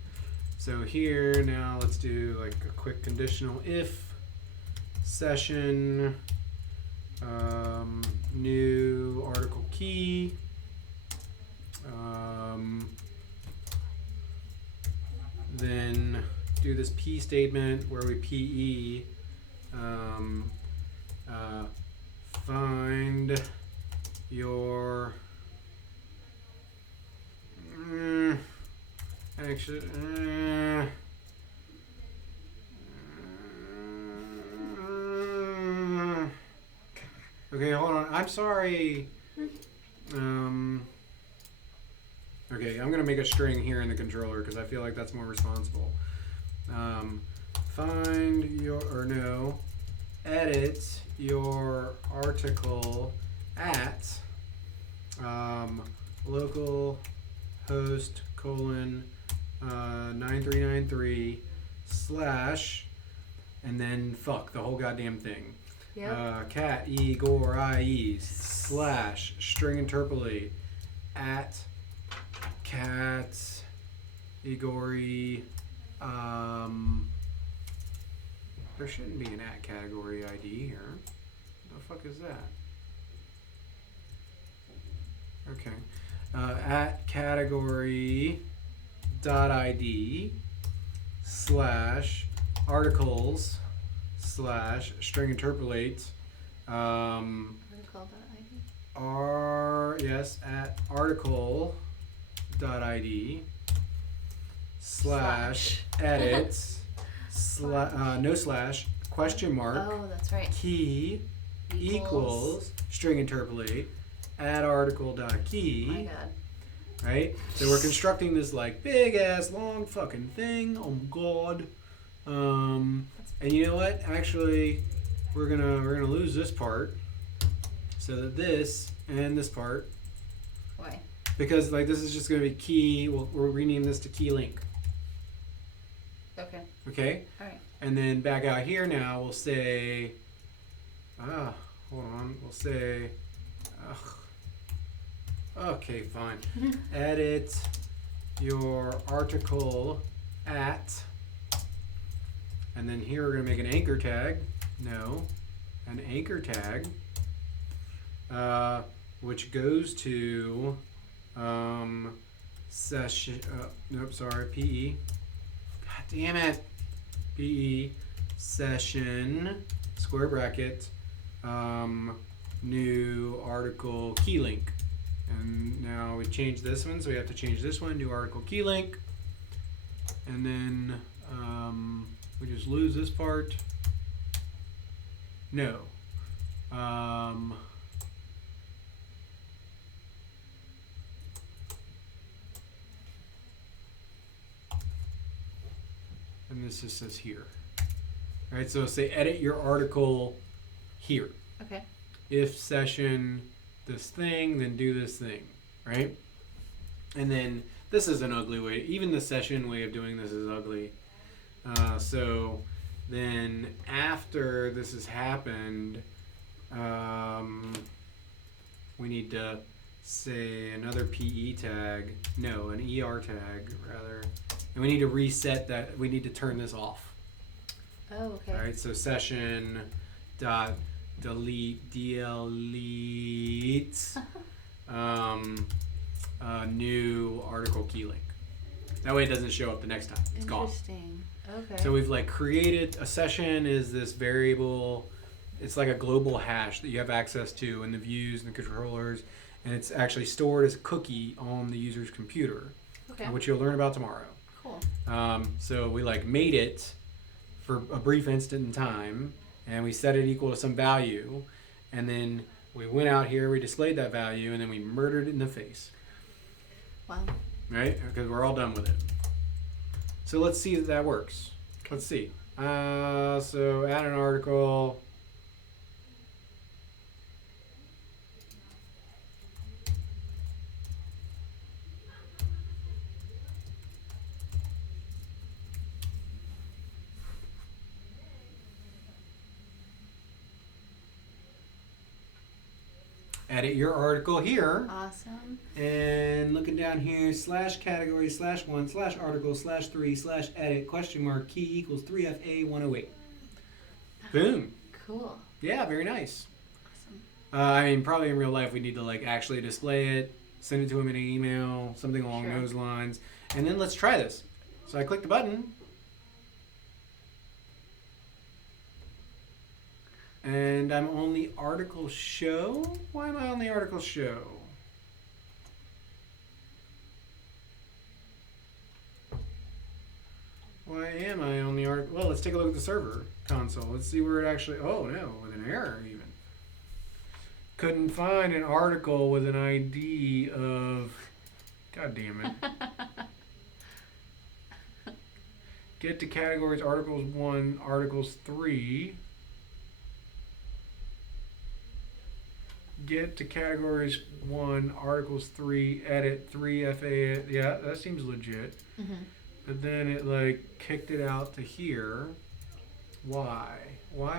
So here now let's do like a quick conditional if session new article key then do this P statement where we PE find your actually Okay, hold on. I'm sorry. Okay, I'm gonna make a string here in the controller because I feel like that's more responsible. Find your, or no, edit your article at local host colon 9393 slash, and then fuck the whole goddamn thing. Yep. Cat Igor IE slash string interpolate at cat Igori. There shouldn't be an at category ID here. What the fuck is that? Okay. At category dot ID slash articles slash string interpolate Article.id. yes, at article dot ID slash edit no slash question mark Oh, that's right. key equals string interpolate add article dot key. My God. Right? So we're constructing this like big ass long fucking thing. Oh God. And you know what? Actually, we're gonna lose this part, so that this and this part. Why? Because like this is just gonna be key. We'll rename this to key link. Okay. Okay. All right. And then back out here now, we'll say. Hold on. We'll say. Okay, fine. Edit your article at. And then here we're going to make an anchor tag. No. An anchor tag. Which goes to session. Nope, sorry. PE. God damn it. PE session square bracket new article key link. And now we change this one, so we have to change this one, new article key link. And then we just lose this part. No. And this just says here. All right, so say edit your article here. Okay. If session this thing, then do this thing, right? And then this is an ugly way. Even the session way of doing this is ugly. So then after this has happened, we need to say another PE tag. No, an ER tag rather. And we need to reset that. We need to turn this off. Oh, okay. All right, so session dot delete new article key link. That way it doesn't show up the next time. It's gone. Interesting. Okay. So we've like created a session is this variable. It's like a global hash that you have access to in the views and the controllers, and it's actually stored as a cookie on the user's computer, Okay. which you'll learn about tomorrow. Cool. So we like made it for a brief instant in time, and we set it equal to some value, and then we went out here, we displayed that value, and then we murdered it in the face. Wow. Right? Because we're all done with it. So let's see if that works. Let's see. So add an article. Edit your article here. Awesome. And looking down here, slash category slash 1 slash article slash 3 slash edit question mark key equals 3FA108. Boom. Cool. Yeah, very nice. Awesome. I mean, probably in real life we need to like actually display it, send it to him in an email, something along Sure. those lines. And then let's try this. So I click the button. And I'm on the article show? Why am I on the article show? Why am I on the article? Well, let's take a look at the server console. Let's see where it actually... Oh, no, with an error even. couldn't find an article with an ID of. God damn it. Get to categories, articles 1, articles 3. Get to categories 1, articles 3, edit 3 FA. Yeah, that seems legit. Mm-hmm. But then it like kicked it out to here. Why? Why?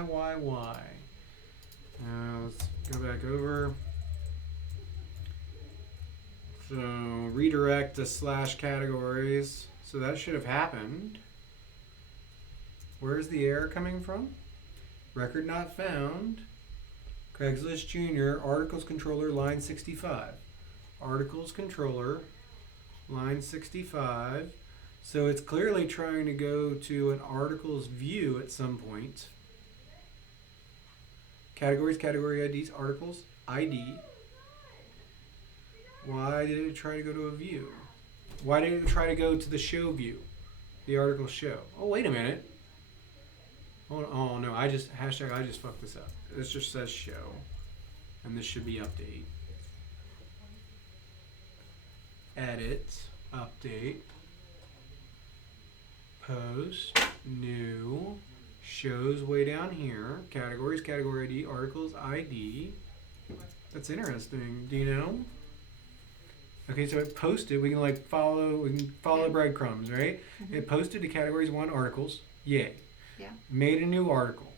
Let's go back over. So redirect to / categories. So that should have happened. Where's the error coming from? Record not found. Craigslist Jr. Articles controller line 65. Articles controller line 65. So it's clearly trying to go to an articles view at some point. Categories, category IDs, articles, ID. Why did it try to go to a view? Why did it try to go to the show view? The article show. Oh, wait a minute. Oh no, I just fucked this up. This just says show. And this should be update. Edit, update, post, new, shows way down here. Categories, category ID, articles, ID. That's interesting. Do you know? Okay, so it posted. We can follow the breadcrumbs, right? Mm-hmm. It posted to categories 1 articles. Yay. Yeah. Made a new article.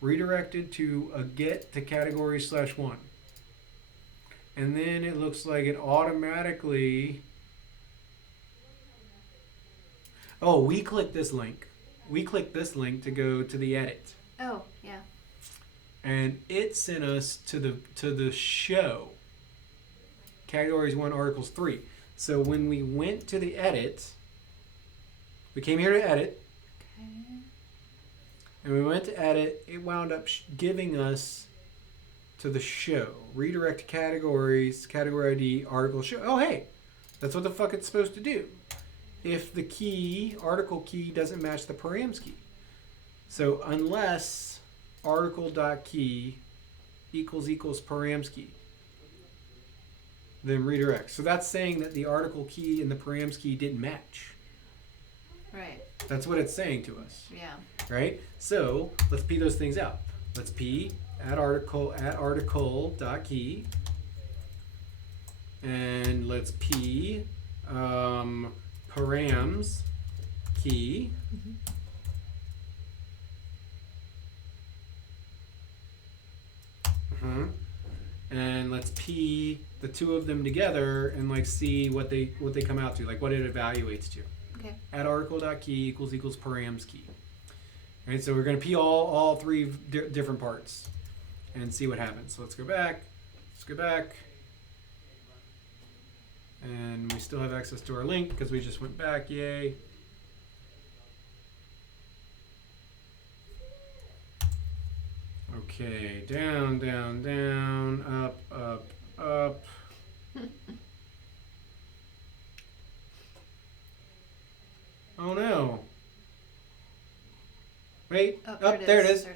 Redirected to a get to categories /1. And then it looks like it automatically. Oh, we clicked this link. We clicked this link to go to the edit. Oh, yeah. And it sent us to the show. Categories 1, articles 3. So when we went to the edit, we came here to edit. Okay. And we went to edit. It wound up giving us to the show. Redirect to categories, category ID, article show. Oh, hey, that's what the fuck it's supposed to do. If the key, article key, doesn't match the params key. So unless article.key equals params key, then redirect. So that's saying that the article key and the params key didn't match. Right. That's what it's saying to us. Yeah. Right? So let's p those things out. Let's p at article.key. And let's p params key. Mm-hmm. Uh-huh. And let's p the two of them together and see what they come out to, what it evaluates to. Okay. At article.key equals params key. Right, so we're going to p all three different parts and see what happens. So let's go back. And we still have access to our link because we just went back. Yay. Okay, down, up. Oh no. Wait, there it is.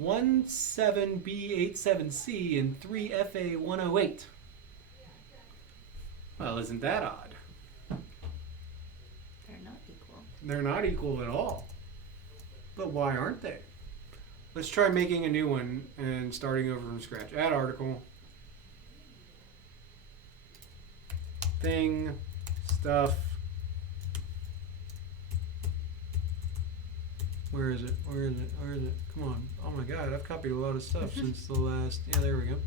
17B87C and 3FA108. Well, isn't that odd? They're not equal. They're not equal at all. But why aren't they? Let's try making a new one and starting over from scratch. Add article. Thing. Stuff. Where is it? Come on. Oh my god, I've copied a lot of stuff since the last... Yeah, there we go.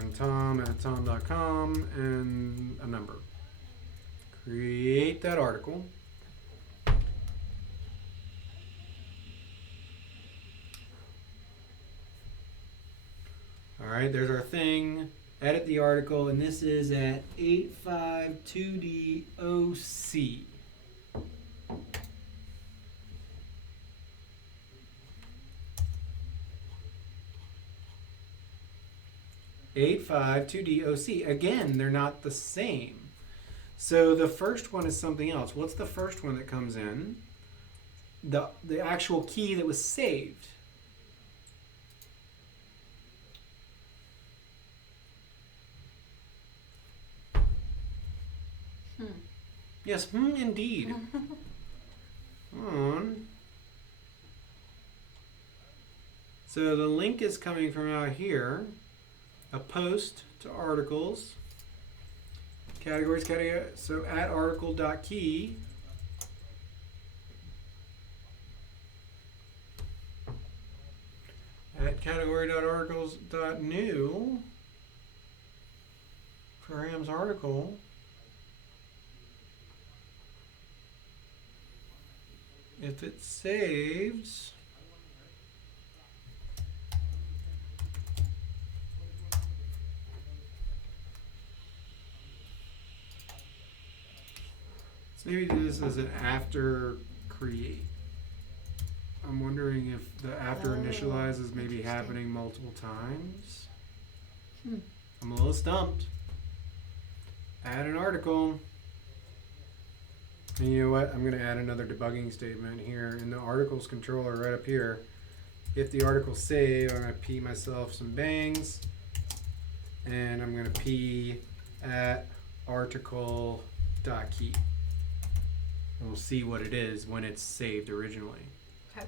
And Tom at tom.com and a number. Create that article. All right, there's our thing. Edit the article, and this is at 852DOC. $852DOC. Again, they're not the same. So the first one is something else. What's the first one that comes in? The actual key that was saved. Yes, indeed. On. So the link is coming from out here. A post to articles. Categories, so at article.key. At category.articles.new. For Ram's article. If it saves, so maybe do this as an after create. I'm wondering if the after initialize is maybe happening multiple times. I'm a little stumped. Add an article. And you know what? I'm going to add another debugging statement here in the articles controller right up here. If the article save, I'm going to p myself some bangs. And I'm going to p at article.key. And we'll see what it is when it's saved originally. Okay.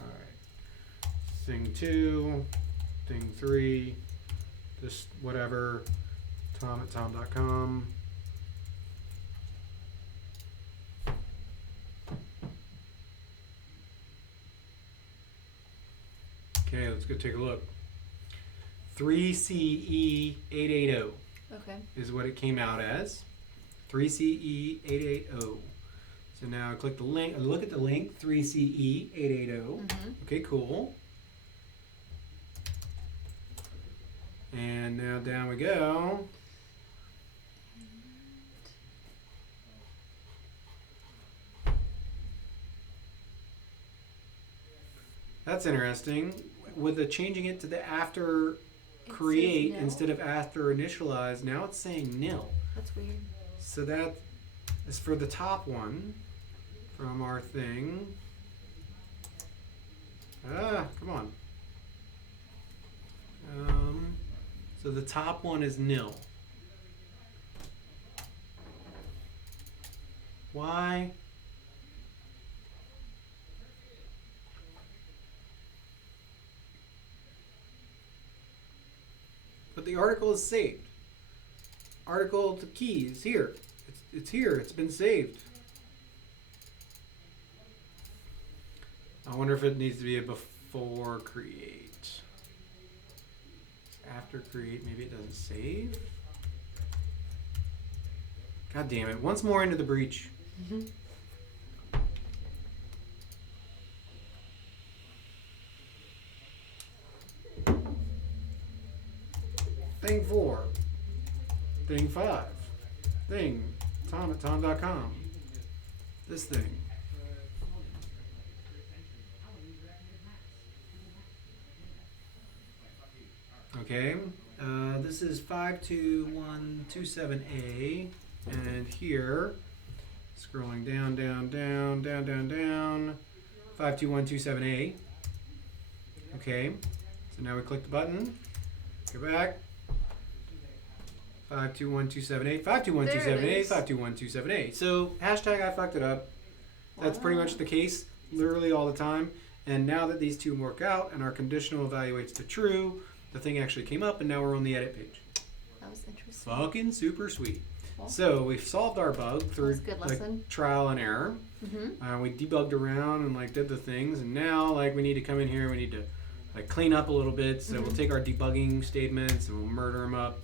Alright. Thing 2, thing 3, just whatever, tom at tom.com. Okay, let's go take a look. 3CE880 Okay. is what it came out as. 3CE880. So now I click the link, look at the link, 3CE880. Okay, cool. And now down we go. That's interesting. With the changing it to the after create instead of after initialize, now it's saying nil. That's weird. So that is for the top one from our thing. Come on. So the top one is nil. Why? But the article is saved. Article to key is here. It's here. It's been saved. I wonder if it needs to be a before create. After create, maybe it doesn't save. God damn it. Once more into the breach. Thing 4. Thing 5. Thing. Tom at tom.com. This thing. Okay. This is 52127A. And here, scrolling down, 52127A. Okay. So now we click the button. Go back. 52127A, 52127A, 52127A. So hashtag I fucked it up. That's pretty much the case, literally all the time. And now that these two work out and our conditional evaluates to true, the thing actually came up and now we're on the edit page. That was interesting. Fucking super sweet. Well, So we've solved our bug through good like lesson. trial and error. We debugged around and like did the things, and now like we need to come in here. We need to like clean up a little bit. So we'll take our debugging statements and we'll murder them up.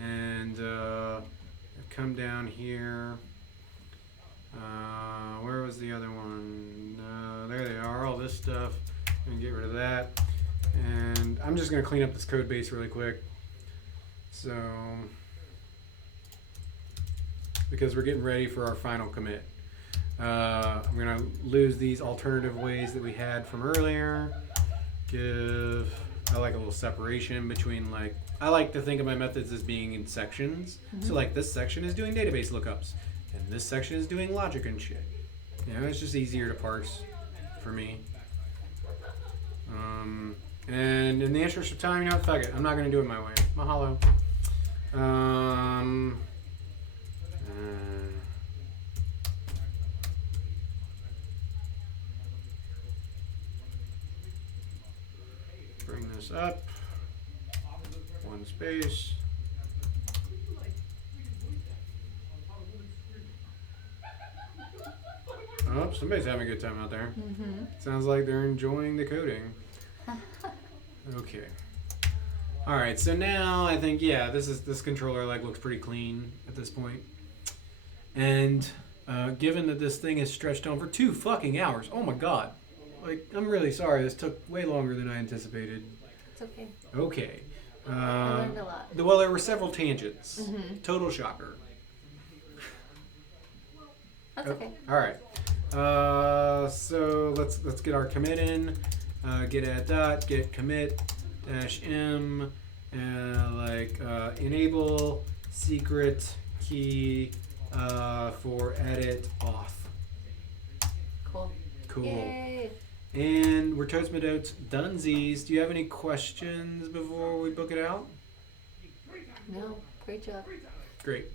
And come down here. Where was the other one? There they are, all this stuff. And get rid of that. And I'm just going to clean up this code base really quick. So, because we're getting ready for our final commit. I'm going to lose these alternative ways that we had from earlier. I like a little separation between like, I like to think of my methods as being in sections. So like this section is doing database lookups and this section is doing logic and shit. You know, it's just easier to parse for me. And in the interest of time, you know, fuck it. I'm not going to do it my way. Mahalo. this up. One space. Oh, somebody's having a good time out there. Mm-hmm. Sounds like they're enjoying the coding. Okay. All right. So now I think this controller like looks pretty clean at this point. And given that this thing is stretched on for 2 fucking hours, oh my god! Like I'm really sorry. This took way longer than I anticipated. It's okay. Okay. I learned a lot. Well, there were several tangents. Mm-hmm. Total shocker. That's okay. All right. So let's get our commit in. Get add dot get commit dash m enable secret key for edit off. Cool. Cool. Yay. And we're Toastmadotes Dunsies. Do you have any questions before we book it out? No, great job. Great.